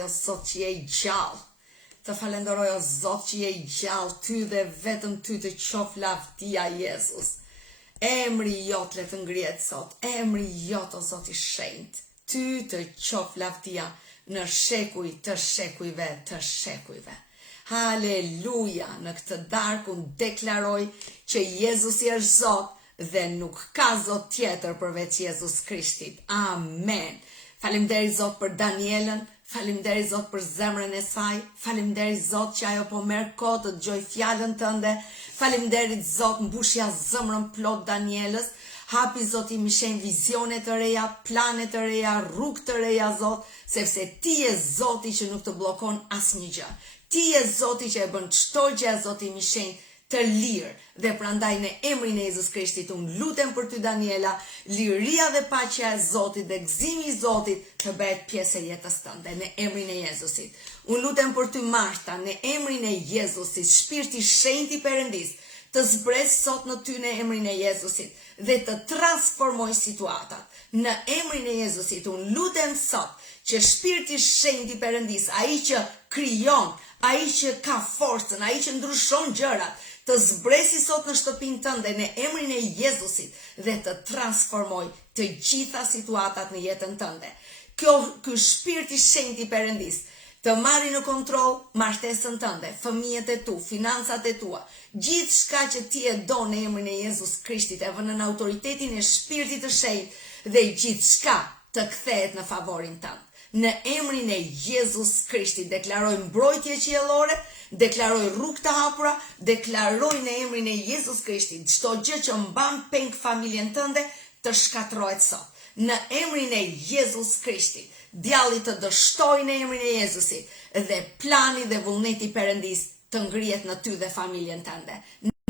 O Zot që je i gjallë, të falenderoj o Zot që je i gjallë, ty dhe vetëm ty të qof lavdia Jezus. Emri jot le të ngrihet sot, emri jot o Zot i shenjtë, ty të qof lavdia në shekuj të shekujve të shekujve. Haleluja, në këtë darkë unë deklaroj që Jezusi është Zot dhe nuk ka Zot tjetër përveç Jezus Krishtit. Amen. Faleminderit Zot për Danielën, faleminderit Zot për zemrën e saj, faleminderit Zot që ajo po merr kohë të dëgjoj fjalën tënde, faleminderit Zot mbushja zemrën plot Danielës, hapi Zot i mishen vizione të reja, plane të reja, rrugë të reja Zot, sepse ti je Zoti që nuk të bllokon asnjë gjë. Ti je Zoti që e bën çdo gjë Zot i mishen të lirë, dhe prandaj në emrin e Jezus Krishtit unë lutem për ty Daniela, liria dhe paqja e Zotit dhe gëzimi i Zotit të bëhet pjesë e jetës tënde në emrin e Jezusit. Unë lutem për ty Marta, në emrin e Jezusit, shpirti i shenjtë i Perëndis të zbresë sot në ty në emrin e Jezusit dhe të transformoj situatat. Në emrin e Jezusit unë lutem sot që shpirti i shenjtë i Perëndis, ai që krijon, ai që ka forcën, ai që ndryshon gjërat, të zbresi sot në shtëpinë tënde në emrin e Jezusit dhe të transformoj të gjitha situatat në jetën tënde. Ky shpirt i shenjtë i Perëndis të marrë në kontroll martesën tënde, fëmijët e tu, financat e tua, gjithçka që ti e do në emrin e Jezus Krishtit e vënë në autoritetin e shpirtit të shenjtë dhe gjithçka të kthehet në favorin tënd. Në emrin e Jezus Krishtit deklaroj mbrojtje qiellore, deklaroj rrugë të hapura, deklaroj në emrin e Jezus Krishtit çdo gjë që mban peng familjen tënde të shkatërrohet sot. Në emrin e Jezus Krishtit, djalli të dështoj në emrin e Jezusit dhe plani dhe vullneti i Perëndis të ngrihet në ty dhe familjen tënde.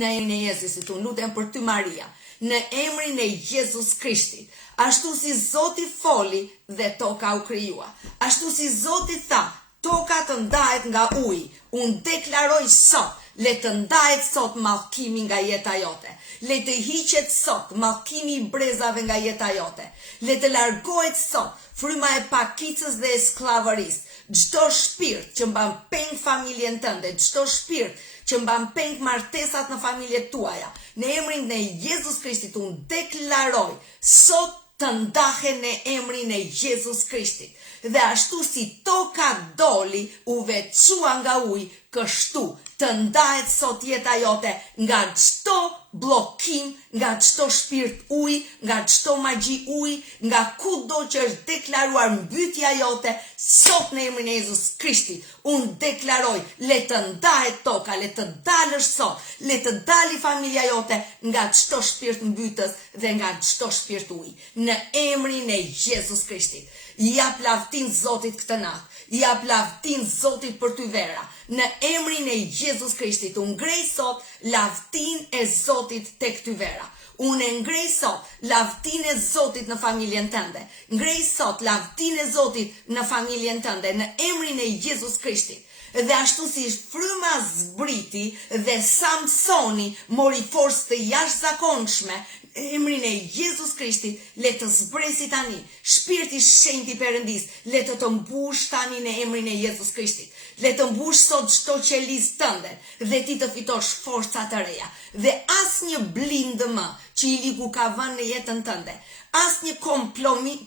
Në emrin e Jezusit unë lutem për ty Maria, në emrin e Jezus Krishtit. Ashtu si Zoti foli dhe toka u krijua. Ashtu si Zoti tha, toka të ndahet nga uji. Unë deklaroj sot, le të ndahet sot mallkimi nga jeta jote. Le të hiqet sot mallkimi i brezave nga jeta jote. Le të largohet sot fryma e pakicës dhe e skllavërisë. Çdo shpirt që mban peng familjen tënde, çdo shpirt që mban peng martesat në familjet tuaja, në emrin e Jezus Krishtit unë deklaroj sot të ndahen në emrin e Jezus Krishtit. Dhe ashtu si toka doli u veçua nga uji, kështu të ndahet sot jeta jote nga çdo bllokim, nga çdo shpirt uji, nga çdo magji uji, nga kudo që është deklaruar mbytja jote, sot në emrin e Jezus Krishtit unë deklaroj, le të ndahet toka, le të dalësh sot, le të dali familja jote nga çdo shpirt mbytës dhe nga çdo shpirt uji. Në emrin e Jezus Krishtit. Jap lavdin Zotit këtë natë, jap lavdin Zotit për ty Vera. Në emrin e Jezus Krishtit, unë ngrej sot lavdin e Zotit tek ty Vera. Unë ngrej sot lavdin e Zotit në familjen tënde. Ngrej sot lavdin e Zotit në familjen tënde, në emrin e Jezus Krishtit. Dhe ashtu si fryma zbriti dhe Samsoni mori forcë të jashtëzakonshme, emrin e Jezus Krishtit, le të zbresi tani, shpirti i shenjtë i Perëndis, le të mbush tani në emrin e Jezus Krishtit. Le të mbush sot çdo qelizë tënde dhe ti të fitosh forca të reja. Dhe asnjë blind më që i ligu ka vënë në jetën tënde, asnjë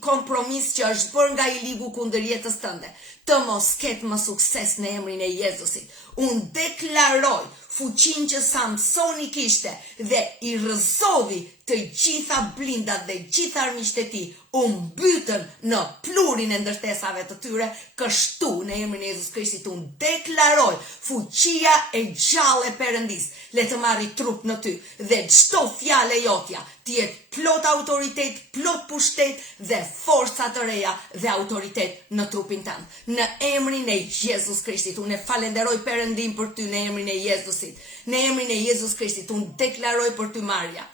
kompromis që është bërë nga i ligu kundër jetës tënde, të mos ketë më sukses në emrin e Jezusit. Unë deklaroj fuqinë që Samsoni kishte dhe i rrëzoi të gjitha blindat dhe gjitha armiqtë e tij, u mbytën në plurin e ndërtesave të tyre, kështu në emrin e Jezus Krishtit unë deklaroj fuqia e gjallë e Perëndis, le të marrë trup në ty dhe çdo fjalë jotja të jetë plot autoritet, plot pushtet dhe forca të reja dhe autoritet në trupin tënd. Në emrin e Jezus Krishtit unë falenderoj Perëndin për ty në emrin e Jezusit. Në emrin e Jezus Krishtit unë deklaroj për ty Maria.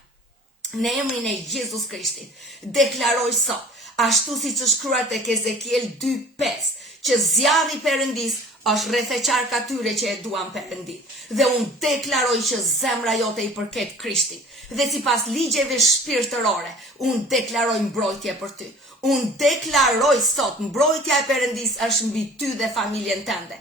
Në emrin e Jezus Krishtit deklaroj sot, ashtu siç është shkruar tek Ezekiel 2:5, që zjarri Perëndis është rreth e qark atyre që e duan Perëndin. Dhe unë deklaroj që zemra jote i përket Krishtit. dhe sipas ligjeve shpirtërore, unë deklaroj mbrojtje për ty. Unë deklaroj sot, mbrojtja e Perëndis është mbi ty dhe familjen tënde.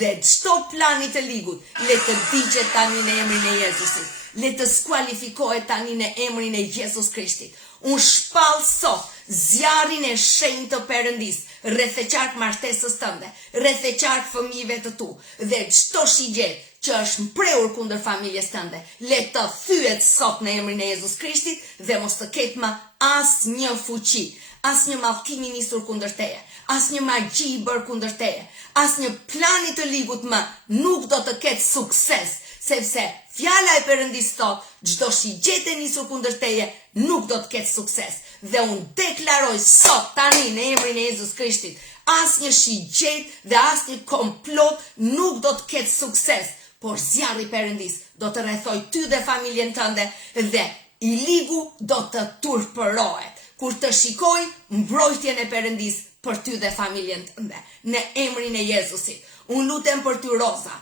Dhe çdo plani të ligut, le të digjet tani në emrin e Jezusit. Le të skualifikohet tani në emrin e Jezus Krishtit. Unë shpall sot zjarrin e shenjtë të Perëndis rreth e qark martesës tënde, rreth e qark fëmijëve të tu, dhe çdo shigjet që është mprehur kundër familjes tënde, le të thyet sot në emrin e Jezus Krishtit dhe mos të ketë më asnjë fuqi, asnjë mallkim i nisur kundër teje, asnjë magji i bërë kundër teje, asnjë plan i të ligut më nuk do të ketë sukses, sepse fjala e Perëndis thot, çdo shigjet e nisur kundër teje nuk do të ketë sukses. Dhe unë deklaroj sot tani në emrin e Jezus Krishtit, asnjë shigjet dhe asnjë komplot nuk do të ketë sukses, por zjarri i Perëndis do të rrethoj ty dhe familjen tënde dhe i ligu do të turpërohet kur të shikoj mbrojtjen e Perëndis për ty dhe familjen tënde. Në emrin e Jezusit, unë lutem për ty Roza.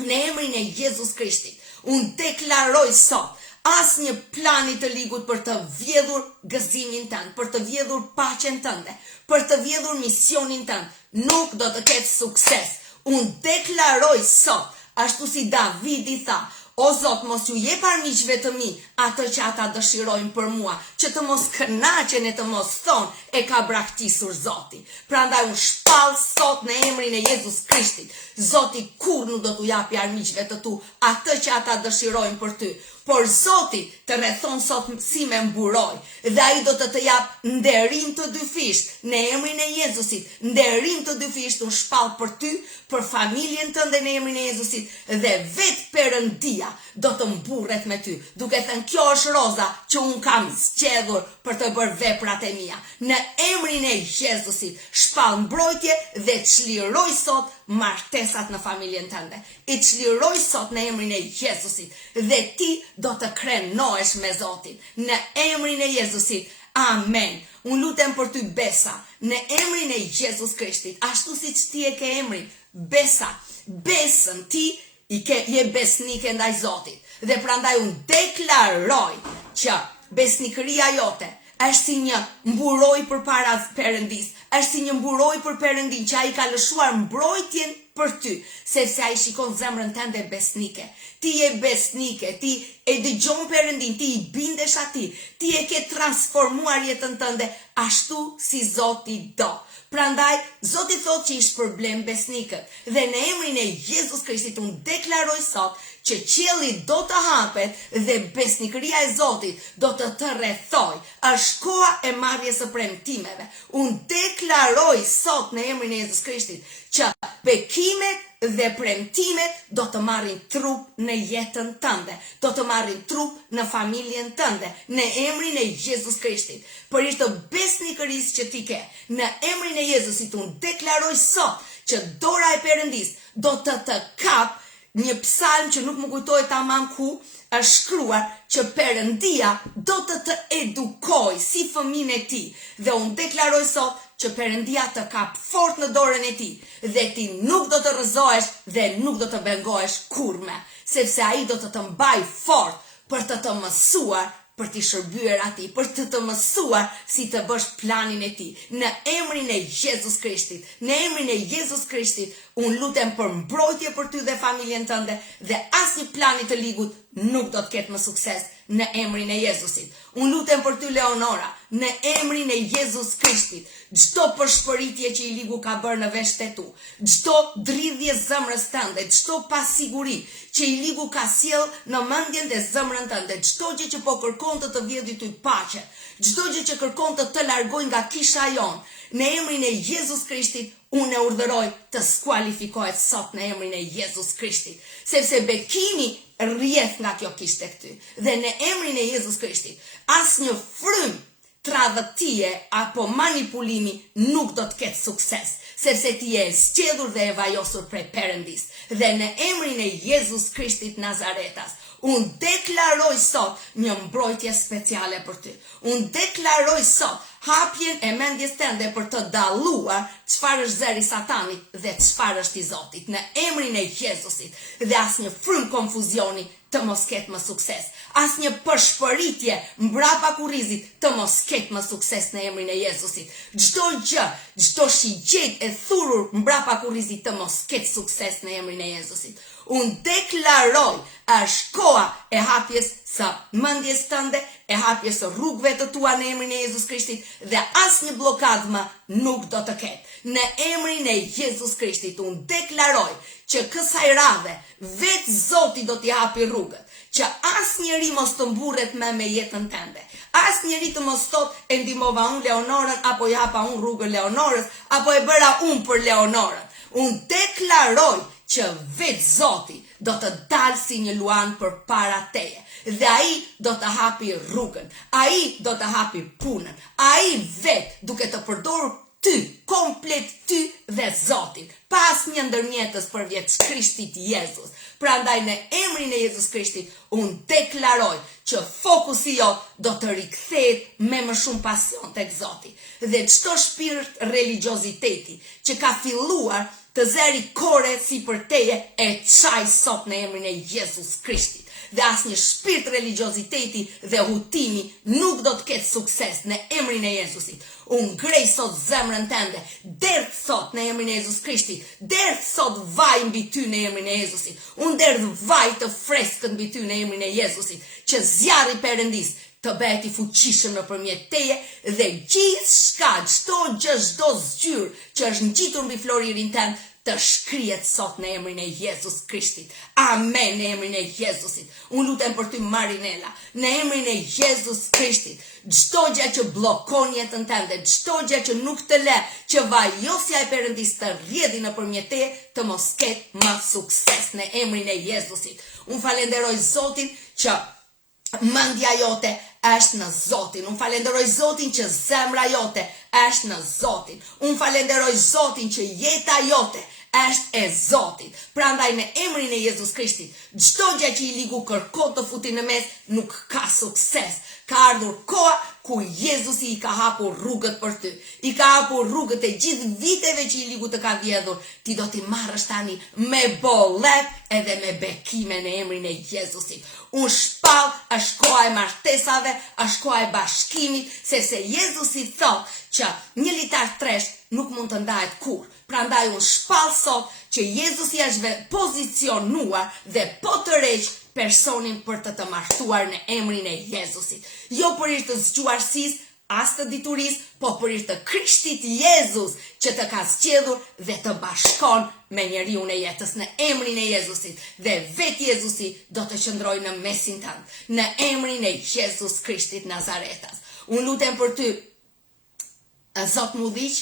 Në emrin e Jezus Krishtit, unë deklaroj sot asnjë plan i të ligut për të vjedhur gëzimin tënd, për të vjedhur paqen tënde, për të vjedhur misionin tënd, nuk do të ketë sukses. Unë deklaroj sot, ashtu si Davidi tha, o Zot, mos ju jep armiqve të mi atë që ata dëshirojnë për mua, që të mos kënaqen e të mos thonë e ka braktisur Zoti. Prandaj unë shpall sot në emrin e Jezus Krishtit, Zoti kur nuk do t'u japi armiqve të tu atë që ata dëshirojnë për ty, por Zoti të rrethon sot si me mburoj, dhe ai do të jap nderim të dyfisht në emrin e Jezusit. Nderim të dyfisht unë shpall për ty, për familjen tënde në emrin e Jezusit, dhe vetë Perëndia do të mburret me ty, duke thënë kjo është Roza që unë kam zgjedhur për të bërë veprat e mia. Në emrin e Jezusit shpall mbrojtje dhe çliroj sot martesat në familjen tënde. I çliroj sot në emrin e Jezusit dhe ti do të krenohesh me Zotin. Në emrin e Jezusit. Amen. Unë lutem për ty Besa, në emrin e Jezus Krishtit, ashtu siç ti e ke emrin Besa, besën ti je besnike ndaj Zotit. Dhe prandaj unë deklaroj që besnikëria jote është si një mburoj përpara Perëndis, është si një mburoj për Perëndin që ai ka lëshuar mbrojtjen për ty, sepse ai shikon zemrën tënde besnike. Ti je besnike, ti e dëgjon Perëndin, ti i bindesh atij, ti e ke transformuar jetën tënde ashtu si Zoti do. Prandaj, Zoti thot që ish problem besnikët, dhe në emrin e Jezus Krishtit unë deklaroj sot që qielli do të hapet dhe besnikëria e Zotit do të rrethoj. Është koha e marrjes së premtimeve. Unë deklaroj sot në emrin e Jezus Krishtit që bekimet dhe premtimet do të marrin trup në jetën tënde, do të marrin trup në familjen tënde, në emrin e Jezus Krishtit. Për të besnikërisë që ti ke, në emrin e Jezusit unë deklaroj sot që dora e Perëndis do të kap. Një psalm që nuk më kujtohet tamam ku është shkruar që Perëndia do të edukoj si fëmijën e tij, dhe unë deklaroj sot që Perëndia të kap fort në dorën e tij dhe ti nuk do të rrëzohesh dhe nuk do të bengohesh kurrë, sepse ai do të mbaj fort për të mësuar për t'i shërbyer atij, për të mësuar si të bësh planin e tij. Në emrin e Jezus Krishtit, në emrin e Jezus Krishtit, unë lutem për mbrojtje për ty dhe familjen tënde, dhe asnjë plan i të ligut nuk do të ketë më sukses në emrin e Jezusit. Unë lutem për ty Leonora, në emrin e Jezus Krishtit, çdo përshpëritje që i ligu ka bërë në vesh të tu, çdo dridhje zemrës tënde, çdo pasiguri që i ligu ka sjell në mendjen dhe zemrën tënde, çdo gjë që po kërkon të vjedhë ty paqe, çdo gjë që kërkon të largoj nga kisha jon, në emrin e Jezus Krishtit, unë e urdhëroj të skualifikohet sot në emrin e Jezus Krishtit, sepse bekimi rrjedh nga kjo kishte këty. Dhe në emrin e Jezus Krishtit, asnjë frym tradhëtie apo manipulimi nuk do të ketë sukses, sepse ti je zgjedhur dhe e vajosur prej Perëndis. Dhe në emrin e Jezus Krishtit Nazaretas, unë deklaroj sot një mbrojtje speciale për ty. Unë deklaroj sot hapjen e mendjes tënde për të dalluar çfarë është zeri satanit dhe çfarë është i Zotit, në emrin e Jezusit, dhe asnjë frym konfuzioni të mos ketë më sukses. Asnjë përshpëritje mbrapa kurrizit të mos ketë më sukses në emrin e Jezusit. Çdo gjë, çdo shigjet e thurur mbrapa kurrizit të mos ketë sukses në emrin e Jezusit. Unë deklaroj, është koha e hapjes së mendjes tënde, e hapjes së rrugëve të tua në emrin e Jezus Krishtit dhe asnjë blokadë më nuk do të ketë. Në emrin e Jezus Krishtit unë deklaroj që kësaj radhe vetë Zoti do t'i hapi rrugët, që asnjëri mos të mburret me jetën tënde. Asnjëri të mos thotë e ndihmova unë Leonorën apo i hapa unë rrugën Leonorës apo e bëra unë për Leonorën. Unë deklaroj që vetë Zoti do të dalë si një luan për para teje. Dhe ai do të hapi rrugën, ai do të hapi punën, ai vetë duke të përdorur ty, komplet ty dhe Zotin, pas një ndërmjetës përveç Krishtit Jezus. Prandaj në emrin e Jezus Krishtit, unë deklaroj që fokusi jot do të rikthehet me më shumë pasion tek Zoti. Dhe çdo shpirt religioziteti që ka filluar të zeri kore si për teje e çaj sot në emrin e Jezus Krishtit. Dhe asnjë shpirt religioziteti dhe hutimi nuk do të ketë sukses në emrin e Jezusit. Unë ngrej sot zemrën tënde, derdh sot në emrin e Jezus Krishtit, derdh sot vaj mbi ty në emrin e Jezusit. Unë derdh vaj të freskët mbi ty në emrin e Jezusit, që zjarri Perëndis të bëhet i fuqishëm nëpërmjet teje dhe gjithçka, çdo gjë, çdo zgjyrë që është ngjitur mbi floririn tënd të shkrihet sot në emrin e Jezus Krishtit. Amen në emrin e Jezusit. Unë lutem për ty Marinela, në emrin e Jezus Krishtit. Çdo gjë që bllokon jetën tënde, çdo gjë që nuk të lë që vajosja e Perëndis të rrjedhë nëpërmjet teje, të mos ketë më sukses në emrin e Jezusit. Unë falenderoj Zotin që mendja jote është në Zotin. Unë falenderoj Zotin që zemra jote është në Zotin. Unë falenderoj Zotin që jeta jote është e Zotit. Prandaj në emrin e Jezus Krishtit, çdo gjë që i ligu kërkon të futi në mes nuk ka sukses. Ka ardhur koha ku Jezusi i ka hapur rrugët për ty. I ka hapur rrugët e gjithë viteve që i ligu të ka vjedhur. Ti do t'i marrësh tani me bollep edhe me bekime në emrin e Jezusit. Unë shpall, është koha e martesave, është koha e bashkimit, sepse Jezusi thot që një litar tresh nuk mund të ndahet kur. Prandaj unë shpall sot që Jezusi është pozicionuar dhe po të rreq personin për të martuar në emrin e Jezusit. Jo për hir të zgjuarësisë, as të diturisë, po për hir të Krishtit Jezus që të ka zgjedhur dhe të bashkon me njeriu në jetës në emrin e Jezusit. Dhe vetë Jezusi do të qëndrojë në mesin tënd, në emrin e Jezus Krishtit Nazaretas. Unë lutem për ty, Zot mudhiq,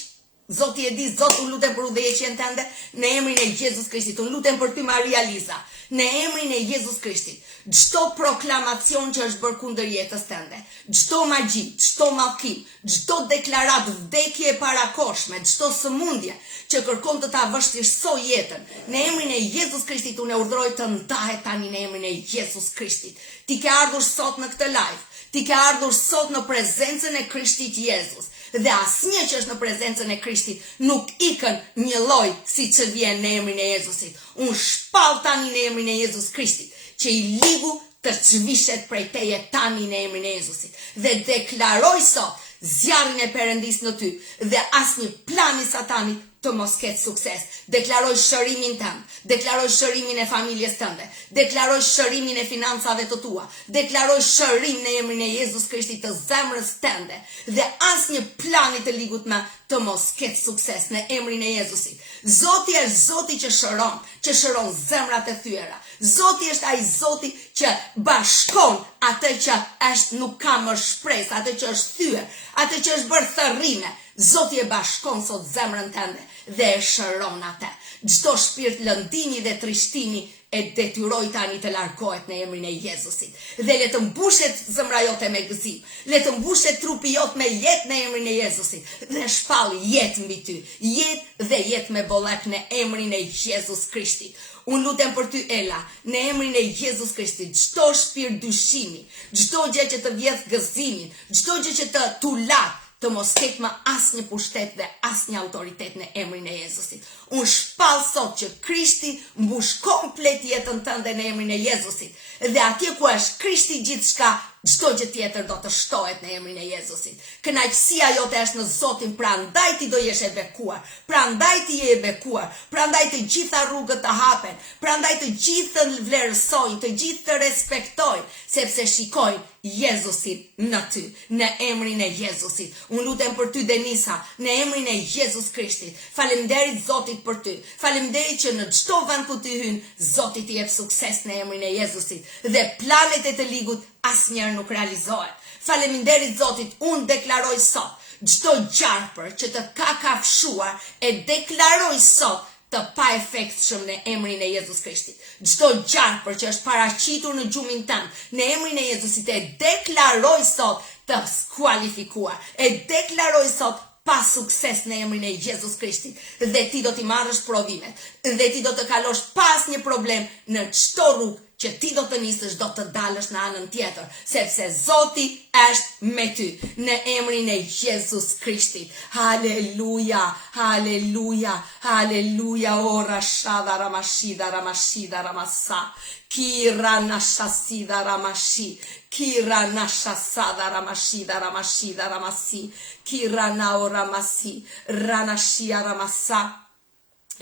Zoti e di, Zot, unë lutem për udhëheqjen tënde në emrin e Jezus Krishtit. Unë lutem për ty Maria Liza, në emrin e Jezus Krishtit. Çdo proklamacion që është bërë kundër jetës tënde, çdo magji, çdo mallkim, çdo deklarat vdekje e parakoshme, çdo sëmundje që kërkon të ta vështirësoj jetën, në emrin e Jezus Krishtit unë urdhëroj të ndahet tani në emrin e Jezus Krishtit. Ti ke ardhur sot në këtë live, ti ke ardhur sot në prezencën e Krishtit Jezus. Dhe asnjë që është në prezencën e Krishtit nuk ikën një lloj siç vjen në emrin e Jezusit. Unë shpall tani në emrin e Jezus Krishtit që i ligu të çvishet prej teje tani në emrin e Jezusit. Dhe deklaroj sot zjarrin e Perëndis në ty dhe asnjë plan i Satanit të mos ketë sukses. Deklaroj shërimin tënd, deklaroj shërimin e familjes tënde, deklaroj shërimin e financave të tua, deklaroj shërim në emrin e Jezus Krishtit të zemrës tënde dhe asnjë plan i të ligut me të mos ketë sukses në emrin e Jezusit. Zoti është Zoti që shëron zemrat e thyera. Zoti është ai Zoti që bashkon atë që është nuk ka më shpresë, atë që është thyer, atë që është bërë thërrime. Zoti e bashkon sot zemrën tënde dhe e shëron atë. Çdo shpirt lëndimi dhe trishtimi e detyroj tani të largohet në emrin e Jezusit. Dhe le të mbushet zemra jote me gëzim. Le të mbushet trupi jot me jetë në emrin e Jezusit. Dhe shpall jetë mbi ty. Jetë dhe jetë me bollep në emrin e Jezus Krishtit. Unë lutem për ty Ela, në emrin e Jezus Krishtit, çdo shpirt dyshimi, çdo gjë që të vjedh gëzimin, çdo gjë që të tulat, të mos ketë më asnjë pushtet dhe asnjë autoritet në emrin e Jezusit. Unë shpall sot që Krishti mbush komplet jetën tënde në emrin e Jezusit. Dhe atje ku është Krishti gjithçka, çdo gjë tjetër do të shtohet në emrin e Jezusit. Kënaqësia jote është në Zotin, prandaj ti do jesh e bekuar. Prandaj ti je e bekuar. Prandaj të gjitha rrugët të hapen. Prandaj të gjithë të vlerësojnë, të gjithë të respektojnë, sepse shikojnë Jezusin në ty, në emrin e Jezusit. Unë lutem për ty, Denisa, në emrin e Jezus Krishtit. Faleminderit Zotit për ty. Faleminderit që në çdo vend ku ti hyn, Zoti t'i jep sukses në emrin e Jezusit. Dhe planet e të ligut asnjëherë nuk realizohet. Faleminderit Zotit, unë deklaroj sot çdo gjarpër që të ka kafshuar e deklaroj sot të pa efektshëm në emrin e Jezus Krishtit. Çdo gjarpër që është paraqitur në gjumin tënd, në emrin e Jezusit e deklaroj sot të skualifikuar. E deklaroj sot pa sukses në emrin e Jezus Krishtit. Dhe ti do t'i marrësh provimet. Dhe ti do të kalosh pas një problem në çdo rrugë që ti do të nisësh, do të dalësh në anën tjetër, sepse Zoti është me ty, në emrin e Jezus Krishtit. Haleluja, haleluja, haleluja, o rashada ramashida, ramashida ramasa, kira nashasida ramashi, kira nashasada ramashida, ramashida ramasi, kira nao ramasi, ranashia ramasa.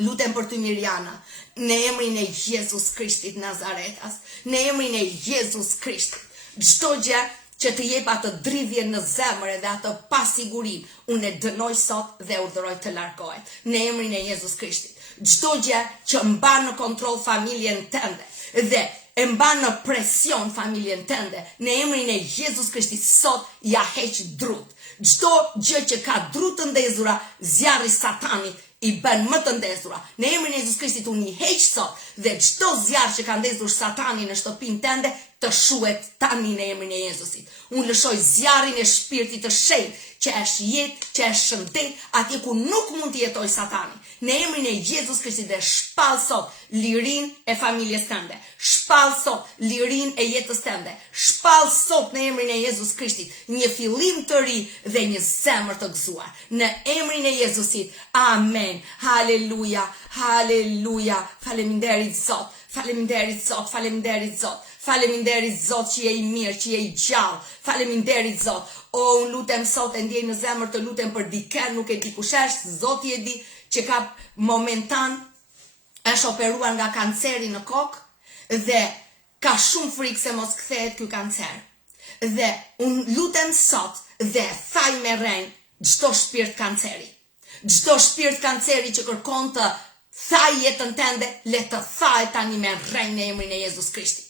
Lutem për ty Mirjana, në emrin e Jezus Krishtit Nazaretas, në emrin e Jezus Krishtit, çdo gjë që të jep atë dridhje në zemër dhe atë pasigurim, unë e dënoj sot dhe urdhëroj të largohet, në emrin e Jezus Krishtit. Çdo gjë që mban në kontroll familjen tënde dhe e mban në presion familjen tënde, në emrin e Jezus Krishtit sot ja heq drut. Çdo gjë që ka drut të ndezura, zjarri satanit i bën më të ndezura. Në emrin e Jezus Krishtit unë i heq sot dhe çdo zjarr që ka ndezur satani në shtëpinë tënde të shuhet tani në emrin e Jezusit. Unë lëshoj zjarrin e shpirtit të shenjtë që është jetë, që është shëndet, atje ku nuk mund të jetoj satani. Në emrin e Jezus Krishtit dhe shpall sot lirin e familjes tënde. Shpall sot lirin e jetës tënde. Shpall sot në emrin e Jezus Krishtit një fillim të ri dhe një zemër të gëzuar. Në emrin e Jezusit. Amen. Haleluja. Haleluja. Faleminderit Zot. Faleminderit Zot. Faleminderit Zot. Faleminderit Zot që je i mirë, që je i gjallë. Faleminderit Zot. O, unë lutem sot, e ndjej në zemër të lutem për dikën, nuk e di kush është, Zoti e di, që ka momentan është operuar nga kanceri në kokë dhe ka shumë frikë se mos kthehet ky kancer. Dhe unë lutem sot dhe thaj me rrenjë çdo shpirt kanceri. Çdo shpirt kanceri që kërkon të thaj jetën tënde, le të thahet tani me rrenjë në emrin e Jezus Krishtit.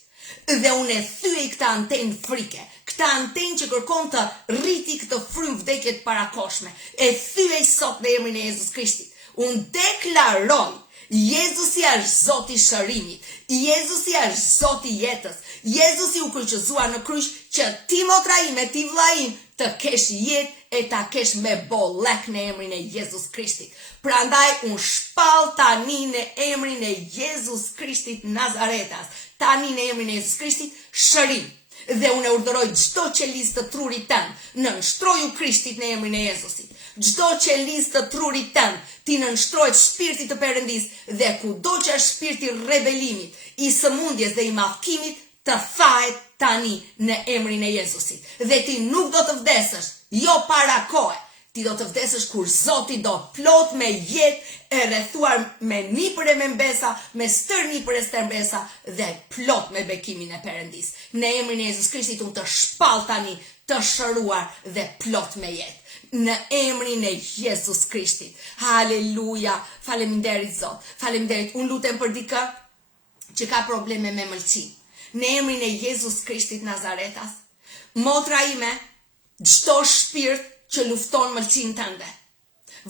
Dhe unë e thyej këtë antenë frike, këtë antenë që kërkon të rriti këtë frym vdekjet parakoshme. E thyej sot në emrin e Jezus Krishtit. Unë deklaroj, Jezusi është Zoti i shërimit, Jezusi është Zoti i jetës, Jezusi u kryqëzua në kryq që ti motra ime, ti vlla im, të kesh jetë e ta kesh me bollek në emrin e Jezus Krishtit. Prandaj unë shpall tani në emrin e Jezus Krishtit Nazaretas, tani në emrin e Jezus Krishtit shërim. Dhe unë e urdhëroj çdo qelis të trurit tënd, nënshtroju Krishtit në emrin e Jezusit. Çdo qelis të trurit tënd, ti nënshtrohet shpirtit të Perëndis dhe kudo që është shpirti i rebelimit, i sëmundjes dhe i madhkimit, të thahet tani në emrin e Jezusit. Dhe ti nuk do të vdesësh, jo para kohe. Ti do të vdesësh kur Zoti do plot me jetë e rrethuar me nipër e me mbesa, me stër nipër e stër mbesa dhe plot me bekimin e Perëndis. Në emrin e Jezus Krishtit unë të shpall tani, të shëruar dhe plot me jetë. Në emrin e Jezus Krishtit. Haleluja. Faleminderit Zot. Faleminderit. Unë lutem për dikë që ka probleme me mëlçi. Në emrin e Jezus Krishtit Nazaretas. Motra ime, çdo shpirt që lufton mëlçin tënde.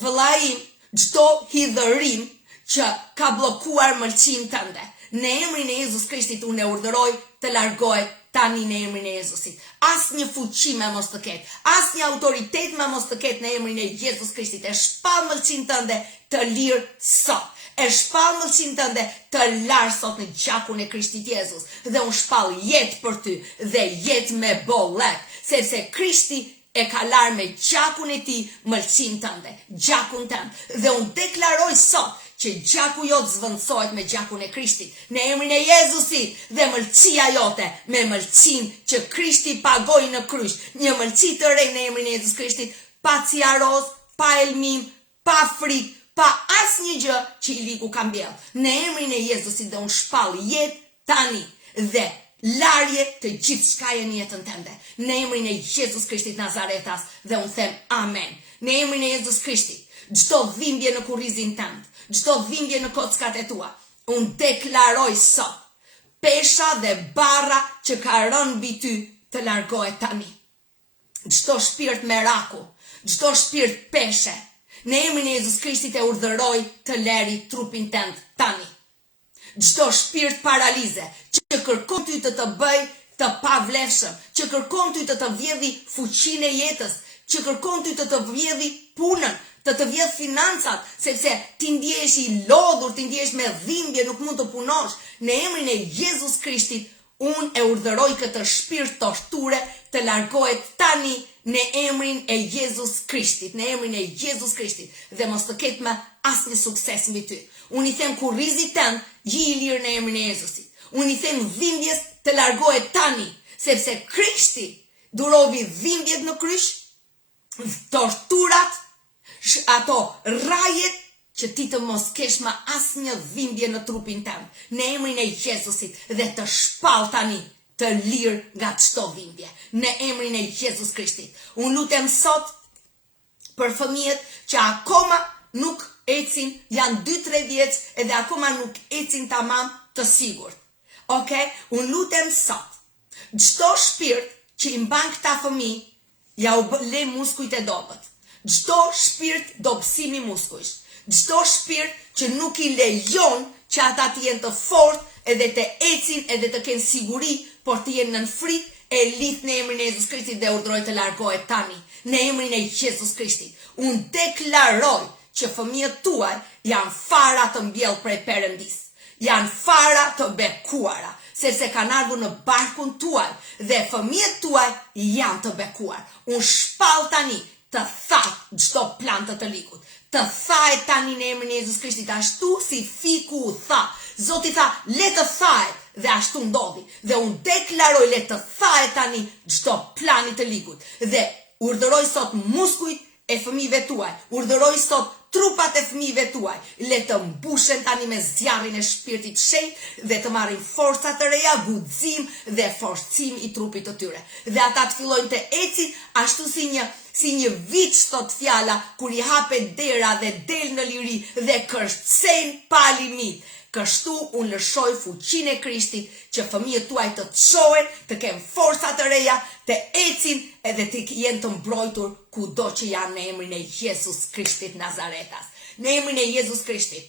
Vëlla im, çdo hidhërim që ka bllokuar mëlçin tënde. Në emrin e Jezus Krishtit unë e urdhëroj të largohet tani në emrin e Jezusit. Asnjë fuqi më mos të ketë, asnjë autoritet më mos të ketë në emrin e Jezus Krishtit. E shpall mëlçin tënde të lirë sot. E shpall mëlçin tënde të larë sot në gjakun e Krishtit Jezus. Dhe unë shpall jetë për ty dhe jetë me bollek, sepse Krishti e ka larë me gjakun e ti mëlçin tënde, gjakun tënd. Dhe unë deklaroj sot që gjaku jotë zvendësohet me gjakun e Krishtit, në emrin e Jezusit, dhe mëlçia jote me mëlçin që Krishti pagoi në kryq, një mëlçi të re në emrin e Jezus Krishtit, pa ciaroz, pa elmim, pa frikë, pa asnjë gjë që i liku ka mbjell. Në emrin e Jezusit dhe unë shpall jetë tani dhe larje të gjithë shkaje në jetën tënde. Në emrin e Jezus Krishtit Nazaretas dhe unë them amen. Në emrin e Jezus Krishtit, çdo dhimbje në kurrizin tënd, çdo dhimbje në kockat e tua, unë deklaroj sot, pesha dhe barra që ka rënë mbi ty të largohet tani. Çdo shpirt meraku, çdo shpirt peshe, në emrin e Jezus Krishtit e urdhëroj të leri trupin tënd tani. Çdo shpirt paralize që kërkon ty të bëj të pavlefshëm, që kërkon ty të vjedhi fuqinë e jetës, që kërkon ty të vjedhi punën, të vjedh financat, sepse ti ndjehesh i lodhur, ti ndjehesh me dhimbje, nuk mund të punosh. Në emrin e Jezus Krishtit, unë e urdhëroj këtë shpirt torture të largohet tani në emrin e Jezus Krishtit, në emrin e Jezus Krishtit, dhe mos të ketë më asnjë sukses mbi ty. Unë i them kurrizit tënd, ji i lirë në emrin e Jezusit. Unë i them dhimbjes të largohet tani, sepse Krishti durovi dhimbjet në kryq, torturat, ato rajet që ti të mos kesh ma asnjë dhimbje në trupin tënd, në emrin e Jezusit, dhe të shpall tani të lirë nga çdo dhimbje, në emrin e Jezus Krishtit. Unë lutem sot për fëmijët që akoma nuk ecin, janë 2-3 vjeç edhe akoma nuk ecin tamam të sigurt. Okay? Unë lutem sot, çdo shpirt që i mban këta fëmijë, ja u le muskujt e dobët. Çdo shpirt dobësimi muskujsh. Çdo shpirt që nuk i lejon që ata të jenë të fortë edhe të ecin edhe të kenë siguri, por të jenë nën frikë, e lidh në emrin e Jezus Krishtit dhe urdhroj të largohet tani. Në emrin e Jezus Krishtit. Unë deklaroj që fëmijët tuaj janë fara të mbjell prej Perëndis. Janë fara të bekuara, sepse kanë ardhur në barkun tuaj dhe fëmijët tuaj janë të bekuar. Unë shpall tani të thatë çdo plantë të likut. Të thahet tani në emrin e Jezus Krishtit, ashtu si fiku u tha. Zoti tha, le të thahet, dhe ashtu ndodhi. Dhe unë deklaroj le të thahet tani çdo plani të likut. Dhe urdhëroj sot muskujt e fëmijëve tuaj, urdhëroj sot trupat e fëmijëve tuaj, le të mbushen tani me zjarrin e shpirtit shenjtë dhe të marrin forca të reja, guxim dhe forcim i trupit të tyre. Dhe ata të fillojnë të ecin ashtu si një viç, thot fjala, kur i hapet dera dhe del në liri dhe kërcejnë pa limit. Kështu unë lëshoj fuqinë e Krishtit që fëmijët tuaj të çohen, të kenë forca të reja, të ecin edhe të jenë të mbrojtur kudo që janë në emrin e Jezus Krishtit Nazaretas. Në emrin e Jezus Krishtit.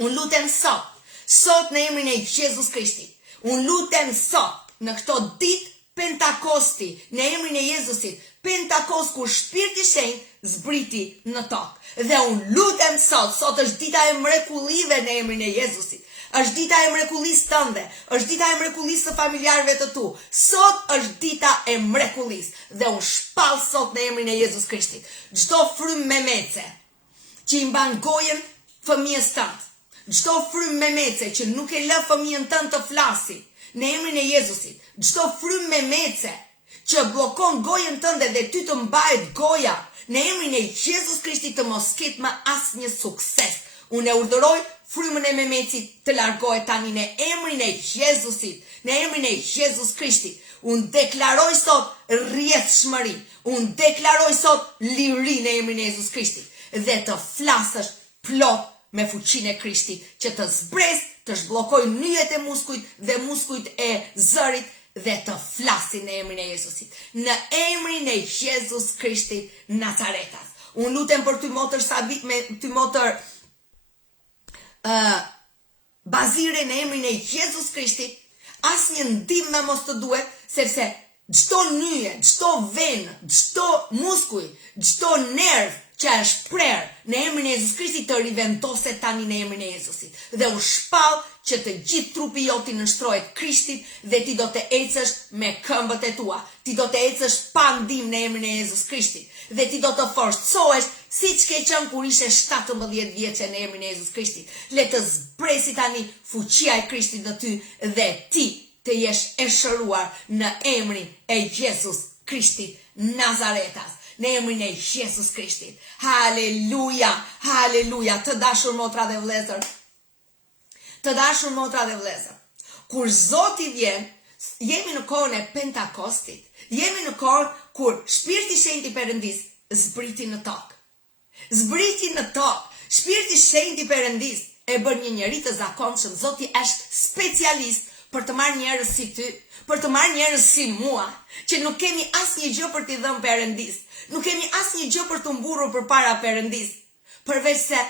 Unë lutem sot në emrin e Jezus Krishtit. Unë lutem sot në këto ditë Pentakosti, në emrin e Jezusit, Pentakost kur Shpirti i Shenjtë zbriti në tokë. Dhe unë lutem sot është dita e mrekullive në emrin e Jezusit. Është dita e mrekullisë tënde, është dita e mrekullisë së familjarëve të tu. Sot është dita e mrekullisë dhe unë shpall sot në emrin e Jezus Krishtit. Çdo frym me mece që i mban gojën fëmijës tënd, çdo frym me mece që nuk e lë fëmijën tënd të flasi, në emrin e Jezusit, çdo frym me mece që bllokon gojën tënde dhe ty të mbahet goja, në emrin e Jezus Krishtit të mos ketë më asnjë sukses. Unë e urdhëroj frymën e memecit të largohet tani në emrin e Jezusit, në emrin e Jezus Krishtit. Unë deklaroj sot rrjedhshmëri, unë deklaroj sot liri në emrin e Jezus Krishtit dhe të flasësh plot me fuqinë e Krishtit që të zbres, të zhbllokoj nyjet e muskujt dhe muskujt e zërit dhe të flasin në emrin e Jezusit. Në emrin e Jezus Krishtit Nazaretas. Unë lutem për ty motër Sabit, me ty motër Bazire, në emrin e Jezus Krishtit, asnjë ndihmë mos të duhet, sepse çdo nyje, çdo venë, çdo muskuj, çdo nerv që është prerë në emrin e Jezus Krishtit të rivendoset tani në emrin e Jezusit. Dhe u shpall që të gjithë trupi joti nënshtrohet Krishtit dhe ti do të ecësh me këmbët e tua. Ti do të ecësh pa ndihmë në emrin e Jezus Krishtit. dhe ti do të forcohesh si që ke qënë kur ishe 17 vjeqe në emrin e Jezus Krishtit. Le të zbresi tani fuqia e Krishtit në ty dhe ti të jesh e shëruar në emrin e Jezus Krishtit Nazaretas. Në emrin e Jezus Krishtit. Haleluja, haleluja, të dashur motra dhe vëllezër. Të dashur motra dhe vëllezër. Kur Zoti vjen, jemi në kohën e Pentakostit. Jemi në kohën kur Shpirti Shenjtë i Perëndis zbriti në tokë. Zbriti në tokë. Shpirti Shenjtë i Perëndis e bën një njerëz të zakonshëm. Zoti është specialist për të marrë njerëz si ty, për të marrë njerëz si mua, që nuk kemi asnjë gjë për t'i dhënë Perëndis. Nuk kemi asnjë gjë për të mburur përpara Perëndis. Përveç se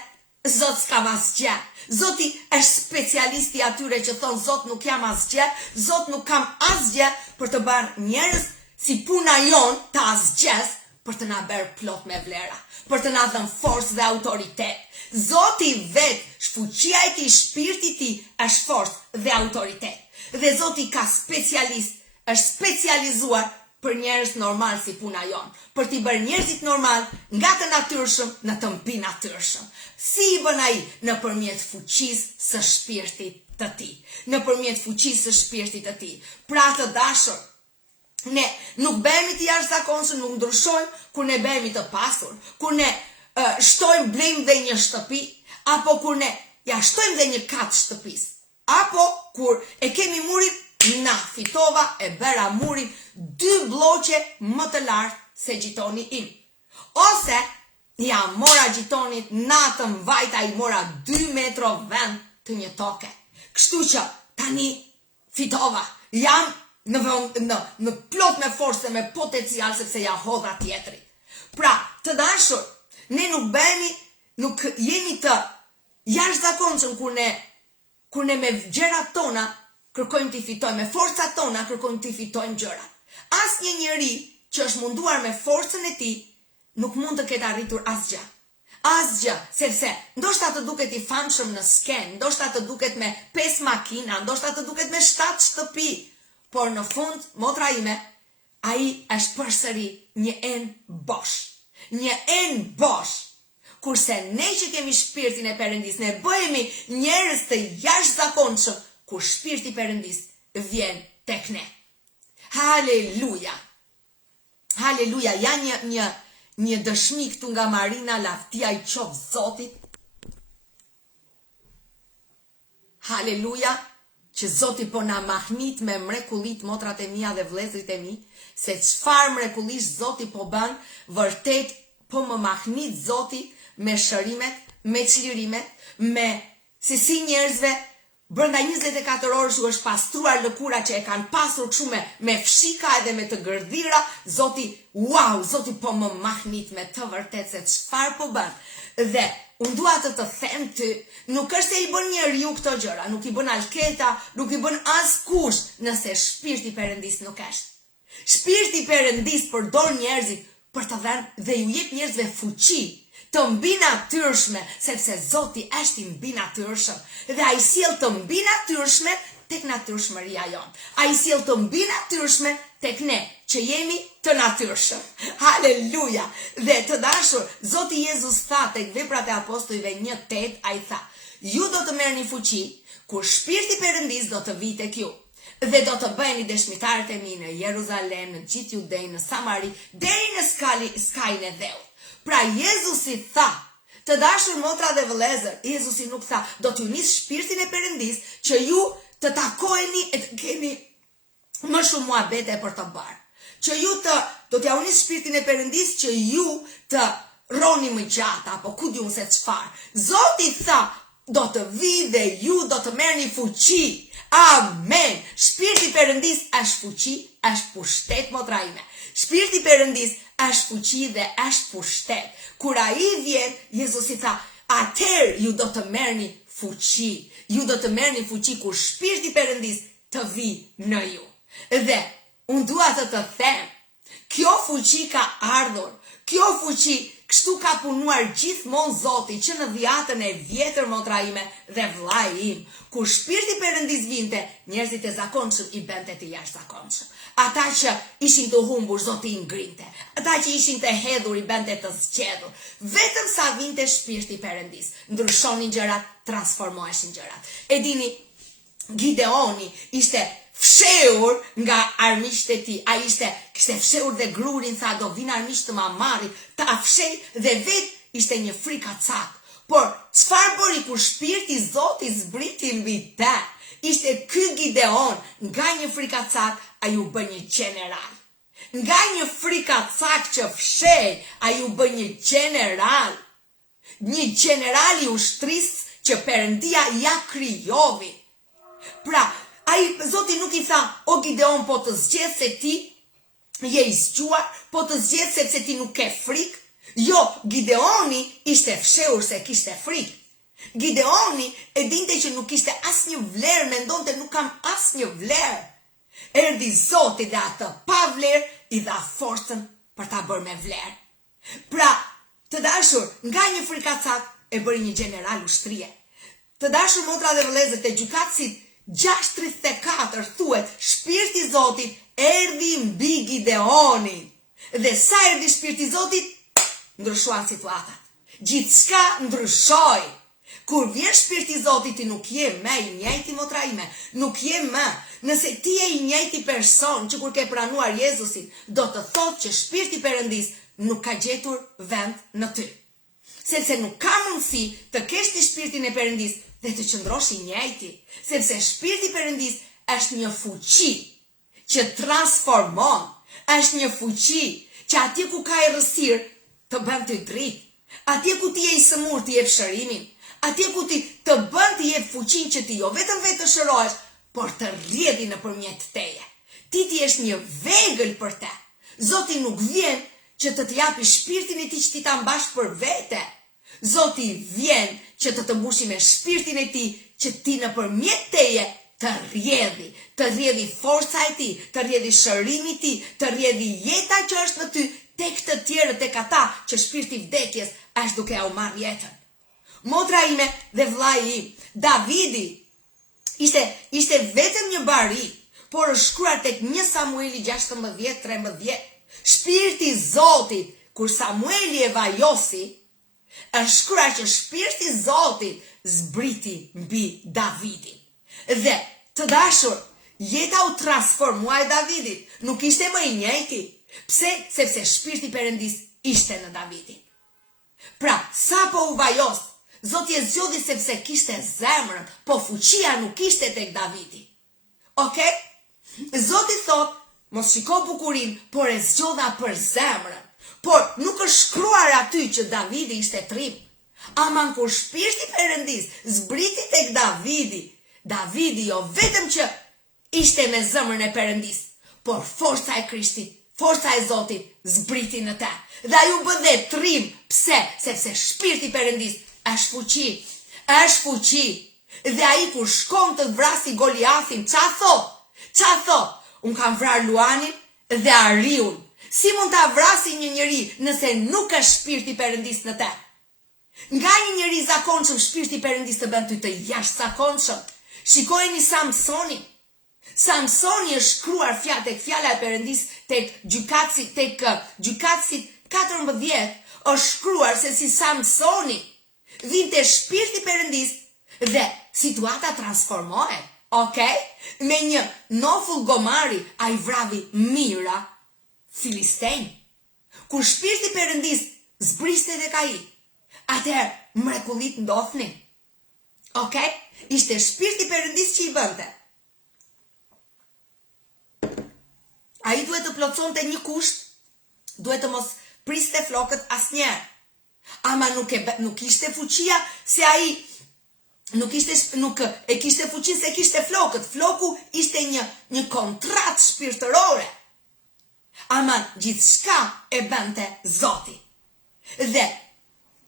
Zot s'kam asgjë. Zoti është specialisti atyre që thonë Zot nuk jam asgjë, Zot nuk kam asgjë, për të bërë njerëz si puna jon të asgjës, për të na bërë plot me vlera, për të na dhënë forcë dhe autoritet. Zoti vet, fuqia e tij, shpirti i tij është forcë dhe autoritet. Dhe Zoti ka specialist, është specializuar për njerëz normal si puna jon, për t'i bërë njerëzit normal nga të natyrshëm në të mbi natyrshëm. Si i bën ai? Nëpërmjet fuqisë së shpirtit të tij. Nëpërmjet fuqisë së shpirtit të tij. Pra të dashur, ne nuk bëhemi të jashtëzakonshëm, nuk ndryshojmë kur ne bëhemi të pasur, kur ne shtojmë blejmë dhe një shtëpi, apo kur ne ja shtojmë dhe një kat shtëpisë, apo kur e kemi murin. Na fitova e bëra murin 2 bloqe më të lartë se gjitoni im. Ose ja mora gjitonit natën vajta i mora 2 metro vend të një toke. Kështu që tani fitova. Jam në plot me force, me potencial, sepse ja hodha tjetri. Pra, të dashur, ne nuk jemi të jashtëzakonshëm kur ne me gjërat tona kërkojmë t'i fitojmë, me forcat tona kërkojmë t'i fitojmë gjërat. Asnjë njeri që është munduar me forcën e tij nuk mund të ketë arritur asgjë. Asgjë, sepse ndoshta të duket i famshëm në sken, ndoshta të duket me 5 makina, ndoshta të duket me 7 shtëpi, por në fund, motra ime, ai është përsëri një en bosh. Një en bosh. Kurse ne që kemi shpirtin e Perëndis, ne bëhemi njerëz të jashtëzakonshëm kur shpirti i Perëndis vjen tek ne. Haleluja. Haleluja. Ja një dëshmi këtu nga Marina, lavdia i qof Zotit. Haleluja. Që Zoti po na mahnit me mrekullit, motrat e mia dhe vëllezërit e mi, se çfarë mrekullish Zoti po bën, vërtet po më mahnit Zoti me shërimet, me çlirimet, me si njerëzve brenda 24 orësh u është pastruar lëkura që e kanë pasur kështu me fshika edhe me të gërdhira. Zoti, wow, Zoti po më mahnit me të vërtet se çfarë po bën. Dhe unë dua të them ty, nuk është se i bën njeriu këto gjëra, nuk i bën alketa, nuk i bën askush nëse shpirti i Perëndis nuk është. Shpirti i Perëndis përdor njerëzit për të dhënë dhe ju jep njerëzve fuqi të mbi natyrshme, sepse Zoti është i mbi natyrshëm dhe ai sjell të mbi natyrshme tek natyrshmëria jon. Ai sjell të mbi natyrshme tek ne që jemi të natyrshëm. Haleluja. Dhe të dashur, Zoti Jezus tha tek Veprat e Apostujve 1:8, ai tha: "Ju do të merrni fuqi kur Shpirti i Perëndis do të vijë tek ju dhe do të bëheni dëshmitarët e mi në Jeruzalem, në gjithë Judejnë, në Samari, deri në skajin e dheut." Pra Jezusi tha, të dashur motra dhe vëllezër, Jezusi nuk tha, do t'ju nis shpirtin e Perëndis që ju të takoheni e të keni më shumë muhabete për të bërë. Që ju do t'ja unis shpirtin e Perëndis që ju të rroni më gjatë, apo ku diun se çfarë. Zoti tha, do të vi dhe ju do të merrni fuqi. Amen. Shpirti i Perëndis është fuqi, është pushtet, motra ime. Shpirti i Perëndis është fuqi dhe është pushtet. Kur ai vjen, Jezusi tha, atëherë ju do të merrni fuqi. Ju do të merrni fuqi kur Shpirti i Perëndis të vi në ju. Dhe unë dua të them, kjo fuqi ka ardhur. Kjo fuqi Kështu ka punuar gjithmonë Zoti që në dhjatën e vjetër motra ime dhe vllai im. Kur shpirti Perëndis vinte, njerëzit e zakonshëm i bente të jashtëzakonshëm. Ata që ishin të humbur, Zoti i ngrinte. Ata që ishin të hedhur i bente të zgjedhur. Vetëm sa vinte shpirti Perëndis, ndryshonin gjërat, transformoheshin gjërat. E dini, Gideoni ishte fshehur nga armiqtë e tij. Ai kishte fshehur dhe grurin, tha do vinë armiqtë të ma marrin, ta fshej dhe vet ishte një frikacak. Por çfarë bëri kur shpirti i Zotit zbriti mbi të? Ishte ky Gideon, nga një frikacak ai u bë një general. Nga një frikacak që fshej, ai u bë një general. Një general i ushtrisë që Perëndia ja krijovi. Pra, Zoti nuk i tha, o Gideon, po të zgjedh se ti je i zgjuar, po të zgjedh sepse ti nuk ke frikë. Jo, Gideoni ishte fshehur se kishte frikë. Gideoni e dinte që nuk kishte asnjë vlerë, mendonte nuk kam asnjë vlerë. Erdhi Zoti dhe atë pa vlerë i dha forcën për ta bërë me vlerë. Pra, të dashur, nga një frikacak e bëri një general ushtrie. Të dashur motra dhe vëllezër, te Gjykatësit 6:34 thuhet, shpirti i Zotit erdhi mbi Gideonin. Dhe sa erdhi shpirti i Zotit, ndryshuan situatat. Gjithçka ndryshoi. Kur vjen shpirti i Zotit, ti nuk je më i njëjti motra ime, nuk je më. Nëse ti je i njëjti person që kur ke pranuar Jezusin, do të thotë që shpirti i Perëndis nuk ka gjetur vend në ty. Sepse nuk ka mundësi të kesh ti shpirtin e Perëndis dhe të qëndrosh i njëjti, sepse shpirti i Perëndis është një fuqi që transformon, është një fuqi që atje ku ka errësirë të bën të dritë, atje ku ti je i sëmur të jep shërimin, atje ku ti të bën të jep fuqinë që ti jo vetëm vetë të shërohesh, por të rrjedhi nëpërmjet teje. Ti jesh një vegël për te. Zoti nuk vjen që të japi shpirtin e tij që ti ta mbash për vete. Zoti vjen që të mbushi me shpirtin e tij që ti nëpërmjet teje të rrjedhi forca e tij, të rrjedhi shërimi i tij, të rrjedhi jeta që është në ty tek të tjerë, tek ata që shpirti i vdekjes është duke u marrë jetën. Motra ime dhe vllai im, Davidi ishte vetëm një bari, por është shkruar tek 1 Samueli 16:13. Shpirti i Zotit, kur Samueli e vajosi, është shkruar që shpirti i Zotit zbriti mbi Davidin. Dhe të dashur, jeta u transformua e Davidit, nuk ishte më i njëjti. Pse? Sepse shpirti i Perëndis ishte në Davidin. Pra, sa po u vajos, Zoti e zgjodhi sepse kishte zemrën, po fuqia nuk ishte tek Davidi. Okej? Zoti thot, mos shiko bukurinë, por e zgjodha për zemrën. Por nuk është shkruar aty që Davidi ishte trim. Aman kur shpirti i Perëndis zbriti tek Davidi jo vetëm që ishte me zemrën e Perëndis, por forca e Krishtit, forca e Zotit zbriti në te. Dhe ai u bë dhe trim. Pse? Sepse shpirti i Perëndis është fuqi. Dhe ai kur shkon të vrasi Goliathin, qa thot? Unë kam vrarë Luanin dhe Ariun. Si mund ta vrasi një njeri nëse nuk është shpirti i Perëndis në te? Nga një njeri zakonshëm, shpirti i Perëndis të bën ty të jashtëzakonshëm. Shikojeni Samsonin. Samsoni është shkruar tek fjala e Perëndis tek Gjykatësit 14, është shkruar se si Samsoni vinte shpirti i Perëndis dhe situata transformohet. Okej? Me një nofull gomari ai vravi mira Filistejn. Kur shpirti i Perëndis zbriste tek ai, atëherë mrekullit ndodhnin. Okej? Ishte shpirti i Perëndis që i bënte. Ai duhet të plotësonte një kusht, duhet të mos priste flokët asnjëherë. Ama nuk ishte fuqia se ai nuk e kishte fuqinë se kishte flokët. Floku ishte një kontratë shpirtërore. Ama gjithçka e bënte Zoti. Dhe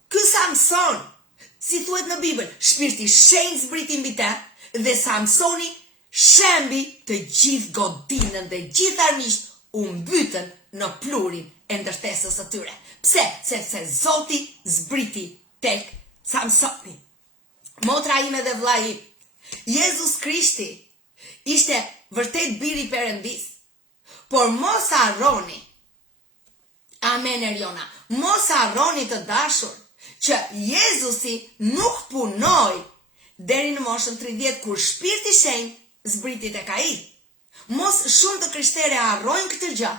ky Samson, si thuhet në Bibël, shpirti shenjtë zbriti mbi të dhe Samsoni shembi të gjithë godinën dhe gjithë armiqt u mbytën në plurin e ndërtesës së tyre. Pse? Sepse Zoti zbriti tek Samsoni. Motra ime dhe vllai im, Jezus Krishti ishte vërtet biri i Perëndis. Por mos harroni, amen Eriona, mos harroni të dashur, që Jezusi nuk punoi deri në moshën 30 kur Shpirti i Shenjtë zbriti tek ai. Mos shumë të krishterë harrojnë këtë gjë.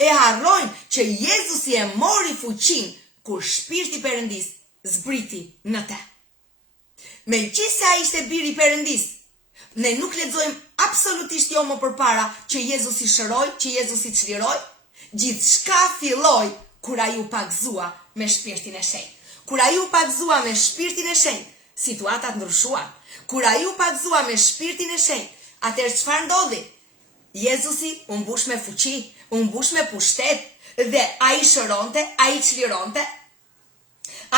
E harrojnë që Jezusi e mori fuqinë kur Shpirti i Perëndis zbriti në te. Megjithëse ai ishte biri i Perëndis, ne nuk lexojmë absolutisht jo më përpara që Jezusi shëroi, që Jezusi çliroi. Gjithçka filloi kur ai u pagëzua me Shpirtin e Shenjtë. Kur ai u pagëzua me Shpirtin e Shenjtë, situatat ndryshuan. Kur ai u pagëzua me Shpirtin e Shenjtë, atëherë çfarë ndodhi? Jezusi u mbush me fuqi, u mbush me pushtet dhe ai shëronte, ai çlironte,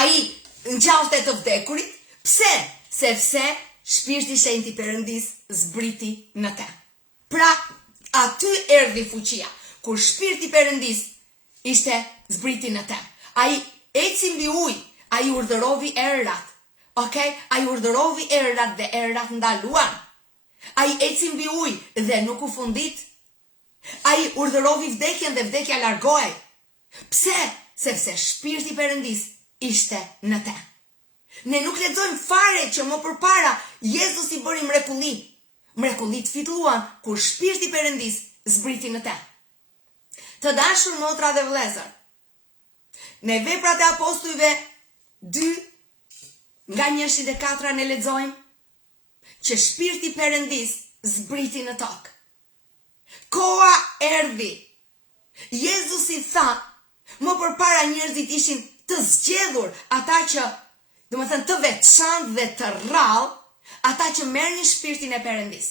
ai ngjallte të vdekurit. Pse? Sepse Shpirti i Shenjtë i Perëndis zbriti në te. Pra, aty erdhi fuqia. Kur Shpirti i Perëndis ishte zbriti në te. Ai eci mbi ujë, ai urdhërovi errat. Okay? Ai urdhërovi errat dhe errat ndaluan. Ai eci mbi ujë dhe nuk u fundit. Ai urdhërovi vdekjen dhe vdekja largohej. Pse? Sepse Shpirti i Perëndis ishte në te. Ne nuk lexojmë fare që më përpara Jezusi bëri mrekulli. Mrekullit fitulluan kur Shpirti i Perëndis zbriti në te. Të dashur motra dhe vëllezër, në Veprat e Apostujve 2 nga 1:4 ne lexojmë që Shpirti i Perëndis zbriti në tokë. Koha erdhi. Jezusi tha, më përpara njerëzit ishin të zgjedhur, ata që, domethënë të veçantë dhe të rrallë, ata që merrnin Shpirtin e Perëndis.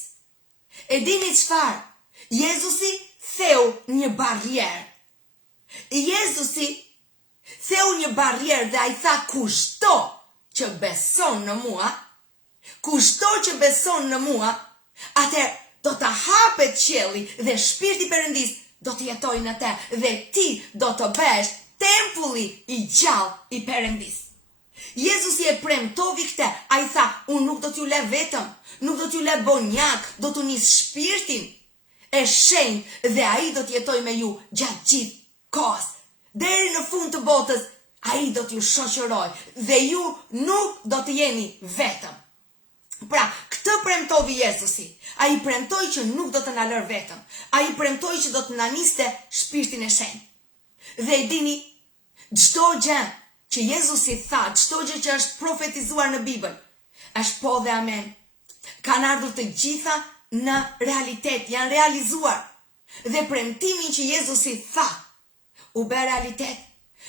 E dini çfarë? Jezusi theu një barrierë. Jezusi theu një barrierë dhe ai tha kushto që beson në mua, atëherë do të hapet qielli dhe Shpirti i Perëndis do të jetojë në te dhe ti do të bësh tempulli i gjallë i Perëndis. Jezusi e premtovi këtë, ai tha, unë nuk do t'ju lë vetëm, nuk do t'ju lë bonjak, do t'u nis Shpirtin e Shenjtë dhe ai do të jetojë me ju gjatë gjithë kohës. Deri në fund të botës, ai do t'ju shoqërojë dhe ju nuk do të jeni vetëm. Pra, këtë premtovi Jezusi. Ai premtoi që nuk do të na lër vetëm. Ai premtoi që do të na niste Shpirtin e Shenjtë. Dhe e dini, çdo gjë që Jezusi tha, çdo gjë që është profetizuar në Bibël, është po dhe amen. Kanë ardhur të gjitha në realitet, janë realizuar. Dhe premtimin që Jezusi tha, u bë realitet.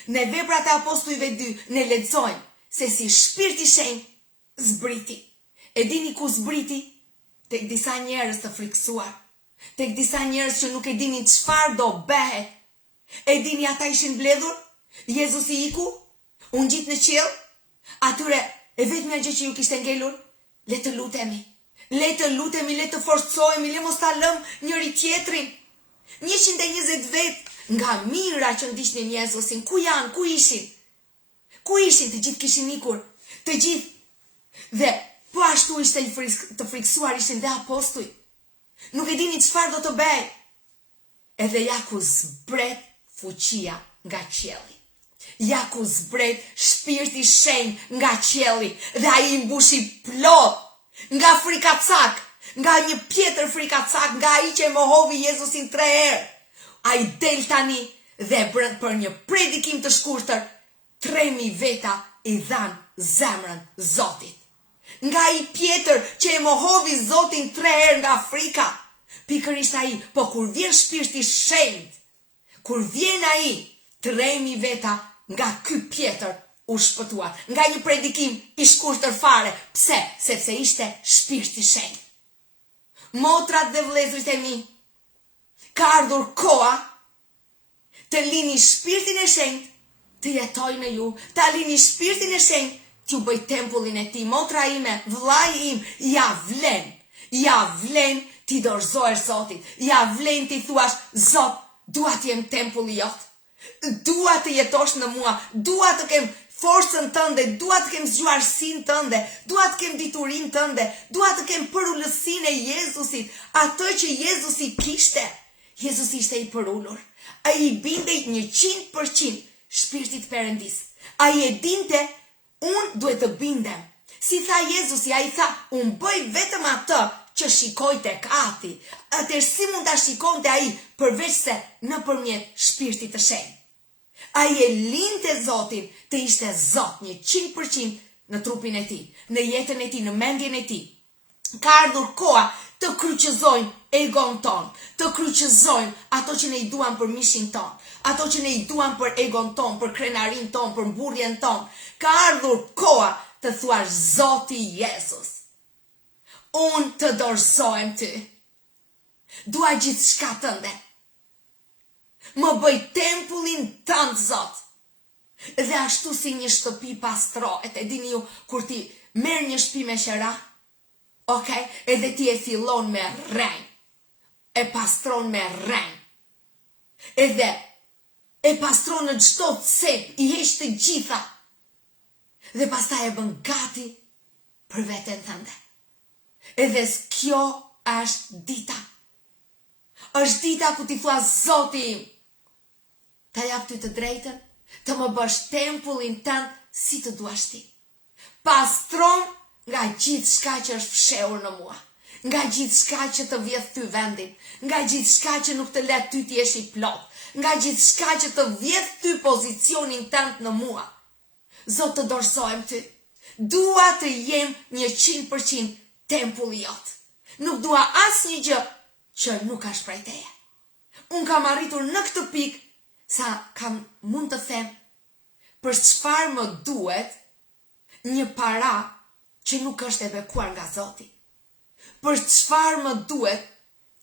Në Veprat e Apostujve 2, ne lexojmë se si Shpirti i Shenjtë zbriti. E dini ku zbriti? Tek disa njerëz të friksuar. Tek disa njerëz që nuk e dinin çfarë do bëhet. E dini ata ishin mbledhur? Jezusi iku? U ngjit në qiell? Atyre e vetmja gjë që ju kishte ngelur, le të lutemi. Le të lutemi, le të forcohemi, le mos ta lëm njëri tjetrin. 120 vet nga mira që ndiqnin Jezusin, ku janë, ku ishin? Ku ishin? Të gjithë kishin ikur, të gjithë. Dhe po ashtu ishte të friksuar ishin dhe apostuj. Nuk e dini çfarë do të bëj. Edhe ja ku zbret fuqia nga qielli. Ja ku zbret Shpirti i Shenjtë nga qielli dhe ai i mbushi plot nga frikacak, nga një pjetër frikacak, nga ai që e mohovi Jezusin 3 herë. Ai del tani dhe për një predikim të shkurtër 3000 veta i dhan zemrën Zotit. Nga ai pjetër që e mohovi Zotin 3 herë nga frika. Pikërisht ai, po kur vjen Shpirti i Shenjtë, kur vjen ai, 3000 veta nga ky pjetër u shpëtuar. Nga një predikim i shkurtër fare. Pse? Sepse ishte Shpirti i Shenjtë. Motrat dhe vëllezërit e mi, ka ardhur koha të lini Shpirtin e Shenjtë të jetojë në ju, të lini Shpirtin e Shenjtë t'ju bëj tempullin e ti. Motra ime, vllai im, ja vlen ti dorëzohesh Zotit, ja vlen ti thuash, Zot, dua të jem tempulli jot. Dua të jetosh në mua, dua të kem forcën tënde, dua të kem zgjuarsinë tënde, dua të kem diturinë tënde, dua të kem përullësinë e Jezusit, atë që Jezusi kishte. Jezusi ishte i përullur. Ai i bindej 100% Shpirtit Perëndis. Ai e dinte, unë duhet të bindem. Si tha Jezusi, ai tha, unë bëj vetëm atë që shikoj tek Ati. Atëherë si mund ta shikonte ai përveç se nëpërmjet Shpirtit të Shenjtë. Ai e linte Zotin të ishte Zot 100% në trupin e tij, në jetën e tij, në mendjen e tij. Ka ardhur koha të kryqëzojmë egon ton, të kryqëzojmë ato që ne i duam për mishin ton, ato që ne i duam për egon ton, për krenarin ton, për mburrjen ton. Ka ardhur koha të thuash Zoti Jezus, unë të dorëzohem ty. Dua gjithçka tënde. Më bëj tempullin tënd, Zot. Dhe ashtu si një shtëpi pastrohet, e dini ju, kur ti merr një shtëpi me qera, okay, edhe ti e fillon me rrenj, e pastron me rrenj, edhe e pastron në çdo cep, i heq të gjitha, dhe pastaj e bën gati për veten tënde. Edhe kjo është dita. Është dita ku ti thua Zoti im, ta jap ty të drejtën, të më bësh tempullin tënd si të duash ti. Pastron nga gjithçka që është fshehur në mua, nga gjithçka që të vjedh ty vendin, nga gjithçka që nuk të let ty të jesh i plot, nga gjithçka që të vjedh ty pozicionin tënd në mua. Zot, të dorëzohem ty. Dua të jem 100% tempulli jot. Nuk dua asnjë gjë që nuk është prej teje. Unë kam arritur në këtë pikë sa mund të them për çfarë më duhet një para që nuk është e bekuar nga Zoti. Për çfarë më duhet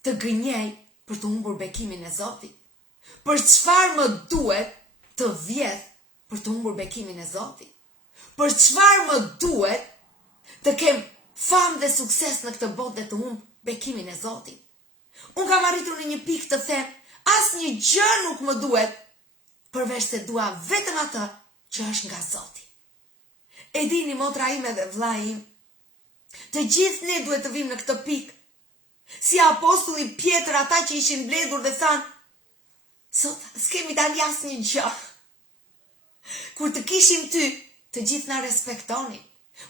të gënjej për të humbur bekimin e Zotit. Për çfarë më duhet të vjedh për të humbur bekimin e Zotit. Për çfarë më duhet të kem famë dhe sukses në këtë botë dhe të humb bekimin e Zotit. Unë kam arritur në një pikë të them, asnjë gjë nuk më duhet, përveç se dua vetëm atë që është nga Zoti. E dini, motra ime dhe vllai im, të gjithë ne duhet të vim në këtë pikë. Si apostulli Pjetër, ata që ishin mbledhur dhe thanë, Zot, s'kemi tani asnjë gjë. Kur të kishim ty, të gjithë na respektonin.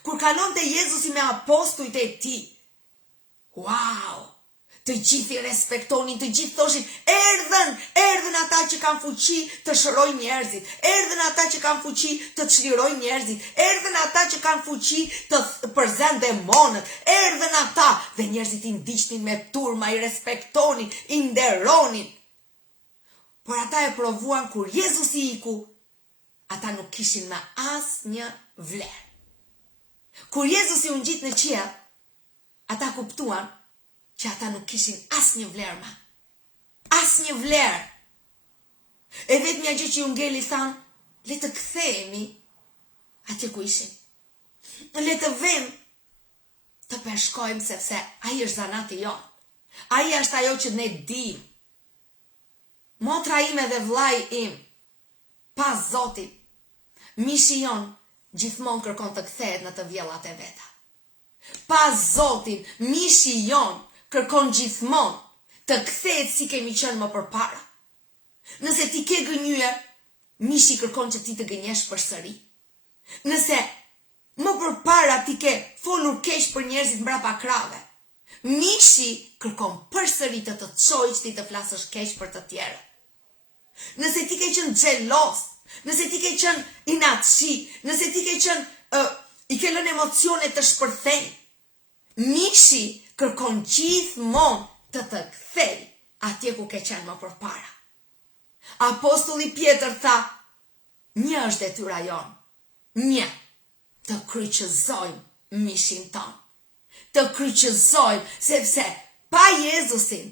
Kur kalonte Jezusi me apostujt e tij, wow! Të gjithë i respektonin, të gjithë thoshin, erdhën ata që kanë fuqi të shërojnë njerëzit, erdhën ata që kanë fuqi të çlirojnë njerëzit, erdhën ata që kanë fuqi të përzen demonët, erdhën ata dhe njerëzit i ndiqnin me turma, i respektonin, i nderonin. Por ata e provuan kur Jezusi iku, ata nuk kishin me asnjë vlerë. Kur Jezusi u ngjit në qiell, ata kuptuan që ata nuk kishin asnjë vlerë më. Asnjë vlerë. E vetmja gjë që u ngeli thanë, le të kthehemi atje ku ishim. Le të vim të peshkojmë sepse ai është zanati jon. Ai është ajo që ne dim. Motra ime dhe vllai im, pas Zotit, mishi jon gjithmonë kërkon të kthehet në të vjellat e veta. Pas Zotit, mishi jon kërkon gjithmonë të kthehet si kemi qenë më përpara. Nëse ti ke gënjyer, mishi kërkon që ti të gënjesh përsëri. Nëse më përpara ti ke folur keq për njerëzit mbrapa krave, mishi kërkon përsëri të të çojë që ti të flasësh keq për të tjerë. Nëse ti ke qenë xhelos, nëse ti ke qenë inatçi, nëse ti ke qenë i ke lënë emocione të shpërthejnë, mishi kërkon gjithmonë të të kthej atje ku ke qenë më përpara. Apostulli Pjetër tha, një është detyra jonë, një, të kryqëzojmë mishin tonë. Të kryqëzojmë, sepse pa Jezusin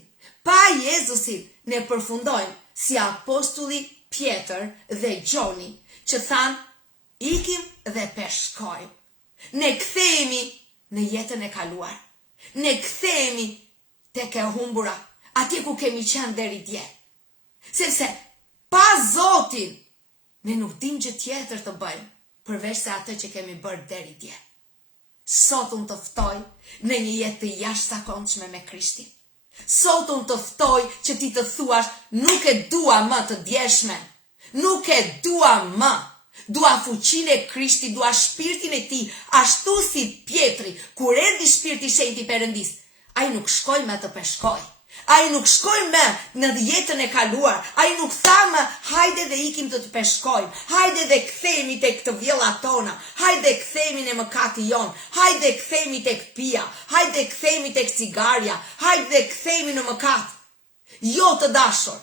ne përfundojmë si apostulli Pjetër dhe Gjoni, që thanë, ikim dhe peshkojmë. Ne kthehemi në jetën e kaluar. Ne kthehemi tek e humbura, atje ku kemi qenë deri dje. Sepse Pa Zotin, ne nuk dim gjë tjetër të bëjmë, përveç se atë që kemi bërë deri dje. Sot unë të ftoj në një jetë të jashtëzakonshme me Krishtin. Sot unë të ftoj që ti të thuash, nuk e dua më të djeshme, nuk e dua më. Dua fuqinë e Krishtit, dua shpirtin e tij, ashtu si Pietri, kur erdhi Shpirti i Shenjtë i Perëndis, ai nuk shkoi me të peshkoj. Ai nuk shkoi me në jetën e kaluar. Ai nuk tha më, hajde dhe ikim të peshkojmë. Hajde dhe kthehemi tek të vjellat tona. Hajde kthehemi në mëkatin jon. Hajde kthehemi tek pija. Hajde kthehemi tek cigaria. Hajde kthehemi në mëkat. Jo të dashur.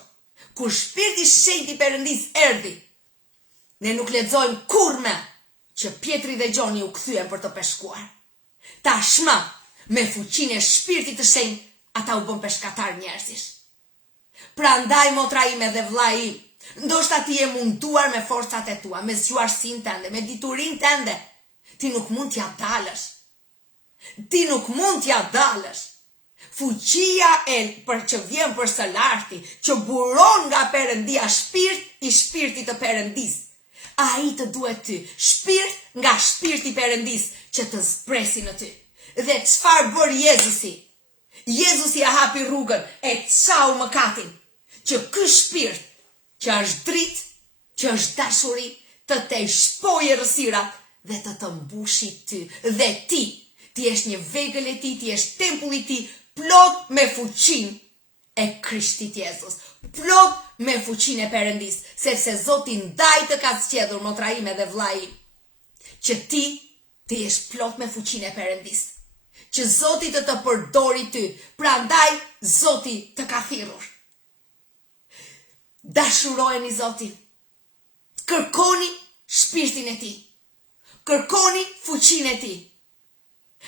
Kur Shpirti i Shenjtë i Perëndis erdhi, ne nuk lexojmë kurrë që Pietri dhe Gjoni u kthyen për të peshkuar. Tashmë, me fuqinë e Shpirtit të Shenjtë, ata u bën peshkatar njerëzish. Prandaj motra ime dhe vlla im, ndoshta ti je munduar me forcat e tua, me zgjuarsinë tënde, me diturinë tënde, ti nuk mund t'ja dalësh. Ti nuk mund t'ja dalësh. Fuqia e për që vjen për së larti, që buron nga Perëndia, shpirt i Shpirtit të Perëndis. Ai të duhet ty, shpirt nga Shpirti i Perëndis që të zbresi në ty. Dhe çfarë bëri Jezusi? Jezusi ja hapi rrugën e çau mëkatin, që ky shpirt, që është dritë, që është dashuri, të te shpojë errësirat dhe të mbushi ty. Dhe ti jesh një vegël e tij, ti jesh tempulli i tij, plot me fuqinë e Krishtit Jezus, plot me fuqinë e Perëndis, sepse Zoti ndaj të ka zgjedhur motra ime dhe vlla im, që ti të jesh plot me fuqinë e Perëndis, që Zoti të përdori ty, prandaj Zoti të ka thirrur. Dashurojeni Zotin, kërkoni shpirtin e tij, kërkoni fuqinë e tij,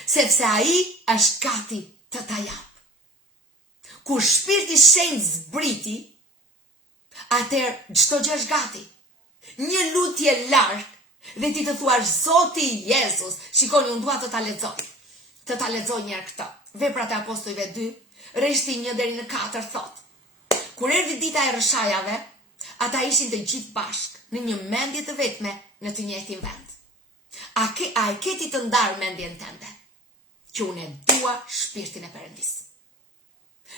sepse ai është gati të ta jap. Kur Shpirti i Shenjtë zbriti, atëherë çdo gjë është gati. Një lutje larg dhe ti të thuash, Zoti Jezus, shikoni, unë dua të ta lexoj. Të ta lexoj një herë këtë. Veprat e Apostujve 2, rreshti 1 deri në 4 thot. Kur erdhi dita e rrëshajave, ata ishin të gjithë bashk në një mendje të vetme në të njëjtin vend. A e ke ti të ndarë mendjen tënde? Që unë e dua shpirtin e Perëndis.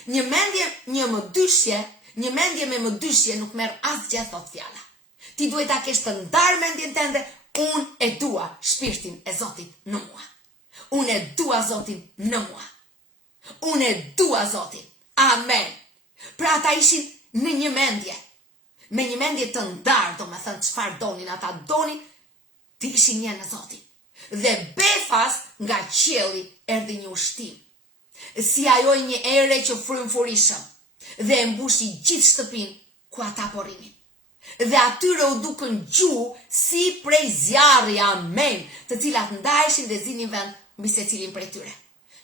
Një mendje me mëdyshje nuk merr asgjë, thot fjala. Ti duhet ta kesh të ndarë mendjen tënde, unë e dua shpirtin e Zotit në mua. Unë e dua Zotin në mua. Unë e dua Zotin. Amen. Pra ata ishin në një mendje. Me një mendje të ndarë, do me thënë çfarë donin, ata donin të ishin një në Zotin. Dhe befas nga qielli erdhi një ushtim. Si ajo një ere që frymfurishëm dhe e mbushi gjithë shtëpinë ku ata po rrinin. Dhe atyre u dukën gjuhë si prej zjarri, amen, të cilat ndaheshin dhe zinin vend mbi secilin prej tyre.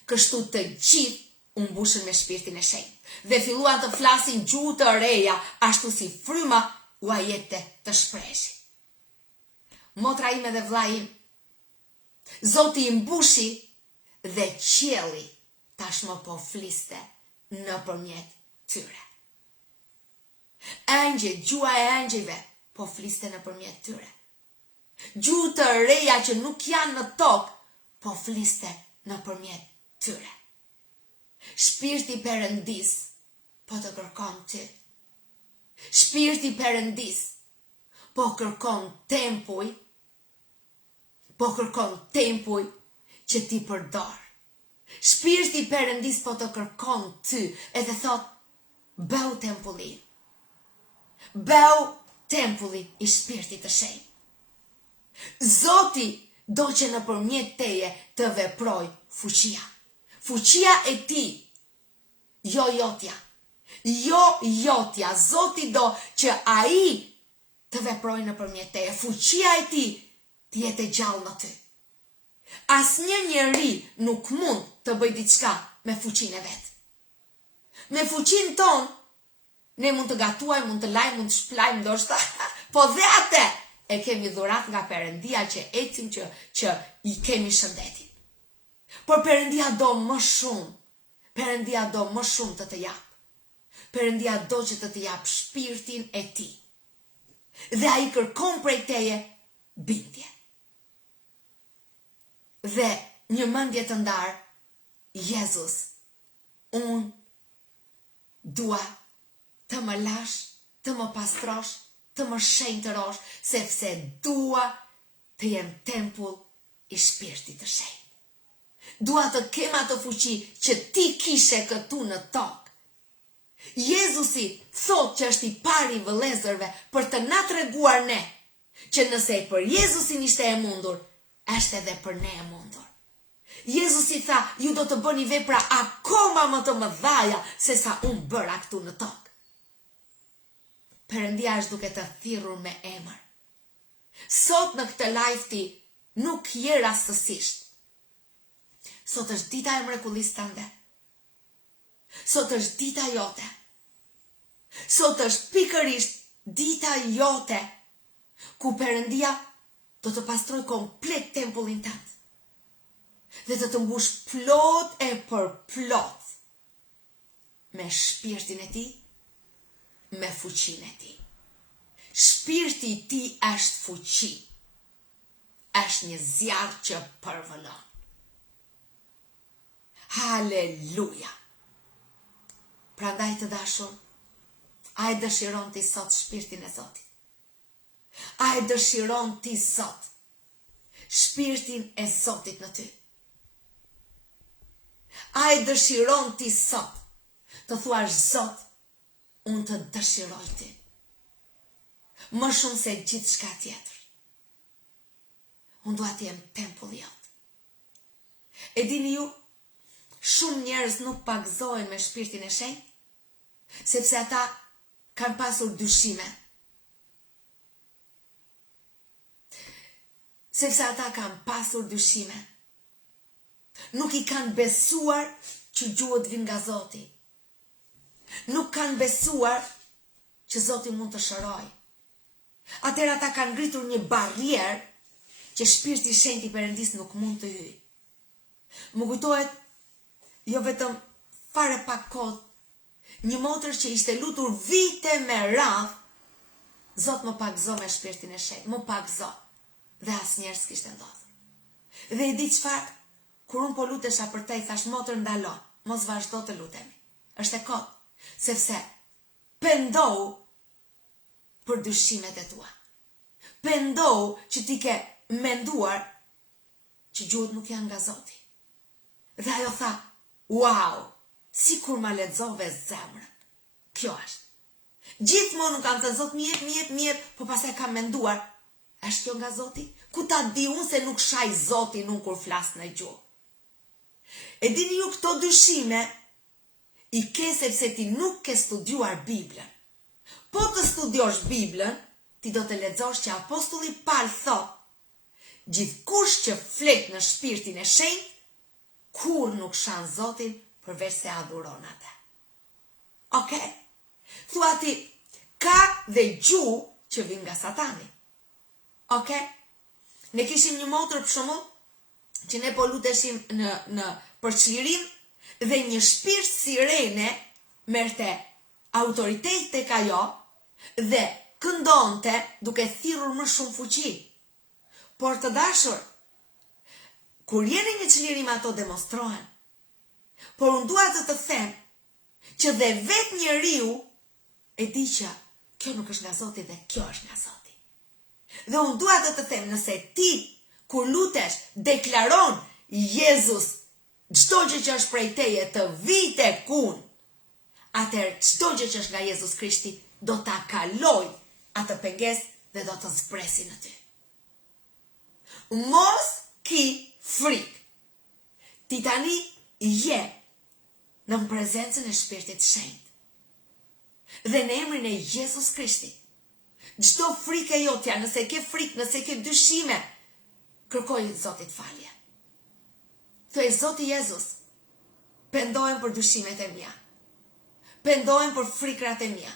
Kështu të gjithë u mbushën me Shpirtin e Shenjtë dhe filluan të flasin gjuhë të reja, ashtu si fryma u ajete të shpreheshin. Motra ime dhe vlla im, Zoti i mbushi dhe qielli tashmë po fliste nëpërmjet tyre. Gjua e angjëjve po fliste nëpërmjet tyre. Gjuhë të reja që nuk janë në tokë po fliste nëpërmjet tyre. Shpirti i Perëndis po të kërkon ty. Shpirti i Perëndis po kërkon tempuj që ti përdor. Shpirti i Perëndis po të kërkon ty edhe thot, bëu tempulli. Bëu tempulli i Shpirtit të Shenjtë. Zoti do që nëpërmjet teje të veproj fuqia. Fuqia e tij, jo jotja. Jo jotja. Zoti do që ai të veproj nëpërmjet teje. Fuqia e tij të jetë gjallë në ty. Asnjë njeri nuk mund të bëj diçka me fuqinë e vet. Me fuqinë tonë ne mund të gatuajmë, mund të lajmë, mund të shplajmë ndoshta, po dhe atë e kemi dhurat nga Perëndia që ecim që i kemi shëndetin. Por Perëndia do më shumë. Perëndia do më shumë të jap. Perëndia do që të jap shpirtin e tij. Dhe ai kërkon prej teje bindje. Dhe një mendje të ndarë, Jezus, unë dua të më lash, të më pastrosh, të më shenjtërosh, sepse dua të jem tempull i Shpirtit të Shenjtë. Dua të kem atë fuqi që ti kishe këtu në tokë. Jezusi thot që është i pari vëllezërve për të na treguar ne që nëse për Jezusin ishte e mundur, është edhe për ne e mundur. Jezusi tha, ju do të bëni vepra akoma më të mëdhaja se sa unë bëra këtu në tokë. Perëndia është duke të thirrur me emër. Sot në këtë live ti nuk je rastësisht. Sot është dita e mrekullisë tënde. Sot është dita jote. Sot është pikërisht dita jote ku Perëndia do të pastroj komplet tempullin tënd. Dhe të mbush plot e për plot me shpirtin e ti, me fuqinë e ti. Shpirti i ti është fuqi. Është një zjarr që përvëllon. Haleluja. Prandaj të dashur, a e dëshiron ti sot shpirtin e Zotit? A e dëshiron ti sot shpirtin e Zotit në ty? A e dëshiron ti sot të thuash Zot, unë të dëshiroj ty më shumë se gjithë shka tjetër. Unë dua të jem tempull jot. E dini ju, shumë njerëz nuk pagëzohen me shpirtin e shenjtë, sepse ata kanë pasur dyshime. Sepse ata kanë pasur dyshime. Nuk i kanë besuar që gjuhët vijnë nga Zoti. Nuk kanë besuar që Zoti mund të shërojë. Atëherë ata kanë ngritur një barrierë që shpirti i shenjtë i Perëndis nuk mund të hyjë. Më kujtohet jo vetëm fare pak kohë, një motër që ishte lutur vite me radhë, Zot më pagëzo me shpirtin e shenjtë, më pagëzo. Dhe asnjëherë s'kishte ndodhur. Dhe i di çfarë? Kur unë po lutesha për te, i thash motër ndalo, mos vazhdo të lutemi. Është e kot, sepse pendohu për dyshimet e tua. Pendohu që ti ke menduar që gjuhët nuk janë nga Zoti. Dhe ajo tha, wow, si kur ma lexove zemrën. Kjo është. Gjithmonë nuk kam thënë Zot mi jep, po pastaj kam menduar, është kjo nga Zoti? Ku ta di unë se nuk shaj Zoti nuk kur flas në gjuhë. E dini ju këto dyshime i ke sepse ti nuk ke studiuar Biblën. Po të studiosh Biblën, ti do të lexosh që apostulli Paul thot, gjithkush që flet në shpirtin e shenjtë, kur nuk shan Zotin përveç se adhuron atë. Okej? Thua ti, ka dhe gjuhë që vin nga Satani. Okej? Ne kishim një motër për shembull që ne po luteshim në përçlirim dhe një shpirt sirene merrte autoritet tek ajo dhe këndonte duke thirrur më shumë fuqi. Por të dashur, kur jeni një çlirim ato demonstrohen. Por unë dua të them që dhe vetë njeriu e di që kjo nuk është nga Zoti dhe kjo është nga Zoti. Dhe unë dua të them, nëse ti kur lutesh deklaron Jezus çdo gjë që është prej teje të vite kun, atëherë çdo gjë që është nga Jezus Krishti do ta kaloj atë pengesë dhe do të zbresi në ty. Mos ki frikë. Ti tani je në prezencën e Shpirtit Shenjtë. Dhe në emrin e Jezus Krishti, çdo frikë e jotja, nëse ke frikë, nëse ke dyshime, kërkoj Zotit falje. Thuaj Zoti Jezus, pendohem për dyshimet e mia. Pendohem për frikrat e mia.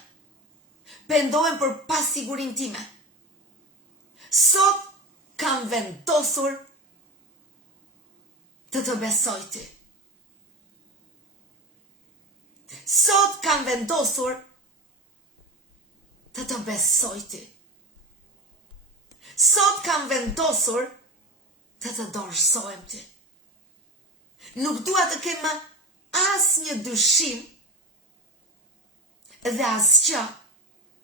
Pendohem për pasigurinë time. Sot kam vendosur të besoj ty. Sot kam vendosur të besoj ty. Sot kam vendosur të të dorësojmë ty. Nuk dua të kemë as një dyshim dhe asgjë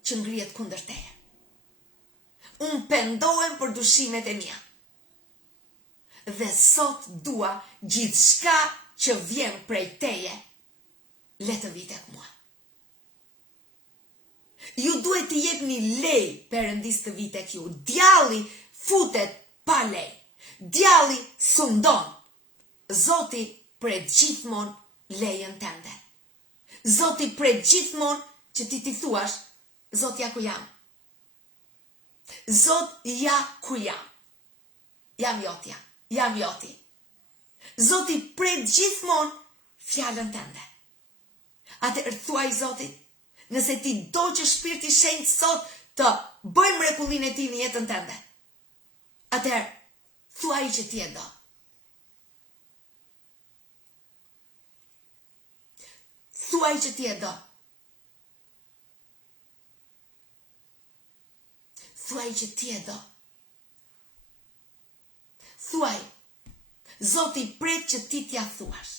që ngrihet kundër teje. Unë pendohem për dyshimet e mia. Dhe sot dua gjithçka që vjen prej teje, le të vijë tek mua. Ju duhet të jepni lej Perëndis të vijë tek ju. Djalli futet pa lej. Djalli sundon. Zoti pret gjithmonë lejen tënde. Zoti pret gjithmonë që ti thuash, Zot ja ku jam. Zot ja ku jam. Jam jotja, jam joti. Zoti pret gjithmonë fjalën tënde. Atëherë thuaj Zotit, nëse ti do që Shpirti i Shenjtë sot të bëjë mrekullinë e tij në jetën tënde, atëherë thuaj që ti e do. Thuaj që ti e do. Thuaj që ti e do. Thuaj, Zoti pret që ti t'ja thuash.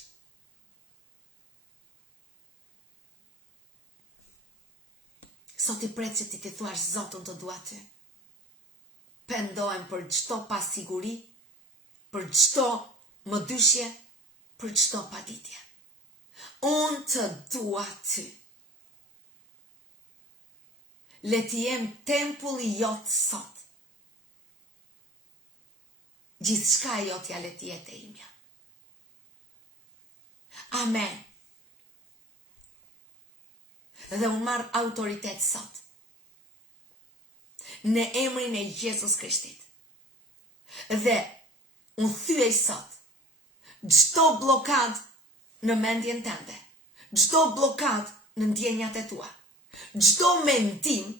Zoti pret që ti t'i thuash, Zotun të dua ty. Pendohem për çdo pasiguri, për çdo mëdyshje, për çdo paditje. Unë të dua ty. Le të jem tempulli jot sot. Gjithçka e jotja le të jetë e imja. Amen. Dhe unë marr autoritet sot. Në emrin e Jezus Krishtit. Dhe unë thyej sot çdo blokad në mendjen tënde, çdo blokad në ndjenjat e tua, çdo mendim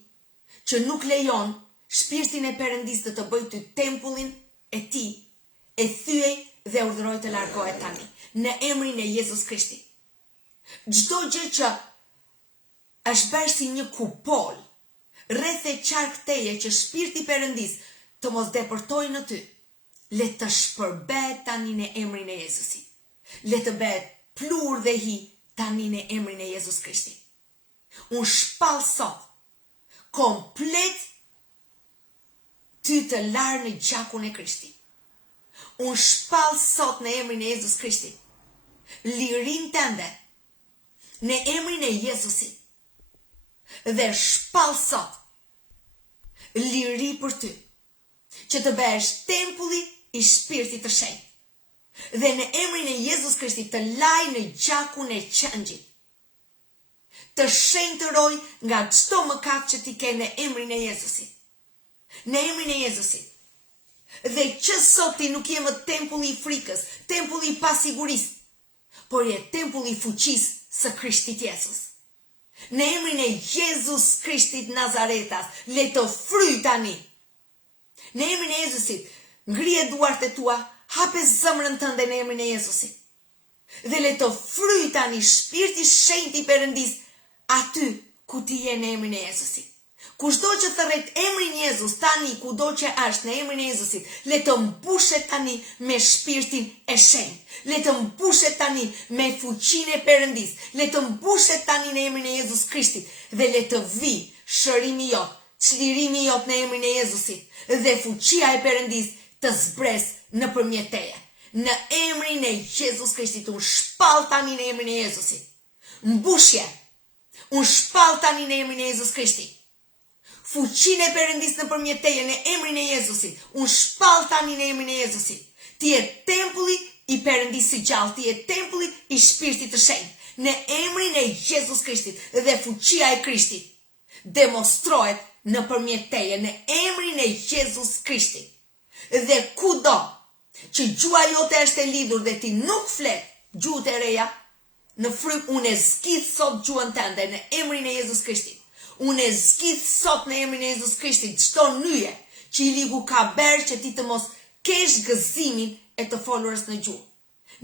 që nuk lejon Shpirtin e Perëndis të bëjë ty tempullin e tij, e thyej dhe urdhëroj të largohet tani, në emrin e Jezus Krishtit. Çdo gjë që është bërë si një kupol rreth e qark teje që Shpirti i Perëndis të mos depërtojë në ty, le të shpërbehet tani në emrin e Jezusit. Le të bëhet plur dhe hi tani në emrin e Jezus Krishtit. Unë shpall sot komplet ty të larë në gjakun e Krishtit. Unë shpall sot në emrin e Jezus Krishtit lirin tënde në emrin e Jezusit. Dhe shpall sot liri për ty, që të bëhesh tempulli i Shpirtit të Shenjtë. Dhe në emrin e Jezus Krishtit të laj në gjakun e qengjit. Të shenjtëroj nga çdo mëkat që ti ke në emrin e Jezusit. Në emrin e Jezusit. Dhe që sot ti nuk je më tempulli i frikës, tempulli i pasigurisë, por je tempulli i fuqisë së Krishtit Jezus. Në emrin e Jezus Krishtit Nazaretas, le të fryj tani. Në emrin e Jezusit, ngrije duart e tua, hape zemrën tënde në emrin e Jezusit. Dhe le të fryj tani Shpirti i Shenjtë i Perëndis aty ku ti je në emrin e Jezusit. Kushdo që thërret emrin Jezus tani, kudo që është në emrin e Jezusit, le të mbushet tani me Shpirtin e Shenjtë. Le të mbushet tani me fuqinë e Perëndis. Le të mbushet tani në emrin e Jezus Krishtit dhe le të vi shërimi jot, çlirimi jot në emrin e Jezusit dhe fuqia e Perëndis të zbres nëpërmjet teje. Në emrin e Jezus Krishtit unë shpall tani në emrin e Jezusit. Mbushje. Unë shpall tani në emrin e Jezus Krishtit. Fuqinë e Perëndis nëpërmjet teje në emrin e Jezusit. Unë shpall tani në emrin e Jezusit. Ti je tempulli i Perëndis së gjallë, ti je tempulli i Shpirtit të Shenjtë. Në emrin e Jezus Krishtit dhe fuqia e Krishtit demonstrohet nëpërmjet teje në emrin e Jezus Krishtit. Dhe kudo që gjua jote është e lidhur dhe ti nuk flet gjuhët e reja, në frymë unë e zgjidh sot gjuhën tënde në emrin e Jezus Krishtit. Unë e zgjidh sot në emrin e Jezus Krishtit çdo nyje që i ligu ka berë që ti të mos kesh gëzimin e të folurës në gjuhë.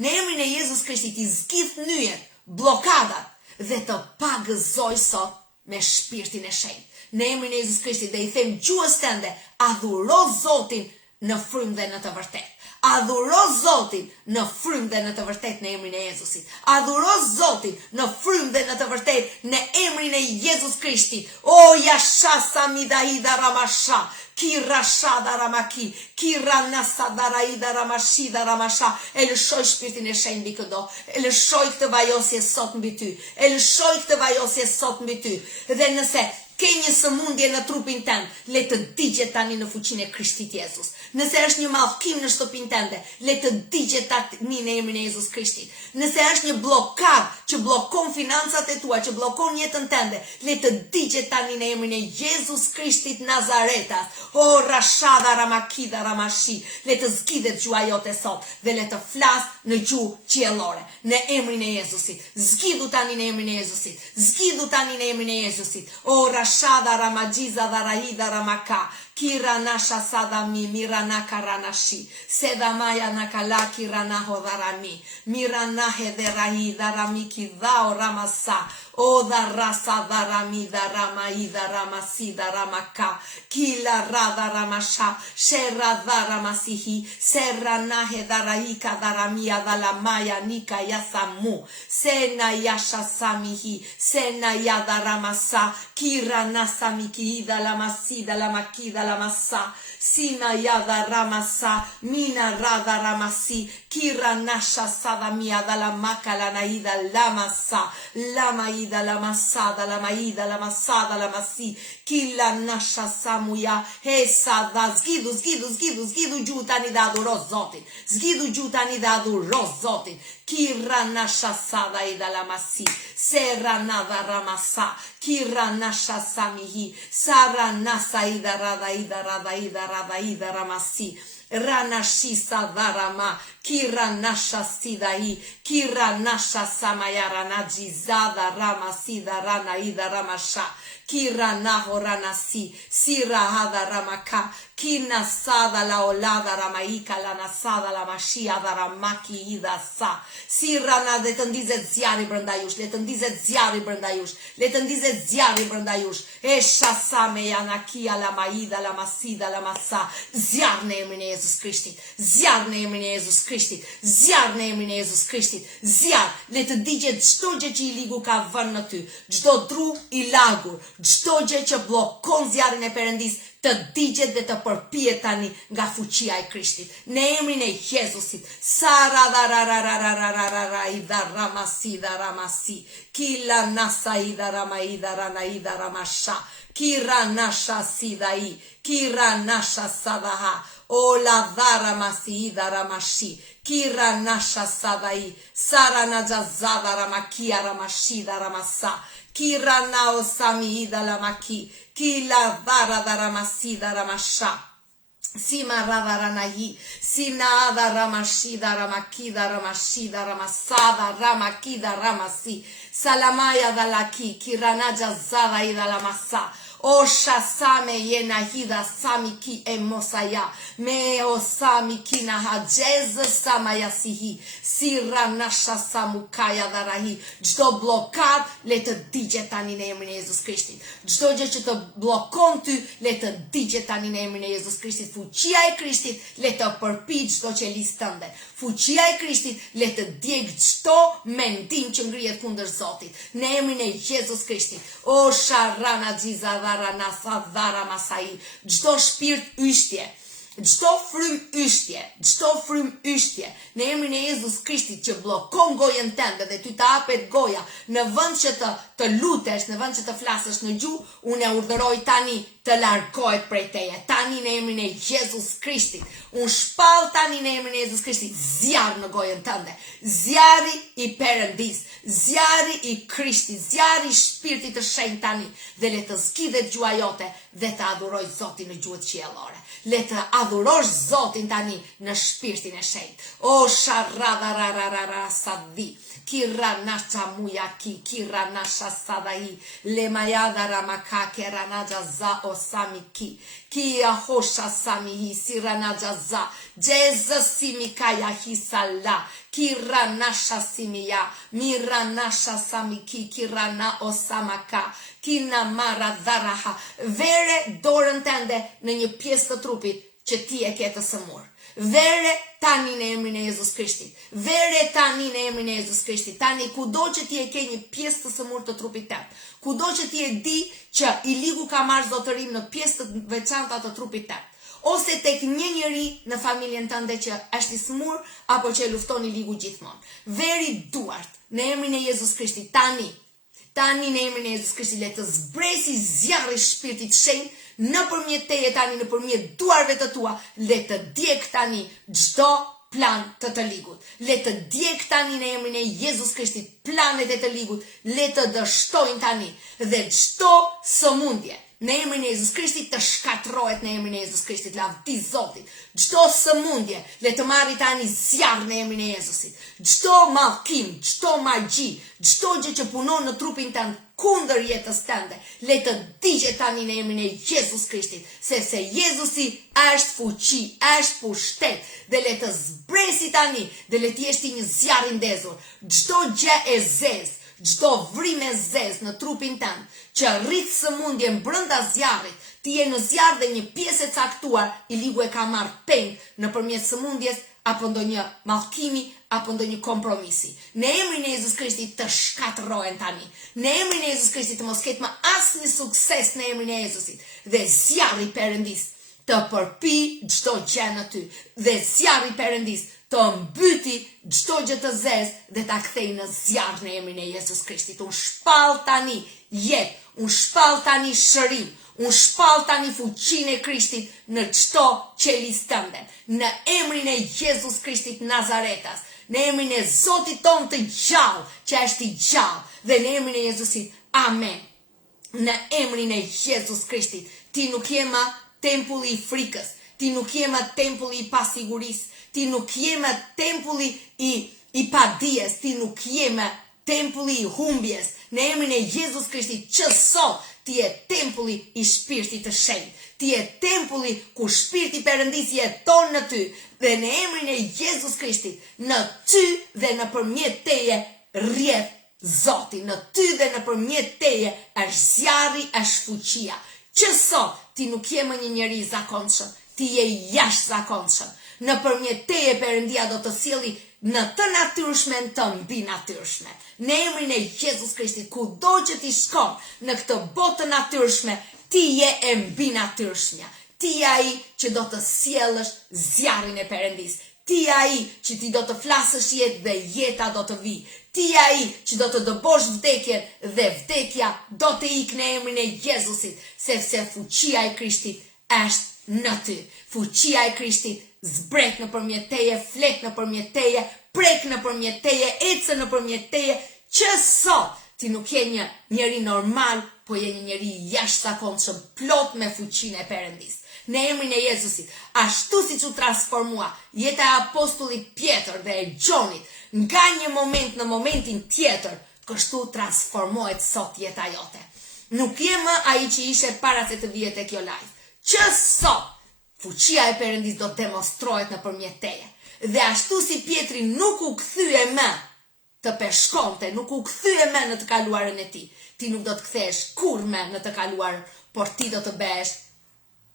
Në emrin e Jezus Krishtit i zgjidh nyjet, blokadat dhe të pagëzoj sot me shpirtin e shenjtë. Në emrin e Jezus Krishtit dhe i them gjuhës tënde, adhuro Zotin në frymë dhe në të vërtetë. Adhuro Zotin në frymë dhe në të vërtetë në emrin e Jezusit. Adhuro Zotin në frymë dhe në të vërtetë në emrin e Jezus Krishtit. O Yasha Samidaida Ramasha, Kira Shada Ramaki, Kira Nasada Raida Ramashida Ramasha. E lëshoj shpirtin e shenjtë mbi këdo. E lëshoj këtë vajosje sot mbi ty. E lëshoj këtë vajosje sot mbi ty. Dhe nëse ke një sëmundje në trupin tënd, le të digjet tani në fuqinë e Krishtit Jezus. Nëse është një mallkim në shtëpinë tënde, le të digjet tani në emrin e Jezus Krishtit. Nëse është një blokad që bllokon financat e tua, që bllokon jetën tënde, le të digjet tani në emrin e Jezus Krishtit Nazaretas. O Rashada Ramakida Ramashi, le të zgjidhet gjua jote sot dhe le të flas në gjuhë qiellore në emrin e Jezusit. Zgjidhu tani në emrin e Jezusit. Zgjidhu tani në emrin e Jezusit. O Rashada Ramajiza Daraida Ramaka, Kira Nasha Sadami, Mirana Karanashi, Sedamaya Nakalaki Ranaho Darami, Mirana Hederahi Daramiki Dao Ramasa, O Darasa Darami Daramai Daramasi Daramaka, Kila Rada Ramasha, Shera Daramasihi, Serana Hedaraika Daramia Dalamaya Nika Yasamu, Sena Yasha Samihi, Sena Yadaramasa, Kira Nasamiki Dalamasi Dalamaki Dalamasa, Sina Yada Ramasa, Mina Rada Ramasi, Kira Nasha Sadamia Dalamaka Lanaida Lamasa, Lamaida Lamasada, Lamaida Lamasada Lamasi, Kila Nasha Samuja, Hesada, zgidu gjuhë tani dhe adhuro Zotin. Zgidu gjuhë tani dhe adhuro Zotin. Kira Nasha Sada Ida Lamasi, Sera Nada Ramasa, Kira Nasha Samihi, Sara Nasa Ida Rada Ida Rada Ida Rada Ida Ramasi, Rana Shisa Darama, Kira Nasha Sidahi, Kira Nasha Samayara Najizada Rama Sida Rana Ida Ramasha, Kira Naho Ranasi, Sira Hada Ramaka, Kina Sada La Olada Ramaika La Nasada La Mashia da Ramaki Ida Sa, Sira Na dhe të ndizet zjarri brenda jush, le të ndizet zjarri brenda jush, le të ndizet zjarri brenda jush, e shasa me janakia la maida la masida la masa, zjarr në emrin e Jezus Krishtit, zjarr në emrin e Jezus Krishtit, zjarr në emrin e Jezus Krishtit, zjarr, le të digjet çdo gjë që i ligu ka vënë në ty, çdo dru i lagur, çdo gjë që bllokon zjarrin e Perëndis, të digjet dhe të përpijet tani nga fuqia e Krishtit. Në emrin e Jezusit, Sara da ida ramasi da ramasi, Kila nasa ida ramaida ranaida ramasha, Kira nasha sidai, Kira nasha sadaha, Ola dara masi ida ramashi, Kira nasha sadai, Sara najazada ramakia ramashida ramasa, Kira nao sami ida lamaki, Kila vara daramasida ramasha, Sima rada ranahi, Sinada ramashida ramakida ramashida ramasada ramakida ramasi, Salamaya dalaki, Kiranaja zada ida lamasa, O shasame yenahida samiki emosaya, me osami kina hajez samayasihi, sira nasha samukaya darahi. Çdo blokad le të digjet tani në emrin e Jezus Krishtit. Çdo gjë që të bllokon ty le të digjet tani në emrin e Jezus Krishtit. Fuqia e Krishtit le të përpij çdo qelisë tënde. Fuqia e Krishtit le të djeg çdo mendim që ngrihet kundër Zotit. Në emrin e Jezus Krishtit. O sharana xizava Nasa dhara masai, çdo shpirt yshtje, çdo frym yshtje, në emrin e Jezus Krishtit që bllokon gojën tënde dhe ty të hapet goja, në vend që të lutesh, në vend që të flasësh në gjuhë, unë urdhëroj tani të largohet prej teje. Tani në emrin e Jezus Krishtit. Unë shpall tani në emrin e Jezus Krishtit zjarr në gojën tënde. Zjarri i Perëndis, zjarri i Krishtit, zjarri i Shpirtit të Shenjtë tani dhe le të zgjidhet gjua jote dhe të adhuroj Zotin në gjuhët qiellore. Le të adhurosh Zotin tani në Shpirtin e Shenjtë. O sharrada sadi, Kiranasha muyaki, kiranasha sadahi, lemayada ramaka, keranaja za osamiki, kia hosha samihi, siranaja za, jeza simikaya hisala, kiranasha simia, miranasha samiki, kirana osamaka, kina mara dharaha. Vere dorën tënde në një pjesë të trupit që ti e ke të sëmur. Vere tani në emrin e Jezus Krishtit. Vere tani në emrin e Jezus Krishtit. Tani kudo që ti e ke një pjesë të sëmur të trupit tënd, kudo që ti e di që i ligu ka marrë zotërim në pjesë të veçanta të trupit tënd, ose tek një njeri në familjen tënde që është i smur apo që e lufton i ligu gjithmonë. Veri duart në emrin e Jezus Krishtit tani në emrin e Jezus Krishtit le të zbresi zjarri shpirtit shenjtë nëpërmjet teje tani, nëpërmjet duarve të tua, le të djeg tani çdo plan të ligut. Le të djeg tani në emrin e Jezus Krishtit planet e të ligut, le të dështojnë tani dhe çdo sëmundje në emrin e Jezus Krishtit të shkatrohet në emrin e Jezus Krishtit, lavdi Zotit. Çdo sëmundje le të marri tani zjarr në emrin e Jezusit. Çdo mallkim, çdo magji, çdo gjë që punon në trupin tënd kundër jetës tënde, le të digjet tani në emrin e Jezus Krishtit, sepse Jezusi është fuqi, është pushtet, dhe le të zbresi tani, dhe le të jesh ti një zjarr i ndezur. Çdo gjë e zezë, çdo vrim e zezë në trupin tënd, që rrit sëmundje brenda zjarrit, ti je në zjarr dhe një pjesë e caktuar i ligu e ka marrë peng nëpërmjet sëmundjes apo ndonjë mallkimi apo ndonjë kompromisi. Në emrin e Jezus Krishtit të shkatërrohen tani. Në emrin e Jezus Krishtit të mos ketë më asnjë sukses në emrin e Jezusit. Dhe zjarri i Perëndis të përpi çdo gjë në ty. Dhe zjarri i Perëndis të mbyti çdo gjë të zezë dhe ta kthej në zjarr në emrin e Jezus Krishtit. Unë shpall tani jetë, unë shpall tani shërim, unë shpall tani fuqinë e Krishtit në çdo qelis tënde. Në emrin e Jezus Krishtit Nazaretas, në emrin e Zotit ton të gjallë, që është i gjallë, dhe në emrin e Jezusit, amen. Në emrin e Jezus Krishtit, ti nuk je më tempulli i frikës, ti nuk je më tempulli i pasigurisë, ti nuk je më tempulli i padijes, ti nuk je më tempulli i humbjes. Në emrin e Jezus Krishtit, që sot ti je tempulli i shpirtit të shenjtë. Ti je tempulli ku shpirti i Perëndis jeton në ty, dhe në emrin e Jezus Krishtit, në ty dhe nëpërmjet teje rrjedh Zoti, në ty dhe nëpërmjet teje është zjarri, është fuqia. Që sot ti nuk je më një njeri i zakonshëm, ti je jashtëzakonshëm. Nëpërmjet teje Perëndia do të sjellë në të natyrshmen të mbi natyrshme. Në emrin e Jezus Krishtit, kudo që ti shkon në këtë botë të natyrshme, ti je e mbi natyrshmja. Ti je ai që do të sjellësh zjarrin e Perëndis. Ti je ai që ti do të flasësh jetë dhe jeta do të vi. Ti je ai që do të dëbosh vdekjen dhe vdekja do të ikë në emrin e Jezusit, sepse fuqia e Krishtit është në ty. Fuqia e Krishtit zbret nëpërmjet teje, flet nëpërmjet teje, prek nëpërmjet teje, ecë nëpërmjet teje, që sot ti nuk je një njeri normal, po je një njeri jashtëzakonshëm, plot me fuqinë e Perëndis. Në emrin e Jezusit, ashtu siç u transformua jeta e apostullit Pjetër dhe e Gjonit, nga një moment në momentin tjetër, kështu transformohet sot jeta jote. Nuk je më ai që ishe para se të vije tek kjo live. Që sot fuqia e Perëndis do të demonstrohet nëpërmjet teje. Dhe ashtu si Pietri nuk u kthye më të peshkonte, nuk u kthye më në të kaluarën e tij, ti nuk do të kthehesh kurrë më në të kaluarën, por ti do të bëhesh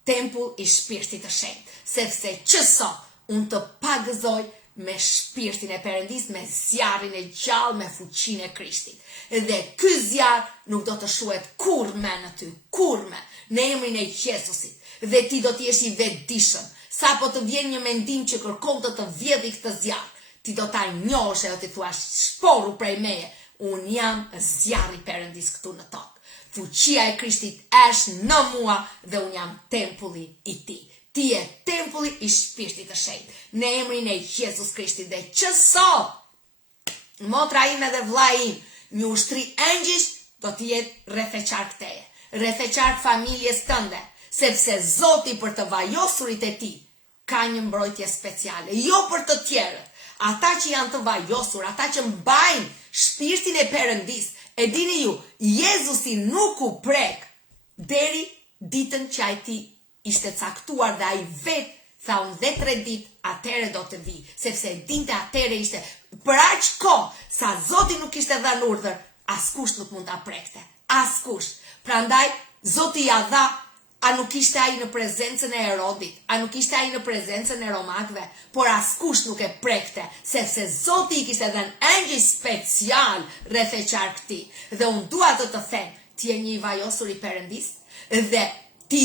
tempull i shpirtit të shenjtë, sepse që sot unë të pagëzoj me shpirtin e Perëndis, me zjarrin e gjallë, me fuqinë e Krishtit. Dhe ky zjarr nuk do të shuhet kurrë më në ty, kurrë më, në emrin e Jezusit. Dhe ti do të jesh i vetëdijshëm. Sapo të vjen një mendim që kërkon të vjedhë këtë zjarr, ti do ta njohësh edhe ti thua shporu prej meje, unë jam zjarri i Perëndis këtu në tokë. Fuqia e Krishtit është në mua dhe unë jam tempulli i tij. Ti je tempulli i shpirtit të shenjtë. Në emrin e Jezus Krishtit, dhe që sot motra ime dhe vlla im, një ushtri engjësh do të jetë rreth e qark teje, rreth e qark familjes tënde, sepse Zoti për të vajosurit e tij ka një mbrojtje speciale, jo për të tjerët. ata që janë të vajosur, ata që mbajnë shpirtin e Perëndis. E dini ju, Jezusi nuk u prek deri ditën që ai ishte caktuar dhe ai vetë tha unë dhe 3 ditë atëre do të vi, sepse dinte atëre ishte për aq kohë sa Zoti nuk ishte dhënë urdhër, askush nuk mund ta prekte. Askush. Prandaj Zoti ja dha, a nuk ishte ai në prezencën e Herodit, a nuk ishte ai në prezencën e romakëve, por askush nuk e prekte, sepse Zoti i kishte dhënë engjëj special rreth e qarkëti. Dhe unë dua të them, ti je një i vajosur i Perëndis dhe ti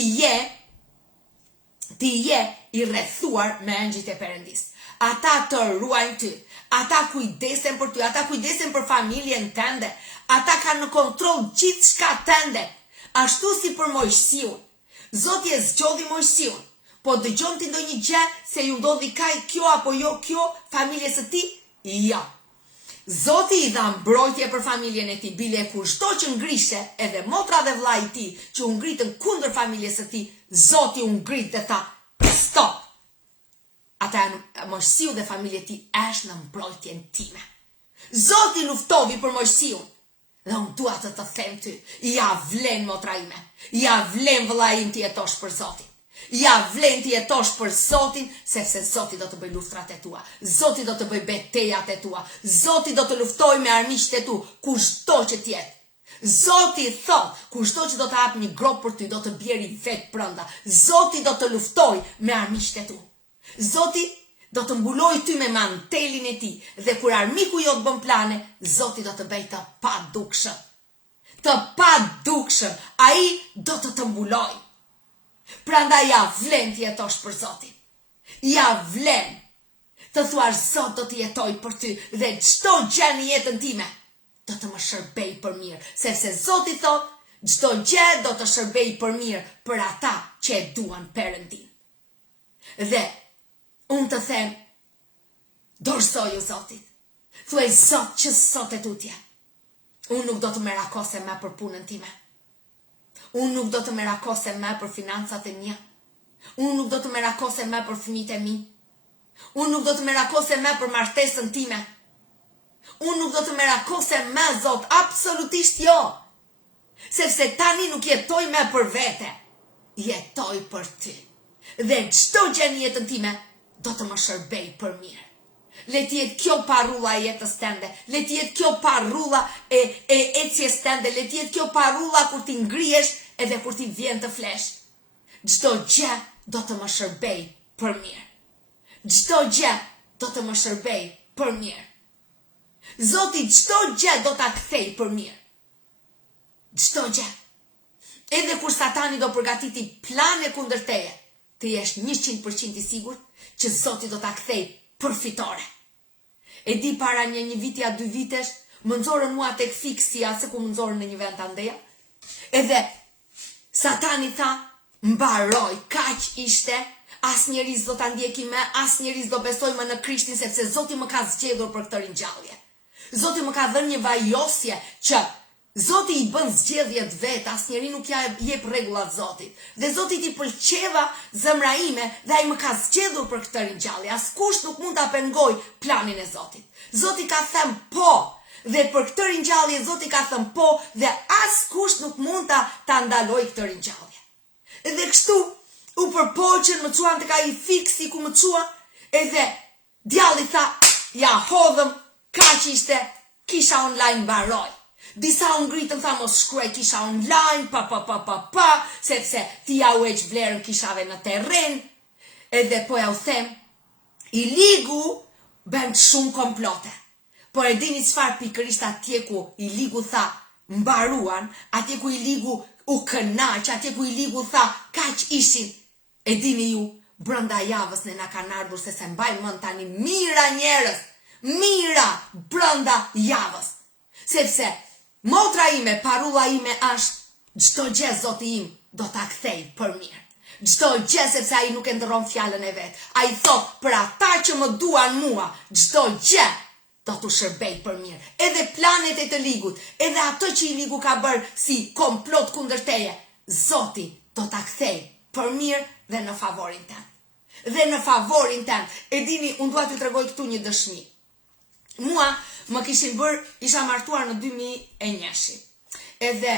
je i rrethuar me engjëjt e Perëndis. Ata të ruajnë ty, ata kujdesen për ty, ata kujdesen për familjen tënde, ata kanë në kontroll gjithçka tënde, ashtu si për Mojsiun. Zoti e zgjodhi Mojsiun, po dëgjon ti ndonjë gjë se ju ndodhi kjo apo jo kjo familjes së tij? Ja. Zoti i dha mbrojtje për familjen e tij, bile kushto që ngrishe, edhe motra dhe vllai i tij që u ngritën kundër familjes së tij, Zoti u ngrit dhe tha, stop. Ata Mojsiu dhe familja e tij është në mbrojtjen time. Zoti luftovi për Mojsiun. Dhe unë dua të them ty, ja vlen motra ime, ja vlen vëlla im të jetosh për Zotin. Ja vlen të jetosh për Zotin, sepse Zoti do të bëj luftrat e tua. Zoti do të bëj betejat e tua. Zoti do të luftoj me armiqtë e tu, kushdo që të jetë. Zoti thot, kushdo që do të hap një grop për ty, do të bjeri vetë brenda. Zoti do të luftoj me armiqtë e tu. Zoti do të mbuloj ty me mantelin e tij, dhe kur armiku jo të bën plane, Zoti do të bëj të padukshëm. Të padukshëm, ai do të mbuloj. Prandaj ja vlen të jetosh për Zotin. Ja vlen të thuash Zot do të jetoj për ty dhe çdo gjë në jetën time do të më shërbej për mirë, sepse Zoti thot, çdo gjë do të shërbej për mirë për ata që e duan Perëndin. Dhe unë të them, dorëzoju Zotit. Thuaj Zot që sot e tutje. Unë nuk do të merakosem me për punën time. Unë nuk do të merakosem me për financat e mia. Unë nuk do të merakosem me për fëmijët e mi. Unë nuk do të merakosem me për martesën time. Unë nuk do të merakosem me Zot, absolutisht jo. Sepse tani nuk jetoj me për vete. Jetoj për ty. Dhe çdo gjë në jetën time do të më shërbej për mirë. Le të jetë kjo parulla e jetës tënde, le të jetë kjo parulla e ecjes tënde, le të jetë kjo parulla kur ti ngrihesh edhe kur ti vjen të flesh. Çdo gjë do të më shërbej për mirë. Çdo gjë do të më shërbej për mirë. Zoti çdo gjë do ta kthej për mirë. Çdo gjë. Edhe kur Satani do përgatiti plane kundër teje, ti jesh 100% i sigurt që Zoti do ta kthej përfitore. E di para një viti a 2 vitesh, më nxorën mua tek fiksi, se ku më nxorën në një vend të ndeja. Edhe Satani tha, mbaroj, kaq ishte, asnjëri s'do ta ndjeki më, asnjëri s'do besoj më në Krishtin, sepse Zoti më ka zgjedhur për këtë ringjallje. Zoti më ka dhënë një vajosje që Zoti i bën zgjedhjet vet, asnjëri nuk ja jep rregullat Zotit. Dhe Zoti i pëlqeva zemra ime dhe ai më ka zgjedhur për këtë ringjallje. Askush nuk mund ta pengoj planin e Zotit. Zoti ka thënë po, dhe për këtë ringjallje Zoti ka thënë po, dhe askush nuk mund ta ndaloj këtë ringjallje. Dhe kështu u përpoqën, më çuan tek ai fiksi ku më çua, edhe djalli tha, ja hodhëm, kaq ishte, kisha online mbaroj. Disa unë ngritën, tha mos shkruaj, kisha online, sepse ti ja u eq vlerën kishave në terren, edhe po ja u them, i ligu bën shumë komplote. Por e dini çfarë pikërisht atje ku i ligu tha, mbaruan, atje ku i ligu u kënaq, atje ku i ligu tha, kaq ishin. E dini ju, brenda javës ne na kanë ardhur se mbajnë mend tani mira njerëz, mira brenda javës. Sepse motra ime, parulla ime është çdo gjë Zoti im do ta kthej për mirë. Çdo gjë, sepse ai nuk e ndron fjalën e vet. Ai thot për ata që më duan mua, çdo gjë do t'u shërbej për mirë. Edhe planet e të ligut, edhe ato që i ligu ka bërë si komplot kundër teje, Zoti do ta kthej për mirë dhe në favorin tënd. dhe në favorin tem. E dini, unë dua t'ju tregoj këtu një dëshmi. Mua më kishin bërë, isha martuar në 2001. Edhe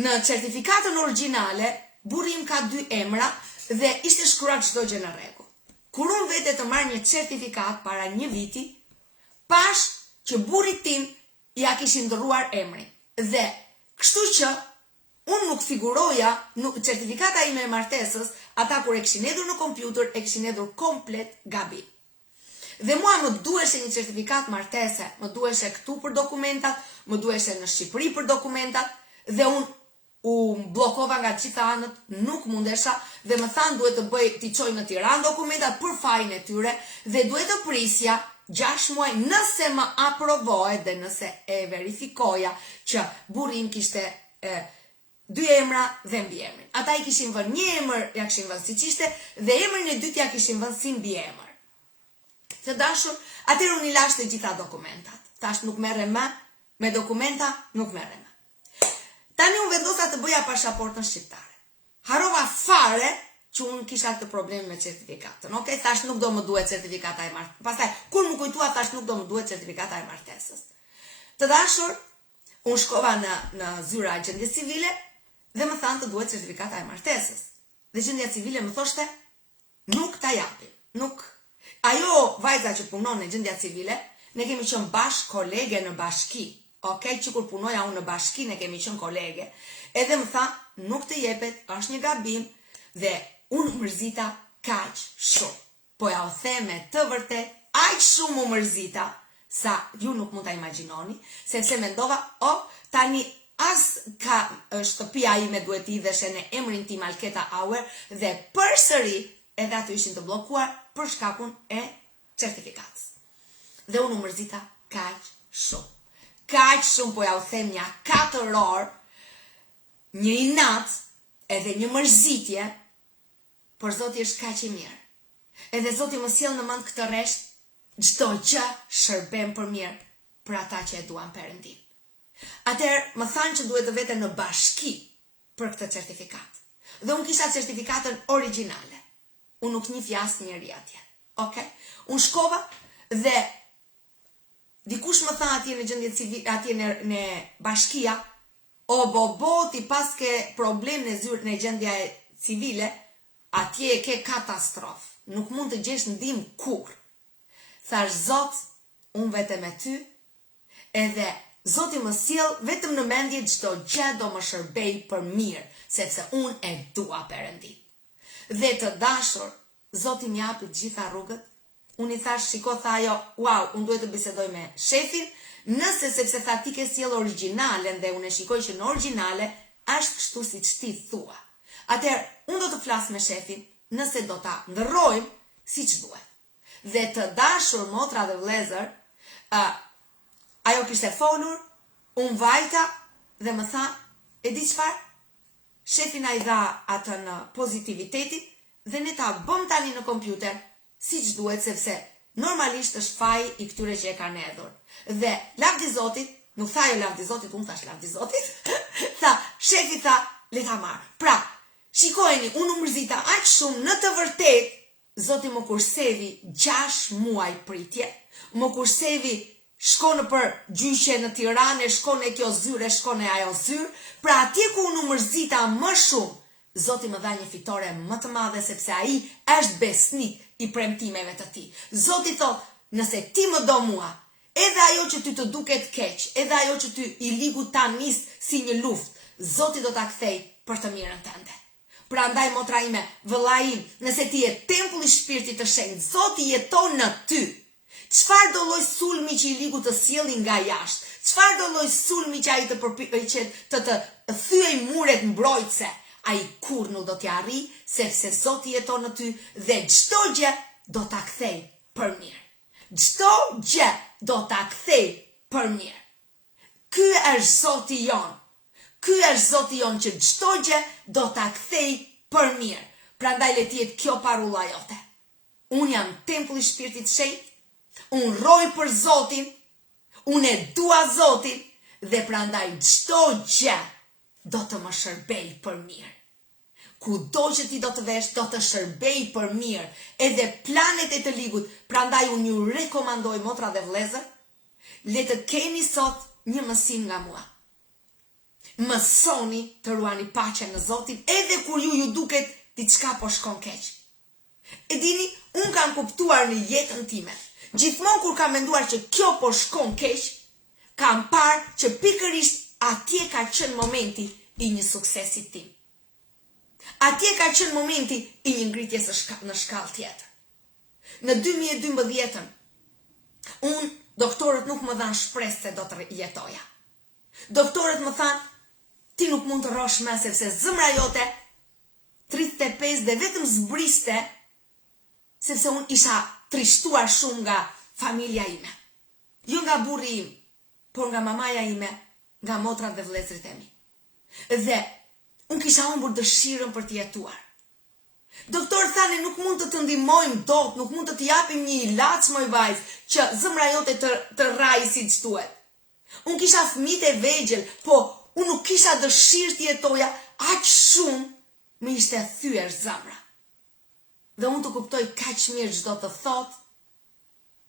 në certifikatën origjinale, burri im ka 2 emra dhe ishte shkruar çdo gjë në rregull. Kur unë vete të marr një certifikat para 1 viti, pash që burrit tim ja kishin ndrruar emrin. Dhe kështu që unë nuk figuroja, certifikata ime e martesës, ata kur e kishin hedhur në kompjuter, e kishin hedhur komplet gabim. Dhe mua më duheshe një certifikat martese, më duheshe këtu për dokumentat, më duheshe në Shqipëri për dokumentat, dhe unë u blokova nga gjitha anët, nuk mundesha, dhe më thanë duhet të bëj t'i qoj në Tiranë dokumentat për fajin e tyre, dhe duhet të prisja 6 muaj nëse më aprovohet dhe nëse e verifikoja që burri im kishte 2 emra dhe mbiemrin. Ata i kishin vënë 1 emër, ja kishin vënë siç ishte, dhe emrin e dytë ja kishin vënë si mbiemër. Të dashur, atëherë unë i lash të gjitha dokumentat. Tash nuk merrem më me dokumenta, nuk merrem më. Tani unë vendosa të bëja pasaportën shqiptare. Harova fare që unë kisha këtë problem me certifikatën. Okej, thash nuk do më duhet certifikata e martesës. Pastaj, kur më kujtua, thash nuk do më duhet certifikata e martesës. Të dashur, unë shkova në zyra e gjendjes civile dhe më thanë të duhet certifikata e martesës. Dhe gjendja civile më thoshte, nuk ta japim. Nuk. Ajo vajza që punon në gjendja civile, ne kemi qenë bashkë kolege në bashki. Okej, që kur punoja unë në bashki, ne kemi qenë kolege. Edhe më tha, nuk të jepet, është një gabim, dhe unë mërzita kaq shumë. Po ja o theme të vërtet, aq shumë u mërzita, sa ju nuk mund ta imagjinoni, sepse mendova, tani as ka shtëpia ime duhet i dheshe në emrin tim Alketa Auer, dhe përsëri edhe ato ishin të bllokuar për shkakun e certifikatës. Dhe unë u mërzita kaq shumë. Kaq shumë, po ja u them një 4 orë, një inat, edhe një mërzitje, por Zoti është kaq i mirë. Edhe Zoti më sjell në mend këtë rresht, çdo gjë shërben për mirë për ata që e duan Perëndin. Atëherë më thanë që duhet të vete në bashki për këtë certifikat. Dhe unë kisha certifikatën origjinale. Unë nuk njihja asnjëri atje. Okej? Unë shkova dhe dikush më tha atje në gjendje civile, atje në bashkia, ti paske problem në zyrë në gjendja civile, atje e ke katastrofë. Nuk mund të gjesh ndihmë kur. Thash, Zot, unë vete me ty, edhe Zoti më sjell vetëm në mendje çdo gjë do më shërbej për mirë, sepse unë e dua Perëndin. Dhe të dashur, Zoti më japi të gjitha rrugët. Unë i thash, shiko, tha ajo, wow, unë duhet të bisedoj me shefin, nëse sepse tha ti ke sjell origjinalen dhe unë e shikoj që në origjinale është kështu siç ti thua. Atëherë, unë do të flas me shefin, nëse do ta ndërrojmë siç duhet. Dhe të dashur motra dhe vëllezër, ajo kishte folur, unë vajta dhe më tha, e di çfarë? Shefi na i dha atë në pozitivitetin dhe ne ta bëm tani në kompjuter siç duhet, sepse normalisht është faji i këtyre që e kanë hedhur. Dhe lavdi Zotit, nuk tha jo lavdi Zotit, unë thash lavdi Zotit, tha, shefi tha, le ta marr. Pra, shikojeni, unë u mërzita aq shumë, në të vërtet, Zoti më kursevi 6 muaj pritje, më kursevi shko në për gjyqe në Tiranë, shko në kjo zyre, shko në ajo zyrë, pra atje ku unë u mërzita më shumë, Zoti më dha një fitore më të madhe, sepse ai është besnik i premtimeve të tij. Zoti thot, nëse ti më do mua, edhe ajo që ty të duket keq, edhe ajo që ty i ligu ta nis si një luftë, Zoti do ta kthej për të mirën tënde. Prandaj motra ime, vëlla im, nëse ti je tempulli i Shpirtit të Shenjtë, Zoti jeton në ty. Çfarë do lloj sulmi që i ligu të sjellin nga jashtë? Çfarë do lloj sulmi që ai të thyej muret mbrojtëse? Ai kur nuk do t'ja arri, sepse Zoti jeton në ty dhe çdo gjë do ta kthej për mirë. Çdo gjë do ta kthej për mirë. Ky është Zoti jon. Ky është Zoti jon që çdo gjë do ta kthej për mirë. Prandaj le të jetë kjo parulla jote. Unë jam tempulli i Shpirtit të Shenjtë. Unë rroj për Zotin. Unë e dua Zotin dhe prandaj çdo gjë do të më shërbej për mirë. Kudo që ti do të vesh, do të shërbej për mirë, edhe planet e të ligut. Prandaj unë ju rekomandoj, motra dhe vëllezër, le të keni sot një mësim nga mua. Mësoni të ruani paqen në Zotin, edhe kur ju duket diçka po shkon keq. E dini, unë kam kuptuar në jetën time, gjithmonë kur kam menduar që kjo po shkon keq, kam parë që pikërisht atje ka qenë momenti i një suksesit tim. Atje ka qenë momenti i një ngritjes në shkallë tjetër. Në 2012, unë, doktorët nuk më dhanë shpresë se do të jetoja. Doktorët më thanë, ti nuk mund të rrosh më sepse zemra jote 35 dhe vetëm zbriste, sepse unë isha trishtuar shumë nga familja ime. Jo nga burri im, por nga mamaja ime, nga motrat dhe vëllezërit e mi. Dhe unë kisha humbur dëshirën për të jetuar. Doktorët thanë nuk mund të të ndihmojmë dot, nuk mund të të japim një ilaç më vajzë që zemra jote të rrajë siç duhet. Unë kisha fëmijë të vegjël, po unë nuk kisha dëshirë të jetoja, aq shumë më ishte thyer zemra. Dhe unë të kuptoj kaq mirë çdo të thot,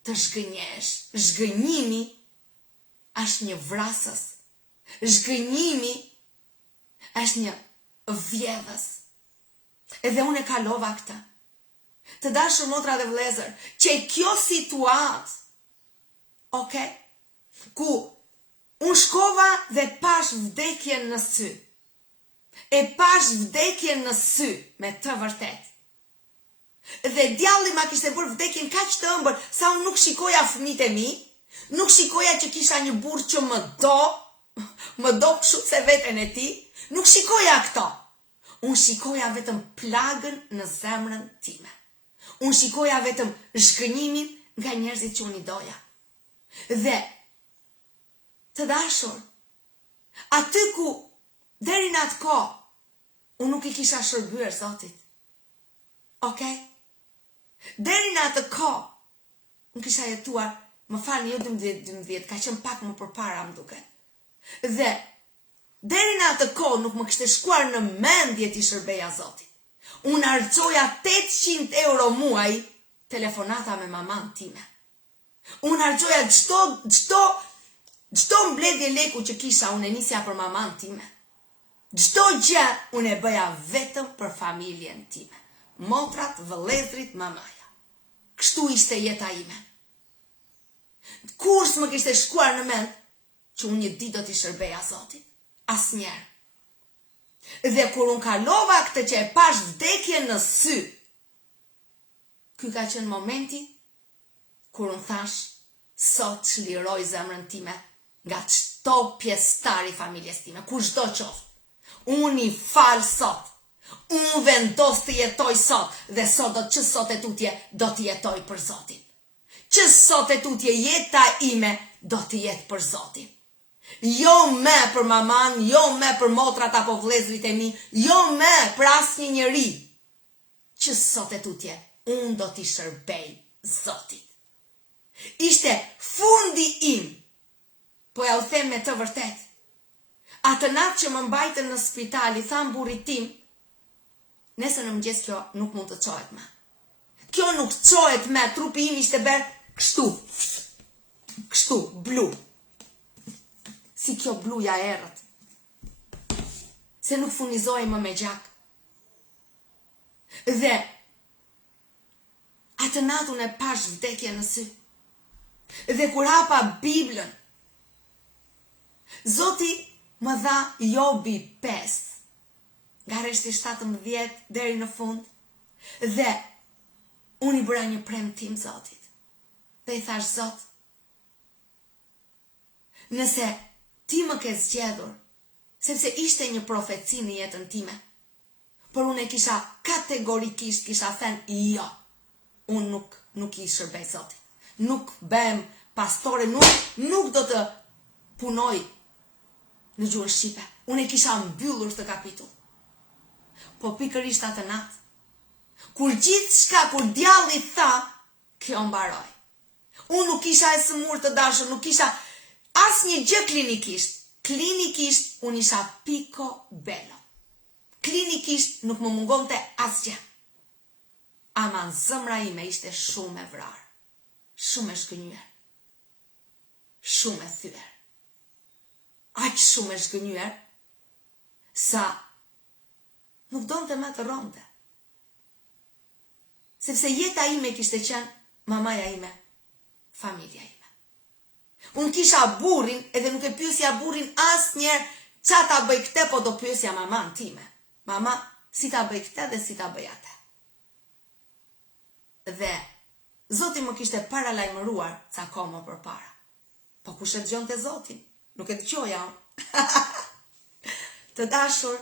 të zhgënjesh. Zhgënjimi është një vrasës. Zhgënjimi është një vjedhës. Edhe unë e kalova këtë. Të dashur motra dhe vëllezër, që kjo situatë, ku unë shkova dhe pash vdekjen në sy. E pash vdekjen në sy me të vërtet. Dhe djalli ma kishte bërë vdekjen kaq të ëmbël, sa unë nuk shikoja fëmijët e mi, nuk shikoja që kisha një burrë që më do kështu se veten e tij, nuk shikoja këto. Unë shikoja vetëm plagën në zemrën time. Unë shikoja vetëm zhgënjimin nga njerëzit që unë i doja. Dhe, të dashur, aty ku, deri në atë kohë, unë nuk i kisha shërbyer Zotit. Deri në atë kohë, unë kisha jetuar, më falni, jo 12, ka qenë pak më përpara më duket. Dhe, deri në atë kohë nuk më kishte shkuar në mendje të shërbeja Zotit. Unë harxoja 800 euro muaj telefonata me maman time. Unë harxoja çdo mbledhje leku që kisha, unë e nisja për maman time. Çdo gjë unë e bëja vetëm për familjen time. Motrat, vëllezrit, mamaja. Kështu ishte jeta ime. Kur s'më kishte shkuar në mend që unë një ditë do t'i shërbeja Zotit. Asnjëherë. Dhe kur unë kalova këtë që e pash vdekjen në sy, ky ka qenë momenti kur unë thash, sot çliroj zemrën time nga çdo pjesëtar i familjes time, ku çdo qoftë. Unë i fal sot. Unë vendos të jetoj sot, dhe sot që sot e tutje do të jetoj për Zotin. Që sot e tutje jeta ime do të jetë për Zotin. Jo me për maman, jo me për motrat apo vëllezërit e mi, jo me për asnjë njeri. Që sot e tutje, unë do t'i shërbej Zotit. Ishte fundi im, po ja u them me të vërtet. Atë natë që më mbajtën në spital, i tham burrit tim, nesër në mëngjes kjo nuk mund të çohet më. Kjo nuk çohet më, trupi im ishte bërë kështu, blu. Si kjo bluja errët. Se nuk furnizoj më me gjak. Dhe atë natë unë e pash vdekje në sy. Dhe kur hapa Biblën, Zoti më dha Jobi 5, nga rreshti 17 deri në fund, dhe unë i bëra një premtim Zotit. Dhe i thash, Zot, nëse ti më ke zgjedhur, sepse ishte një profeci në jetën time, por unë e kisha kategorikisht kisha thënë jo, unë nuk i shërbej Zotit. Nuk bëhem pastore, nuk do të punoj në gjuhën shqipe. Unë e kisha mbyllur këtë kapitull. Po pikërisht atë natë, kur gjithçka, kur djalli tha, kjo mbaroi. Unë nuk kisha e sëmur të dashur, nuk kisha asnjë gjë klinikisht. Klinikisht unë isha piko bello. klinikisht nuk më mungonte asgjë. Ama në zemra ime ishte shumë e vrarë, shumë e shgënjur, shumë e thyer. Aq shumë e shgënjur sa nuk donte më të rronte. Sepse jeta ime kishte qenë mamaja ime, familja ime. Unë kisha burrin, edhe nuk e pyesja burrin asnjëherë qa ta bëj këte, po do pyesja maman time. Mama, si ta bëj këte dhe si ta bëj atë. Dhe Zoti më kishte paralajmëruar ca kohë më përpara. Po kush e dëgjonte Zotin? Nuk e dëgjoja unë. Të dashur,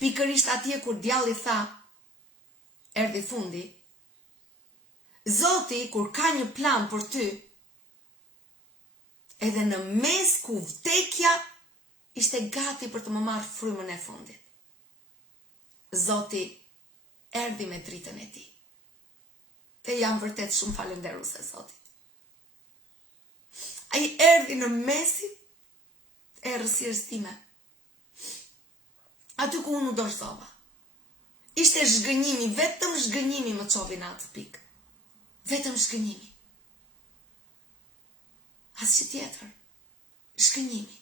pikërisht atje kur djalli tha, erdhi fundi, Zoti kur ka një plan për ty, edhe në mes ku vdekja ishte gati për të më marrë frymën e fundit, Zoti erdhi me dritën e tij. Dhe jam vërtet shumë falënderuese Zotit. Ai erdhi në mesin e errësirës time. Aty ku unë u dorëzova. Ishte zhgënjimi, vetëm zhgënjimi më çovi në atë pikë. Vetëm zhgënjimi. Asgjë tjetër. Zhgënjimi.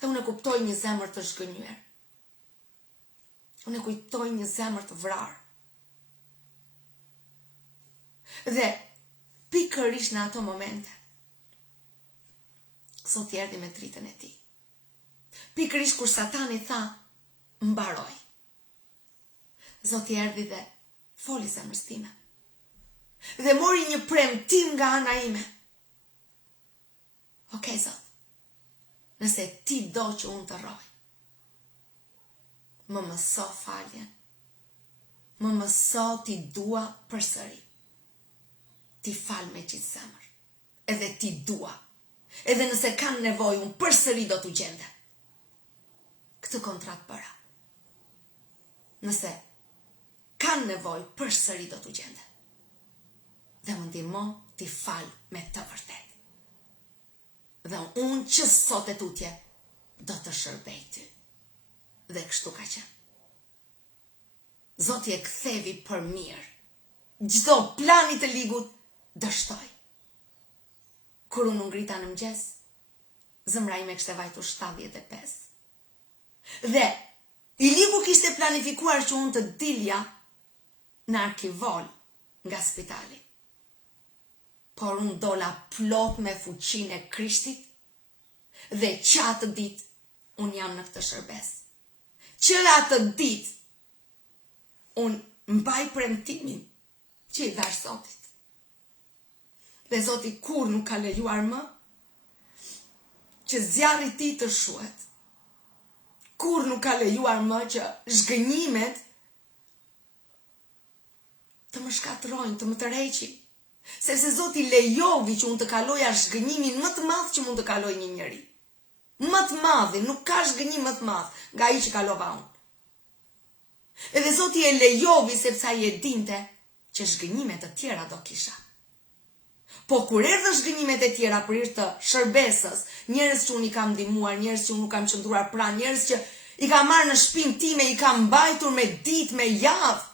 Dhe unë e kuptoj një zemër të zhgënjur. Unë e kujtoj një zemër të vrarë. Dhe pikërisht në ato momente, Zoti erdhi me dritën e tij. Pikërisht kur Satani tha, mbaroj. Zoti erdhi dhe foli zemrës time. Dhe mori një premtim nga ana ime. Okej, Zot, nëse ti do që unë të rroj, më mëso faljen, më mëso ti dua përsëri. Ti fal me gjithë zemër, edhe ti dua, edhe nëse kanë nevojë unë përsëri do t'u gjende. Këtë kontratë bëra. Nëse kanë nevojë përsëri do t'u gjende. Dhe më ndihmo ti fal me të vërtetë. Dhe unë që sot e tutje do të shërbej ty. Dhe kështu ka qenë. Zoti e kthevi për mirë. Çdo plani të ligut dështoj. Kur unë ngrita në mëngjes, zemra ime kishte vajtur 75. Dhe i ligu kishte planifikuar që unë të dilja në Arkivol nga spitali. Por unë dola plot me fuqinë e Krishtit dhe qatë ditë unë jam në këtë shërbes. Që atë ditë unë mbaj premtimin që i dhash Zotit. Dhe Zoti kur nuk ka lejuar më që zjarri i tij të shuhet. Kur nuk ka lejuar më që zhgënjimet të më shkatrojnë, të më tërheqin. Sepse Zoti lejovi që unë të kaloja zhgënjimin më të madh që mund të kaloj një njeri. Më të madhin, nuk ka zhgënjim më të madh nga ai që kalova unë. Edhe Zoti e lejovi sepse ai e dinte që zhgënjimet të tjera do kisha. Po kur erdhën zhgënjimet e tjera për hir të shërbesës, njerëz që unë i kam ndihmuar, njerëz që unë nuk kam qëndruar pranë, njerëz që i kam marrë në shtëpinë time, i kam mbajtur me ditë, me javë,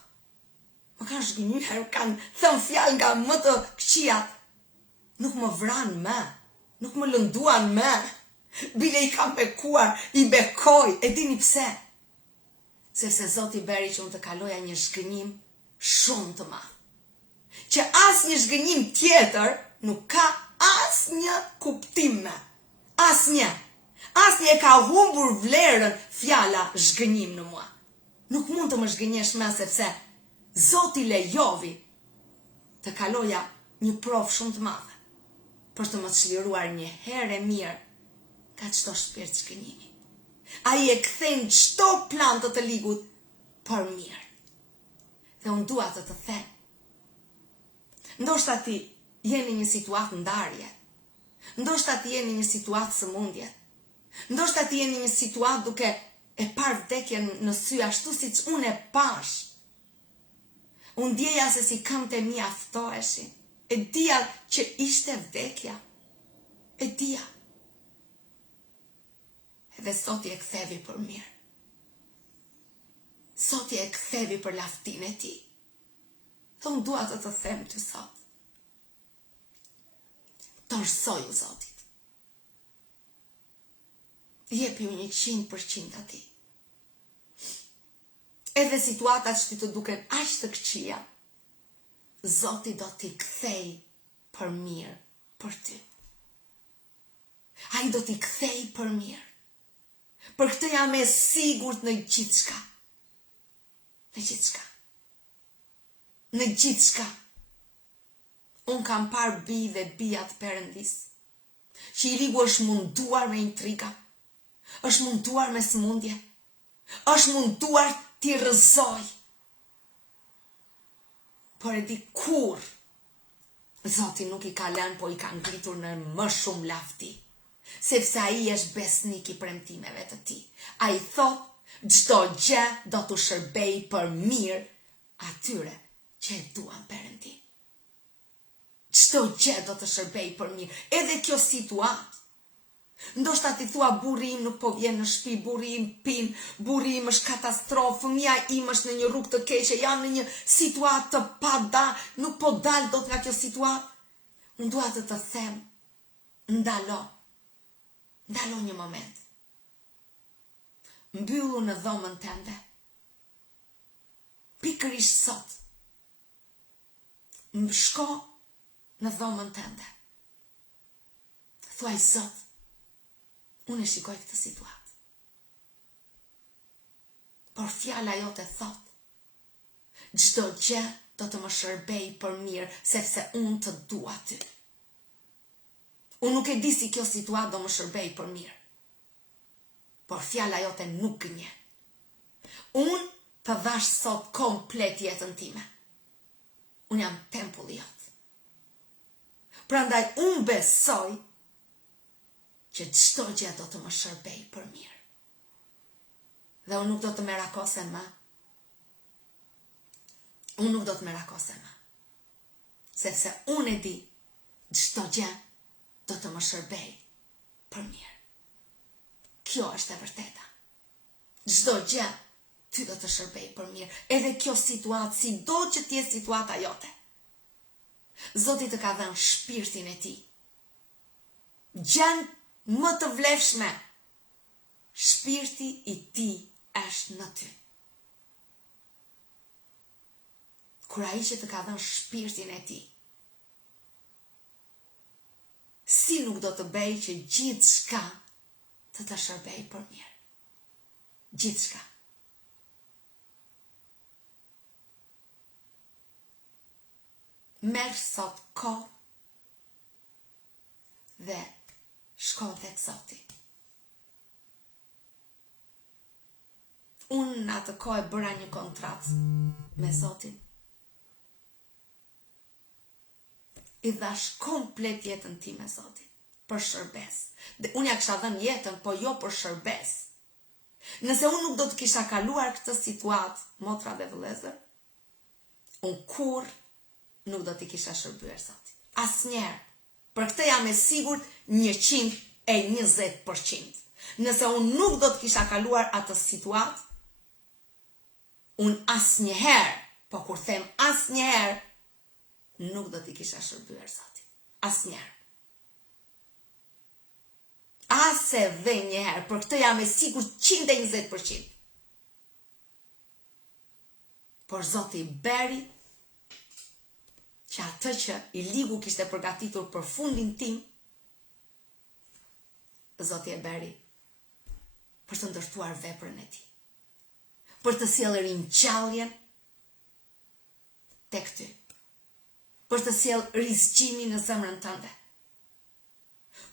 më kanë zhgënjur, kanë thënë fjalë nga më të këqijat. Nuk më vranë më, nuk më lënduan më. Bile i kam bekuar, i bekoj, e dini pse? Sepse Zoti bëri që unë të kaloja një zhgënjim shumë të madh. Që asnjë zhgënjim tjetër nuk ka asnjë kuptim më. Asnjë. Asnjë e ka humbur vlerën fjala zhgënjim në mua. Nuk mund të më zhgënjesh më sepse Zoti lejovi të kaloja një provë shumë të madhe për të më çliruar një herë e mirë ka çdo shpirt zhgënjimi. Ai e kthen çdo plan të ligut për mirë. Dhe unë dua të them. Ndoshta ti jeni një situatë ndarje. Ndoshta ti jeni një situatë sëmundje. Ndoshta ti jeni një situatë duke e parë vdekjen në sy ashtu siç unë e pash. Unë djeja se si këmbët e mia ftoheshin. E dija që ishte vdekja. E dija. Edhe Zoti e kthevi për mirë. Zoti e kthevi për lavdinë e tij. Unë dua të them ty sot. Dorësoju Zotit. Jepi 100% atij. Edhe situatat që ti të duken aq të këqija, Zoti do t'i kthej për mirë për ty. Ai do t'i kthej për mirë. Për këtë jam e sigurt në gjithçka. Në gjithçka. Në gjithçka. Unë kam parë bi dhe bijat Perëndis, që i ligu është munduar me intriga, është munduar me smundje, është munduar t'i rrëzoj. Por e di kur Zoti nuk i ka lënë, po i ka ngritur në më shumë lavdi, sepse ai është besnik i premtimeve të tij. Ai thot, çdo gjë do t'u shërbej për mirë atyre që e duan Perëndin. Çdo gjë do të shërbej për mirë. Edhe kjo situatë. Ndoshta ti thua burri im nuk po vjen në shtëpi, burri im pin, burri im është katastrofë, fëmia im është në një rrugë të keqe, jam në një situatë të pada, nuk po dal dot nga kjo situatë. Unë dua të të them, ndalo një moment. Mbyllu në dhomën tënde. Pikërisht sot. Shko në dhomën tënde. Thuaj Zot, unë e shikoj këtë situatë. Por fjala jote thot, çdo gjë do të më shërbej për mirë, sepse unë të dua ty. Unë nuk e di si kjo situatë do më shërbej për mirë. Por fjala jote nuk gënjen. Unë të dhash sot komplet jetën time. Unë jam tempulli jot. Prandaj unë besoj që çdo gjë do të më shërbej për mirë. Dhe unë nuk do të merakosem më. Unë nuk do të merakosem më. Sepse unë e di çdo gjë do të më shërbej për mirë. Kjo është e vërteta. Çdo gjë ty do të shërbej për mirë. Edhe kjo situatë, si do që t'jetë situata jote, Zoti të ka dhënë shpirtin e tij. Gjën më të vlefshme, shpirti i tij është në ty. Kur ai që të ka dhënë shpirtin e tij, si nuk do të bëj që gjithçka të të shërbej për mirë. Gjithçka. Merë sot kohë dhe shko tek Zoti. Unë në atë kohë bëra një kontratë me Zotin. I dhash komplet jetën time me Zotin, për shërbes. Dhe unë ja kisha dhënë jetën, po jo për shërbes. Nëse unë nuk do të kisha kaluar këtë situatë, motra dhe vëllezër, unë kur nuk do t'i kisha shërbyer Zotit. Asnjëherë. Për këtë jam e sigurt 120%. Nëse unë nuk do të kisha kaluar atë situatë, unë asnjëherë, po kur them asnjëherë, nuk do t'i kisha shërbyer Zotit. Asnjëherë. Ase dhe njëherë, për këtë jam e sigurt 120%. Por Zoti beri që atë që i ligu kishte përgatitur për fundin tim, Zoti e beri për të ndërtuar veprën e tij, për të sjellë ringjalljen tek ty, për të sjellë rizgjimin në zemrën tënde,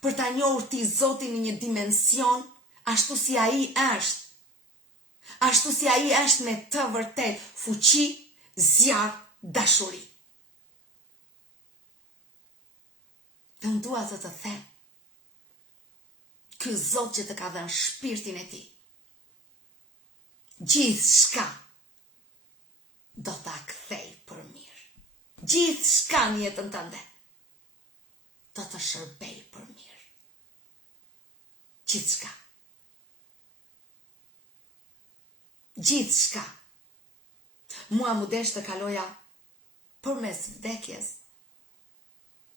për ta njohur ti Zotin në një dimension ashtu si ai është, ashtu si ai është me të vërtet fuqi, zjarr, dashuri. Dhe unë dua të them, ky Zot që të ka dhënë shpirtin e tij, gjithçka do ta kthej për mirë. Gjithçka në jetën tënde do të shërbej për mirë. Gjithçka. Gjithçka Mua mu desh të kaloja përmes vdekjes,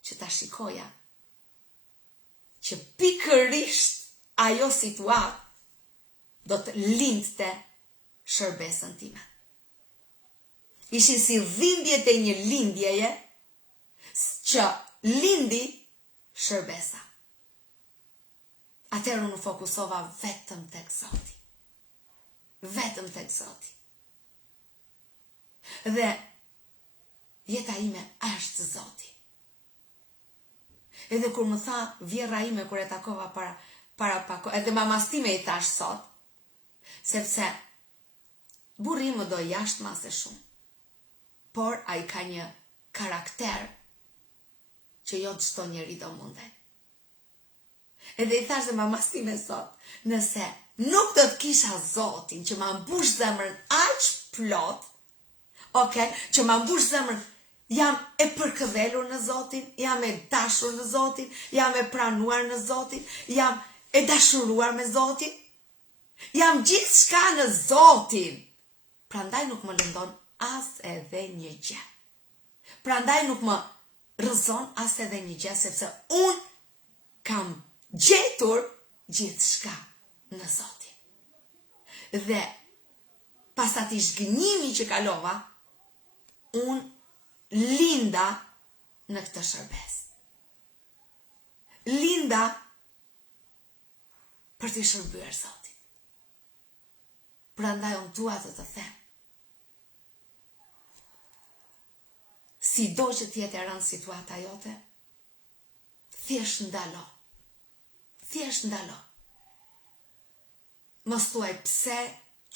që ta shikoja, që pikërisht ajo situatë do të lindte shërbesën time. Ishin si dhimbjet e një lindjeje që lindi shërbesa. Atëherë unë fokusova vetëm tek Zoti. Vetëm tek Zoti. Dhe jeta ime është Zoti. Edhe kur më tha vjerra ime kur e takova para pako, edhe mamas time i thash sot, sepse burri më do jashtë mase shumë, por a i ka një karakter që jo çdo njeri do mundet. Edhe i thash dhe mamas time sot, nëse nuk do të kisha Zotin që ma mbush zemrën aq plot, që ma mbush zemrën, jam e përkëdhelur në Zotin, jam e dashur në Zotin, jam e pranuar në Zotin, jam e dashuruar me Zotin, jam gjithçka në Zotin. Prandaj nuk më lëndon as edhe një gjë. Prandaj nuk më rrëzon as edhe një gjë, sepse unë kam gjetur gjithçka në Zotin. Dhe pas atij zhgënjimi që kalova, unë linda në këtë shërbes. Linda për të shërbyer Zotit. Prandaj unë dua të them, sido që t'jetë e rënë situata jote, thjesht ndalo. Thjesht ndalo. Mos thuaj pse,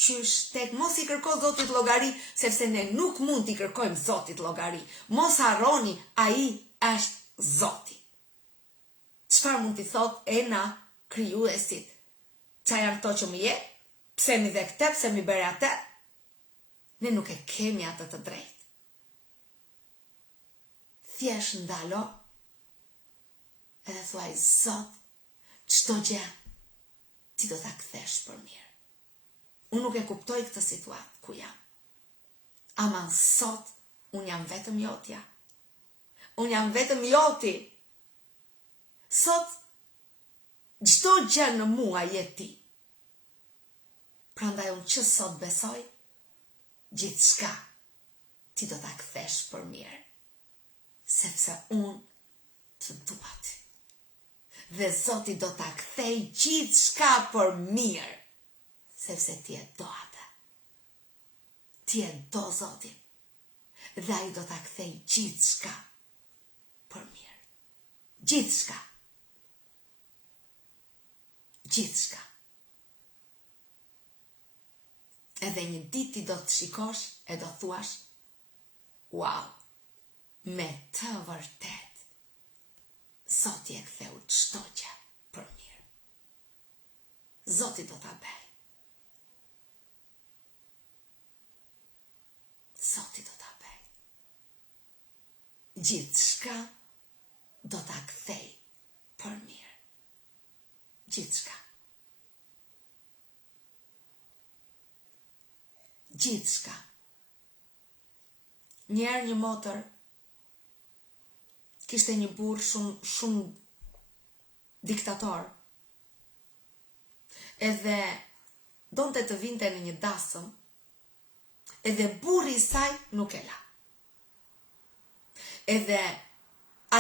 qysh, tek, mos i kërko Zotit llogari, sepse ne nuk mund t'i kërkojmë Zotit llogari. Mos harroni, ai është Zoti. Çfarë mund t'i thot Ena krijuesit? Qa janë to që më je? Pse mi dhe këte, pse mi bëre atë? Ne nuk e kemi atë të drejtë. Thjesht ndalo, edhe thuaj Zot, çdo gjë ti do ta kthesh për mirë. Unë nuk e kuptoj këtë situatë ku jam. Ama sot, unë jam vetëm jotja. Unë jam vetëm joti. Sot, çdo gjë në mua je ti. Prandaj unë që sot besoj, gjithçka ti do ta kthesh për mirë. Sepse unë të dua ty. Dhe Zoti do ta kthej gjithçka për mirë. Sepse ti e do atë. Ti e do Zotin. Dhe ai do ta kthej gjithçka për mirë. Gjithçka. Gjithçka. Edhe një ditë ti do të shikosh e do thuash, wow, me të vërtet, Zoti e ktheu çdo gjë për mirë. Zoti do ta bëj. Zoti do ta bëj. Gjithçka do ta kthej për mirë. Gjithçka. Gjithçka. Njerë një motër kishte një burr shumë diktator. Edhe donte të vinte në një dasëm, edhe burri i saj nuk e la. Edhe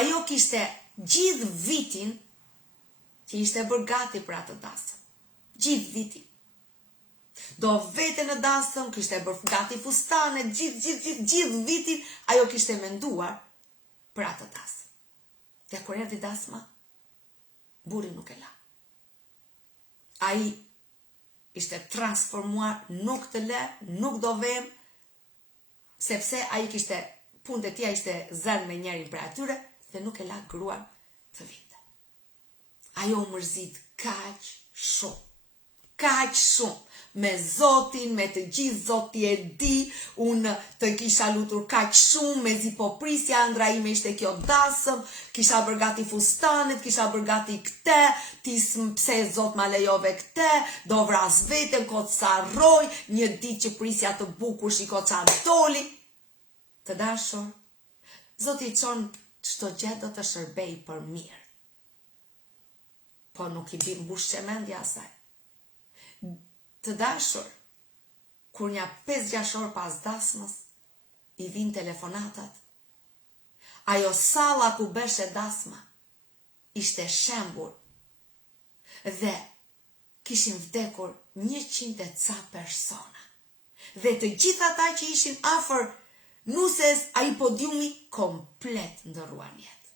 ajo kishte gjithë vitin që ishte bërë gati për atë dasëm. Gjithë vitin. Do vete në dasëm, kishte bërë gati fustane, gjithë vitin ajo kishte menduar për atë dasëm. Dhe kur erdhi dasma, burri nuk e la. Ai ishte transformuar, nuk të le, nuk do vem, sepse ai kishte punë e tij, ishte zënë me njërin për atyre dhe nuk e la gruan të vinte. Ajo u mërzit kaq shumë, kaq shumë. Me Zotin, me të gjithë Zoti e di, unë të kisha lutur kaq shumë, me zi po prisja, ëndra ime ishte kjo dasëm, kisha bërgati fustanit, kisha bërgati këte, tisëm pse Zot ma lejove këte, do vras vetën, ko të sarroj, një ditë që prisja të bukur, shiko qa doli. Të dashur, Zoti qonë çdo gjë do të shërbej për mirë. Po nuk i bim mbush mendja asaj. Të dashur, kur nja 5-6 orë pas dasmës, i vin telefonatat. Ajo salla ku beshe dasma, ishte shembur. Dhe kishin vdekur 100 e ca persona. Dhe të gjitha ata që ishin afër nuses, a i podiumi komplet ndërruan jetë.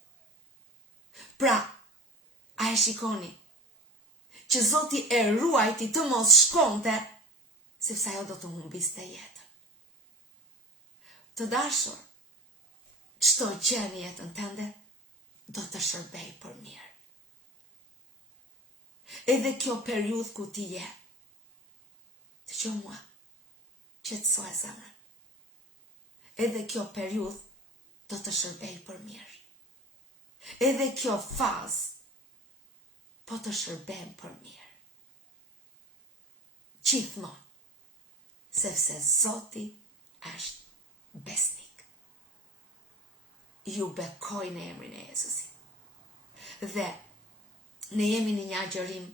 Pra, a e shikoni, që Zoti e ruajti të mos shkonte, sepse ajo do të humbiste jetën. Të dashur, çdo gjë në jetën tënde do të shërbej për mirë. Edhe kjo periudhë ku ti je, dëgjoj mua, qetëso e zemrën. Edhe kjo periudhë do të shërbej për mirë. Edhe kjo fazë po të shërbem për mirë. Gjithmonë, sepse Zoti është besnik. Ju bekoj në emrin e Jezusit. Dhe ne jemi në një agjërim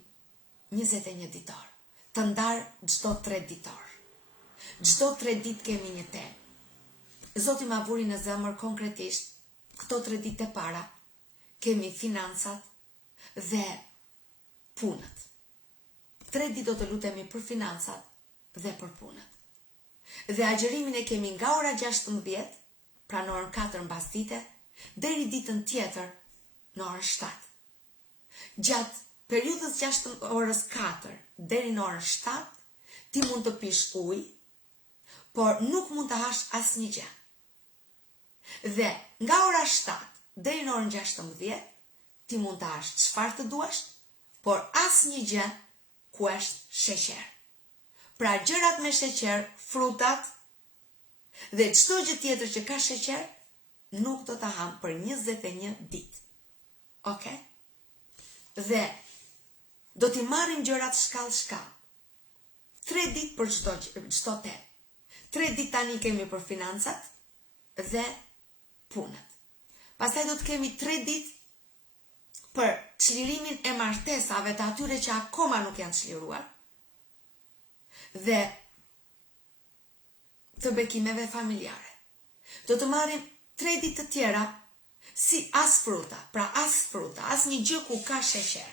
21 ditor, të ndarë çdo 3 ditor. Çdo 3 ditë kemi një temë. Zoti ma vuri në zemër konkretisht, këto 3 ditë e para, kemi financat dhe punët. 3 ditë do të lutemi për financat dhe për punët. Dhe agjërimin e kemi nga ora 16, pra në orën 4 mbas dite, deri ditën tjetër në orën 7. Gjatë periudhës orës 4 deri në orën 7, ti mund të pish ujë, por nuk mund të hash asnjë gjë. Dhe nga ora 7 deri në orën 16, ti mund të hash çfarë të duash, por asnjë gjë ku është sheqer. Pra gjërat me sheqer, frutat dhe çdo gjë tjetër që ka sheqer, nuk do ta ham për 21 ditë. Okej? Dhe do t'i marrim gjërat shkallë. 3 ditë për çdo temë. 3 ditë tani kemi për financat dhe punët. Pastaj do të kemi 3 ditë për çlirimin e martesave të atyre që akoma nuk janë çliruar dhe të bekimeve familjare. Do të marrim 3 ditë të tjera si as fruta, as një gjë ku ka sheqer.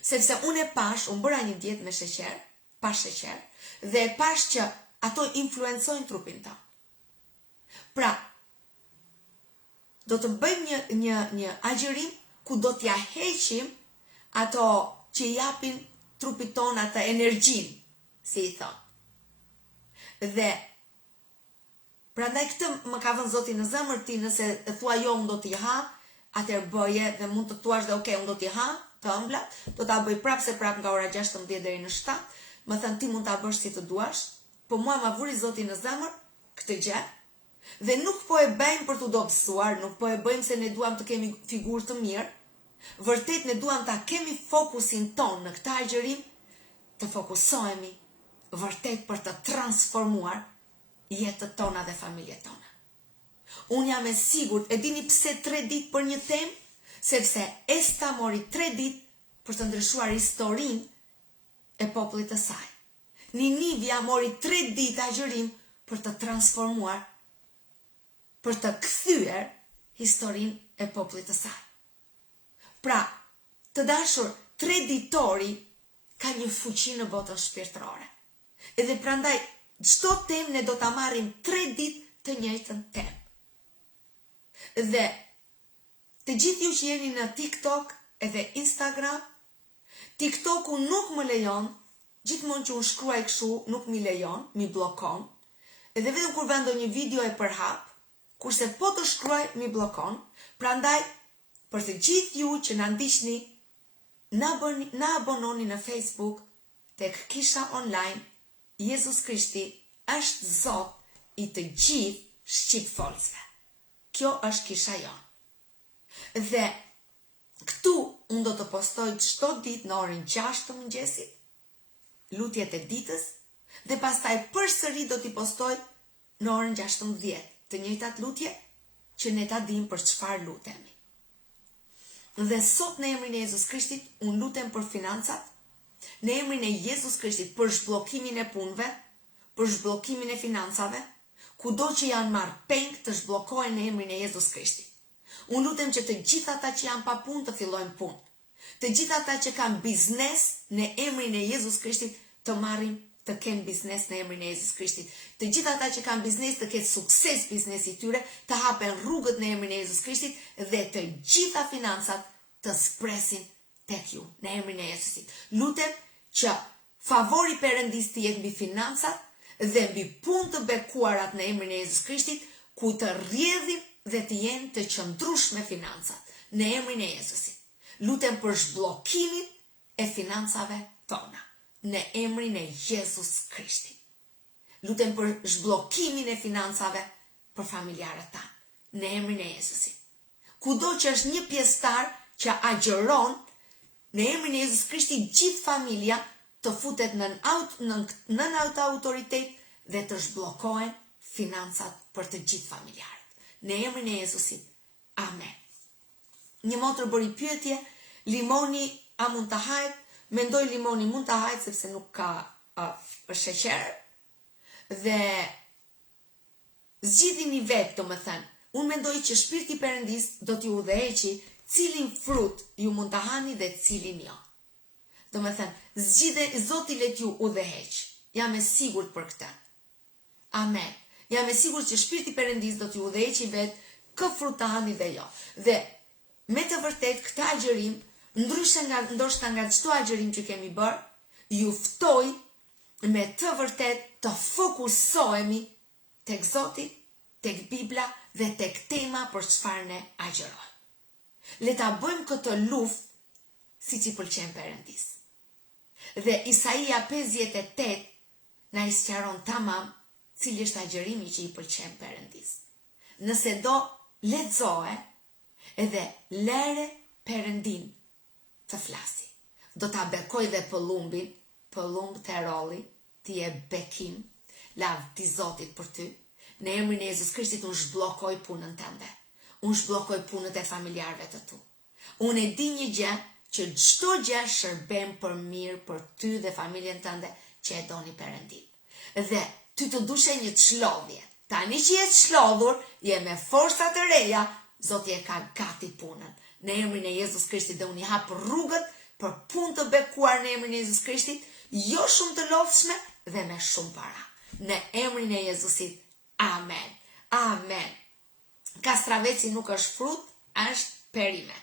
Sepse unë bëra një dietë me sheqer, pa sheqer, dhe e pash që ato influencojnë trupin tonë. Pra, do të bëjmë një agjërim ku do t'ja heqim ato që japin trupit ton atë energjin, si i thonë. Dhe, prandaj këtë më ka vënë Zoti në zemër ti, nëse e thua jo unë do t'i ha, atëherë bëje dhe mund të thuash dhe okay, unë do t'i ha, të ëmblat, do t'a bëj prap nga ora 16 deri në 7, më thënë ti mund t'a bësh si të duash, po mua ma vuri Zoti në zemër këtë gjë, dhe nuk po e bëjmë për t'u dobësuar, nuk po e bëjmë se ne duam të kemi figurë të mirë, vërtet ne duam ta kemi fokusin ton në këtë agjërim, të fokusohemi vërtet për të transformuar jetët tona dhe familjet tona. Unë jam e sigurt, e dini pse 3 ditë për një temë? Sepse Esta mori 3 ditë për të ndryshuar historinë e popullit të saj. Ninivia mori 3 ditë agjërim për të transformuar, për të kthyer historinë e popullit të saj. Pra, të dashur, 3 ditori ka një fuqi në botën shpirtërore. Edhe prandaj, çdo temë ne do ta marrim 3 ditë të njëjtën temë. Dhe të gjithë ju që jeni në TikTok edhe Instagram, TikToku nuk më lejon, gjithmonë që unë shkruaj kështu nuk mi lejon, mi blokon, edhe vetëm kur vendo një video e përhap, kurse po të shkruaj mi blokon, prandaj për të gjithë ju që na ndiqni, na abononi në Facebook tek kisha online, Jezus Krishti është Zot i të gjithë shqipfolsve. Kjo është kisha jonë. Dhe këtu unë do të postoj çdo ditë në orën 6 të mëngjesit, lutjet e ditës, dhe pastaj përsëri do t'i postoj në orën 16, të njëjtat lutje që ne ta dim për çfarë lutemi. Dhe sot në emrin e Jezus Krishtit unë lutem për financat, në emrin e Jezus Krishtit për zhbllokimin e punëve, për zhbllokimin e financave, kudo që janë marrë peng të zhbllokohen në emrin e Jezus Krishtit. Unë lutem që të gjithë ata që janë pa punë të fillojnë punë. Të gjithë ata që kanë biznes në emrin e Jezus Krishtit të marrin të kenë biznes në emrin e Jezus Krishtit. Të gjithë ata që kanë biznes të ketë sukses biznesi tyre, të hapen rrugët në emrin e Jezus Krishtit dhe të gjitha financat të spresin tek ju në emrin e Jezusit. Lutem që favori Perëndis të jetë mbi financat dhe mbi punë të bekuarat në emrin e Jezus Krishtit, ku të rrjedhin dhe të jenë të qëndrueshme financat në emrin e Jezusit. Lutem për zhbllokimin e financave tona në emrin e Jezus Krishtit. Lutem për zhbllokimin e financave për familjarët tanë në emrin e Jezusit. Kudo që është një pjesëtar që agjeron në emrin e Jezus Krishtit, gjithë familja të futet nën autoritet dhe të zhbllokohen financat për të gjithë familjarët. Në emrin e Jezusit. Amen. Një motër bëri pyetje, limoni a mund të hahet? Mendoj limoni mund të hahet sepse nuk ka sheqer. Dhe zgjidhini vetë, domethënë. Unë mendoj që shpirti i Perëndis do t'ju udhëheqi cilin frut ju mund të hani dhe cilin jo. Domethënë, Zoti let ju udhëheq. Jam e sigurt për këtë. Amen. Jam e sigurt që shpirti i Perëndis do t'ju udhëheqi vetë kë frut të hani dhe jo. Dhe me të vërtet këtë agjërim, ndryshe ndoshta nga çdo agjërim që kemi bërë, ju ftoj me të vërtet të fokusohemi tek Zoti, tek Bibla dhe tek tema për çfarë ne agjërojmë. Le ta bëjmë këtë luftë siç i pëlqen Perëndis. Dhe Isaia 58 na i sqaron tamam cili është agjërimi që i pëlqen Perëndis. Nëse do, lexoje edhe lere Perëndin të flasi. Do ta bekoj dhe pëllumbin, pëllumb të rolli, ti e bekim, lavdi Zotit për ty. Në emrin e Jezus Krishtit unë zhbllokoj punën tënde. Unë zhbllokoj punët e familjarëve të tu. Unë e di një gjë, që çdo gjë shërben për mirë për ty dhe familjen tënde që e doni Perëndin. Dhe ty të dushe një çlodhje. Tani që je çlodhur, je me forca të reja, Zoti e ka gati punën. Në emrin e Jezus Krishtit dhe unë i hap rrugët për punë të bekuar në emrin e Jezus Krishtit, jo shumë të lodhshme dhe me shumë para. Në emrin e Jezusit. Amen. Amen. Kastraveci nuk është frut, është perime.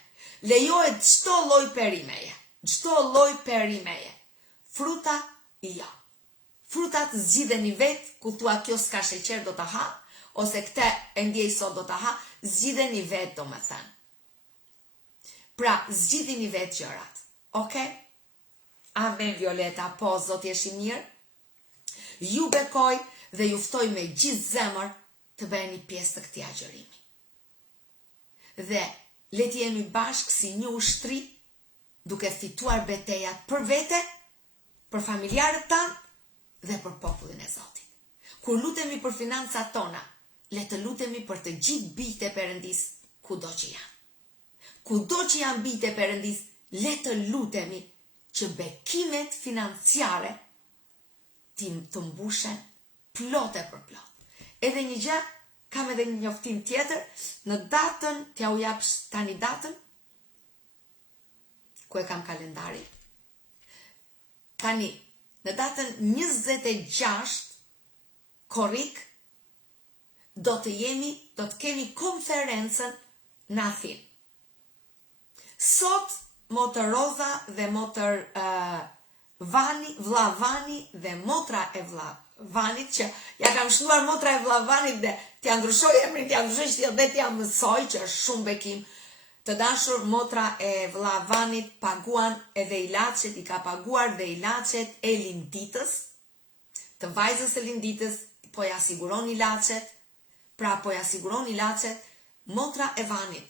Lejohet çdo lloj perimeje. Çdo lloj perimeje. Fruta, jo. Frutat zgjidheni vetë, ku thua kjo s'ka sheqer do ta ha, ose këtë e ndjej sot do ta ha, zgjidheni vetë domethënë. Pra, zgjidhini vetë gjërat. Okay? Amen, Violeta, po Zoti është i mirë. Ju bekoj dhe ju ftoj me gjithë zemër të bëheni pjesë të këtij agjërimi. Dhe le të jemi bashkë si një ushtri, duke fituar betejat për vete, për familjarët tanë dhe për popullin e Zotit. Kur lutemi për financat tona, le të lutemi për të gjithë bijtë e Perëndis kudo që janë. Kudo që janë bijtë e Perëndis, le të lutemi që bekimet financiare të mbushen plotë për plot. Edhe një gjë, kam edhe një njoftim tjetër, në datën, t'ja u jap tani datën, ku e kam kalendari. Tani, në datën 26 korrik, do të kemi konferencën në Athinë. Sot, motër Roza dhe motër Vlla Vani dhe motra e Vlla Vanit, që ja kam shnuar motra e Vlla Vanit dhe t'ja ndryshoj emrin, t'ja ndryshoj dhe t'ja mësoj, që është shumë bekim. Të dashur, motra e vëlla Vanit paguan edhe ilaçet, i ka paguar dhe ilaçet e linditës, të vajzës e linditës, po ja siguron ilaçet, pra po ja siguron ilaçet, motra e Vanit.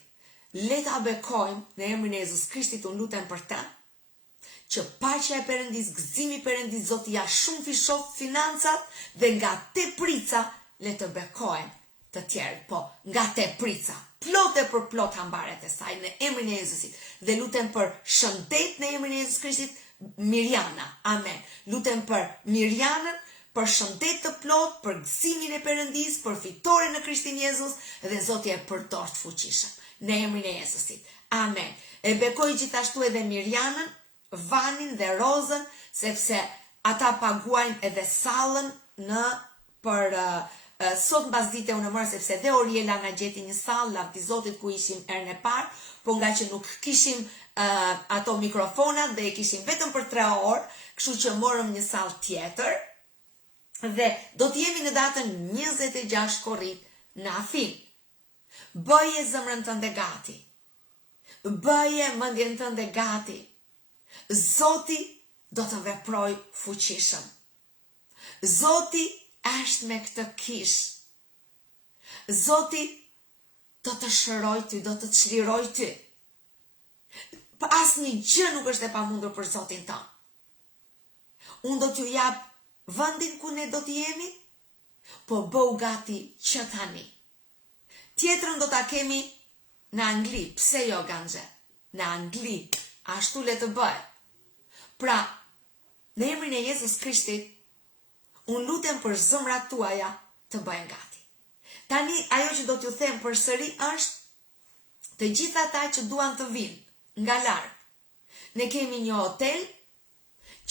Le ta bekojmë në emrin e Jezus Krishtit, unë lutem për të, që paqja e Perëndis, gëzimi i Perëndis, Zoti ja shumë fishoft financat dhe nga teprica le të bekojmë të tjerë, po nga teprica, plot e për plot hambaret e saj në emrin e Jezusit. Dhe lutem për shëndet në emrin e Jezus Krishtit, Mirjana. Amen. Lutem për Mirjanën, për shëndet të plot, për gëzimin e Perëndis, për fitoren në Krishtin Jezus, dhe Zoti e përdor të fuqishëm në emrin e Jezusit. Amen. E bekoj gjithashtu edhe Mirjanën, Vanin dhe Rozën, sepse ata paguajnë edhe sallën për sot mbas dite unë mërë, sepse dhe Oriela na gjeti një sallë lavdi Zotit ku ishim herën e parë, po nga që nuk kishim ato mikrofonat dhe kishim vetëm për 3 orë, kështu që morëm një sallë tjetër dhe do të jemi në datën 26 korrik në Afin. Bëje zemrën tënde gati. Bëje mendjen tënde gati. Zoti do të veproj fuqishëm. Zoti është me këtë kish. Zoti do të shëroj ty, do të të çliroj ty. Asnjë gjë nuk është e pamundur për Zotin tonë. Unë do t'ju jap vendin ku ne do t'jemi, po bëu gati që tani. Tjetrën do ta kemi në Angli, pse jo Ganxhe? Në Angli, ashtu le të bëj. Pra, në emrin e Jezus Krishtit, unë lutem për zemrat tuaja të bëhen gati. Tani, ajo që do t'ju them përsëri është të gjitha ata që duan të vinë nga larg. Ne kemi një hotel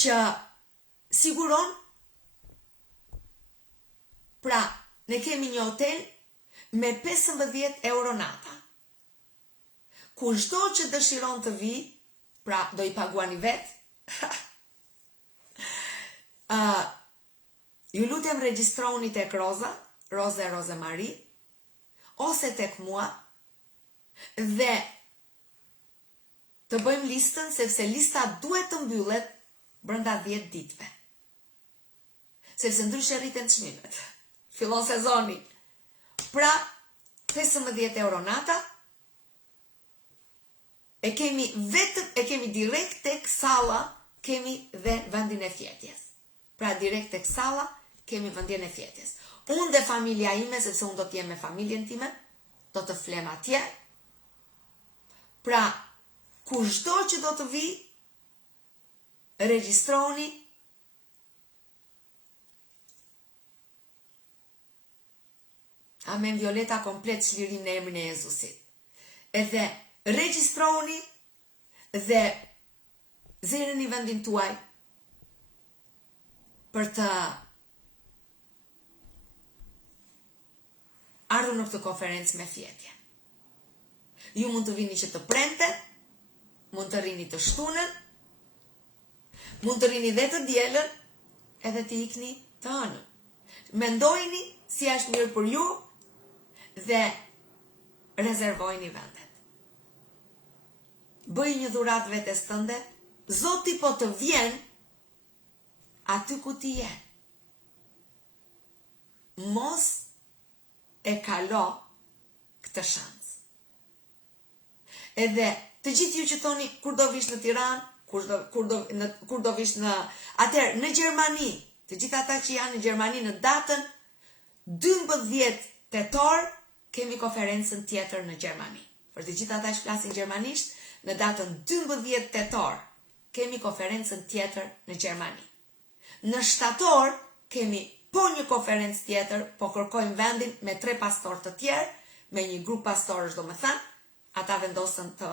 që siguron, pra, ne kemi një hotel me 15 euro nata. Kushdo që dëshiron të vi, pra do i paguani vetë, ju lutem regjistroni tek Roza e Rozemari, ose tek mua, dhe të bëjmë listën, sepse lista duhet të mbyllet brenda 10 ditëve. Sepse ndryshe rriten çmimet. Fillon sezoni. Pra, 15 euro nata, e kemi direkt tek salla, kemi dhe vendin e fjetjes. Pra direkt tek salla, kemi vendin e fjetjes. Unë dhe familja ime, sepse unë do t'jem me familjen time, do të flem atje. Pra, kushdo që do të vi, regjistroni. Amen, Violeta, komplet çlirim në emrin e Jezusit. Edhe regjistroni dhe zëreni vendin tuaj për të ardhur në këtë konferencë me fjetje. Ju mund të vini që të premte, mund të rini të shtunën, mund të rini dhe të dielën, edhe të ikni të hënën. Mendojini si është mirë për ju dhe rezervojni vendet. Bëj një dhurat vetes tënde, Zoti po të vjen aty ku ti je. Mos e kalo këtë shans. Edhe të gjithë ju që thoni kur do vish në Tiranë, kur do vish në Gjermani, të gjithë ata që janë në Gjermani në datën 12 tetor kemi konferencën tjetër në Gjermani. Për të gjithë ata që flasin gjermanisht, në datën 12 tetor kemi konferencën tjetër në Gjermani. Në shtator kemi po një konferencë tjetër, po kërkojmë vendin me 3 pastor të tjerë, me një grup pastorësh domethënë, ata vendosën të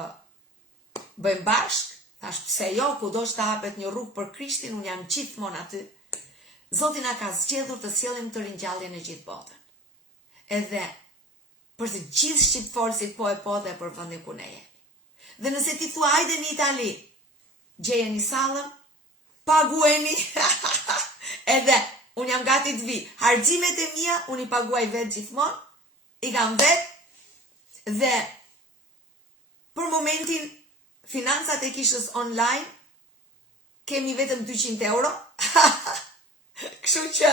bëjmë bashkë, thash pse jo, kudo që të hapet një rrugë për Krishtin, unë jam gjithmonë aty. Zoti na ka zgjedhur të sjellim të ringjallje në gjithë botën. Edhe për të gjithë shqiptarët po e po dhe për vendin ku ne jemi. Dhe nëse ti thua hajde në Itali, gjejeni sallën, pagueni, edhe unë jam gati të vi. Harxhimet e mia unë i paguaj vetë gjithmonë, i kam vetë, dhe Për momentin, financat e kishës online, kemi vetëm 200 euro. Kështu që,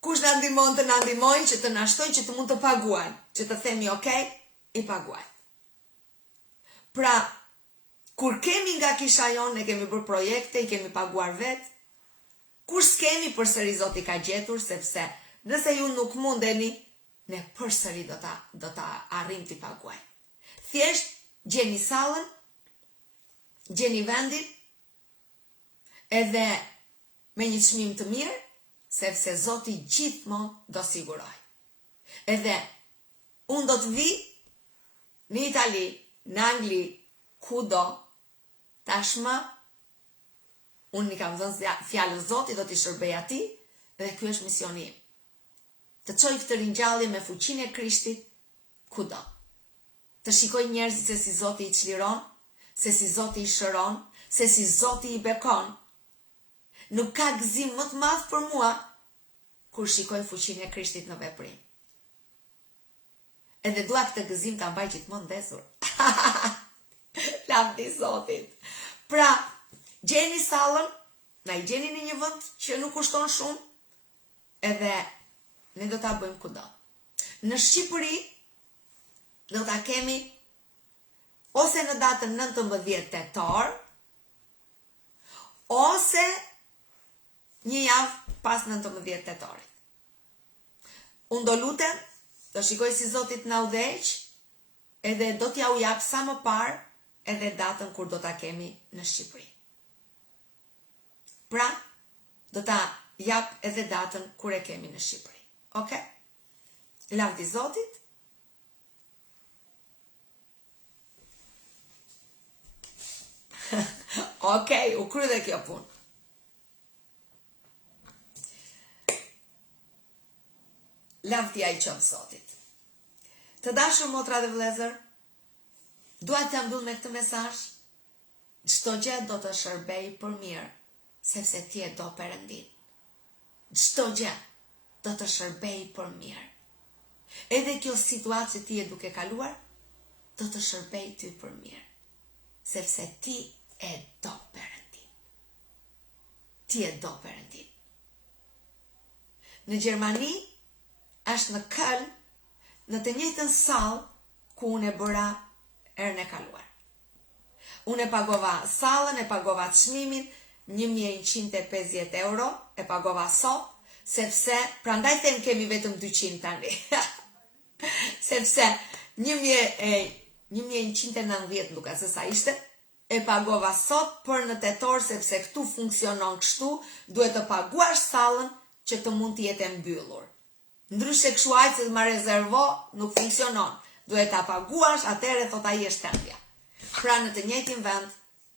kush na ndihmon të na ndihmojnë, që të na shtojnë, që të mund të paguajnë, që të themi okay, i paguajnë. Pra, kur kemi nga kisha jonë, ne kemi bërë projekte, i kemi paguar vetë, kur s'kemi përsëri Zoti ka gjetur, sepse nëse ju nuk mundeni, ne përsëri do ta arrim t'i paguajmë. Thjesht, gjeni sallën, gjeni vendin, edhe me një çmim të mirë, sepse Zoti gjithmonë do siguroj. Edhe unë do të vi në Itali, në Angli, kudo, tashmë, unë i kam dhënë fjalën Zotit, do t'i shërbej atij, dhe ky është misioni im. Të çoj këtë ringjallje me fuqinë e Krishtit kudo. Të shikoj njerëzit se si Zoti i çliron, se si Zoti i shëron, se si Zoti i bekon. Nuk ka gëzim më të madh për mua kur shikoj fuqinë e Krishtit në veprim. Edhe dua këtë gëzim ta mbaj gjithmonë ndezur. Lavdi Zotit. Pra, gjeni sallën, na i gjeni në një vend që nuk kushton shumë, edhe ne do ta bëjmë kudo. Në Shqipëri do ta kemi ose në datën 19 tetor, ose një javë pas 19 tetorit. Unë do lutem, do shikoj si Zoti na udhëheq, edhe do t'ja u jap sa më parë edhe datën kur do ta kemi në Shqipëri. Pra, do ta jap edhe datën kur e kemi në Shqipëri. Okej? Lavdi Zotit. Okej, u kry dhe kjo punë. Lavdia i qoftë Zotit. Të dashur motra dhe vëllezër, dua t'ja mbyll me këtë mesazh. Çdo gjë do të shërbej për mirë, sepse ti e do Perëndin. Çdo gjë do të shërbej për mirë. Edhe kjo situatë që ti e duke kaluar, do të shërbej ty për mirë, sepse ti e do Perëndin. Ti e do Perëndin. Në Gjermani, është në Köln, në të njëjtën sallë ku unë e bëra herën e kaluar. Unë e pagova sallën, e pagova çmimin, 1150 euro, e pagova sot, sepse, prandaj them kemi vetëm 200 tani. Sepse 1190 duka se sa ishte, e pagova sot për në tetor, sepse këtu funksionon kështu, duhet të paguash sallën që të mund të jetë e mbyllur. Ndryshe kështu aq se ma rezervo, nuk funksionon. Duhet ta paguash, atëherë thot ai është tendja. Pra në të njëjtin vend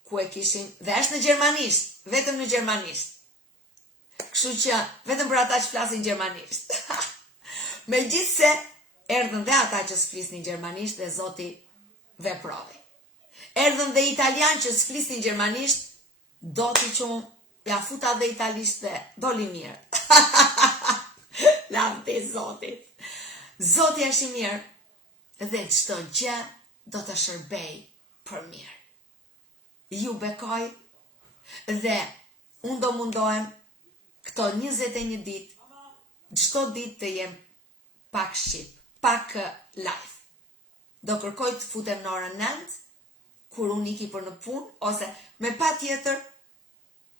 ku e kishim, dhe është në gjermanisht, vetëm në gjermanisht. Kështu që vetëm për ata që flasin gjermanisht. Megjithse erdhën dhe ata që s'flisnin gjermanisht dhe Zoti veproi. Erdhën dhe italian që s'flisnin gjermanisht, do t'i qum, ja futa dhe italisht dhe doli mirë. Lavdi Zotit. Zoti është i mirë dhe çdo gjë do të shërbej për mirë. Ju bekoj dhe unë do mundohem këto 21 ditë, çdo ditë të jem pak shqip, pak live. Do kërkoj të futem në orën 9, kur unë iki për në punë, ose me patjetër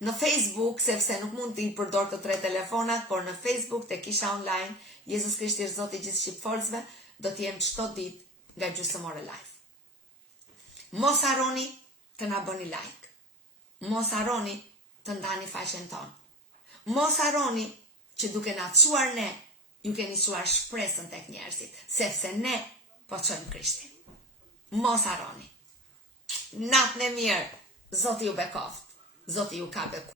në Facebook, sepse nuk mund t'i përdor të 3 telefonat, por në Facebook të kisha online, Jezus Krishti është Zoti i gjithë shqiptarëve, do t'jem çdo ditë nga gjysmore live. Mos harroni të na bëni like. Mos harroni të ndani faqen tonë. Mos harroni që duke na çuar ne, ju keni çuar shpresën tek njerëzit, sepse ne po çojmë Krishtin. Mos harroni. Natën e mirë, Zoti ju bekoft. Zoti ju ka bekuar.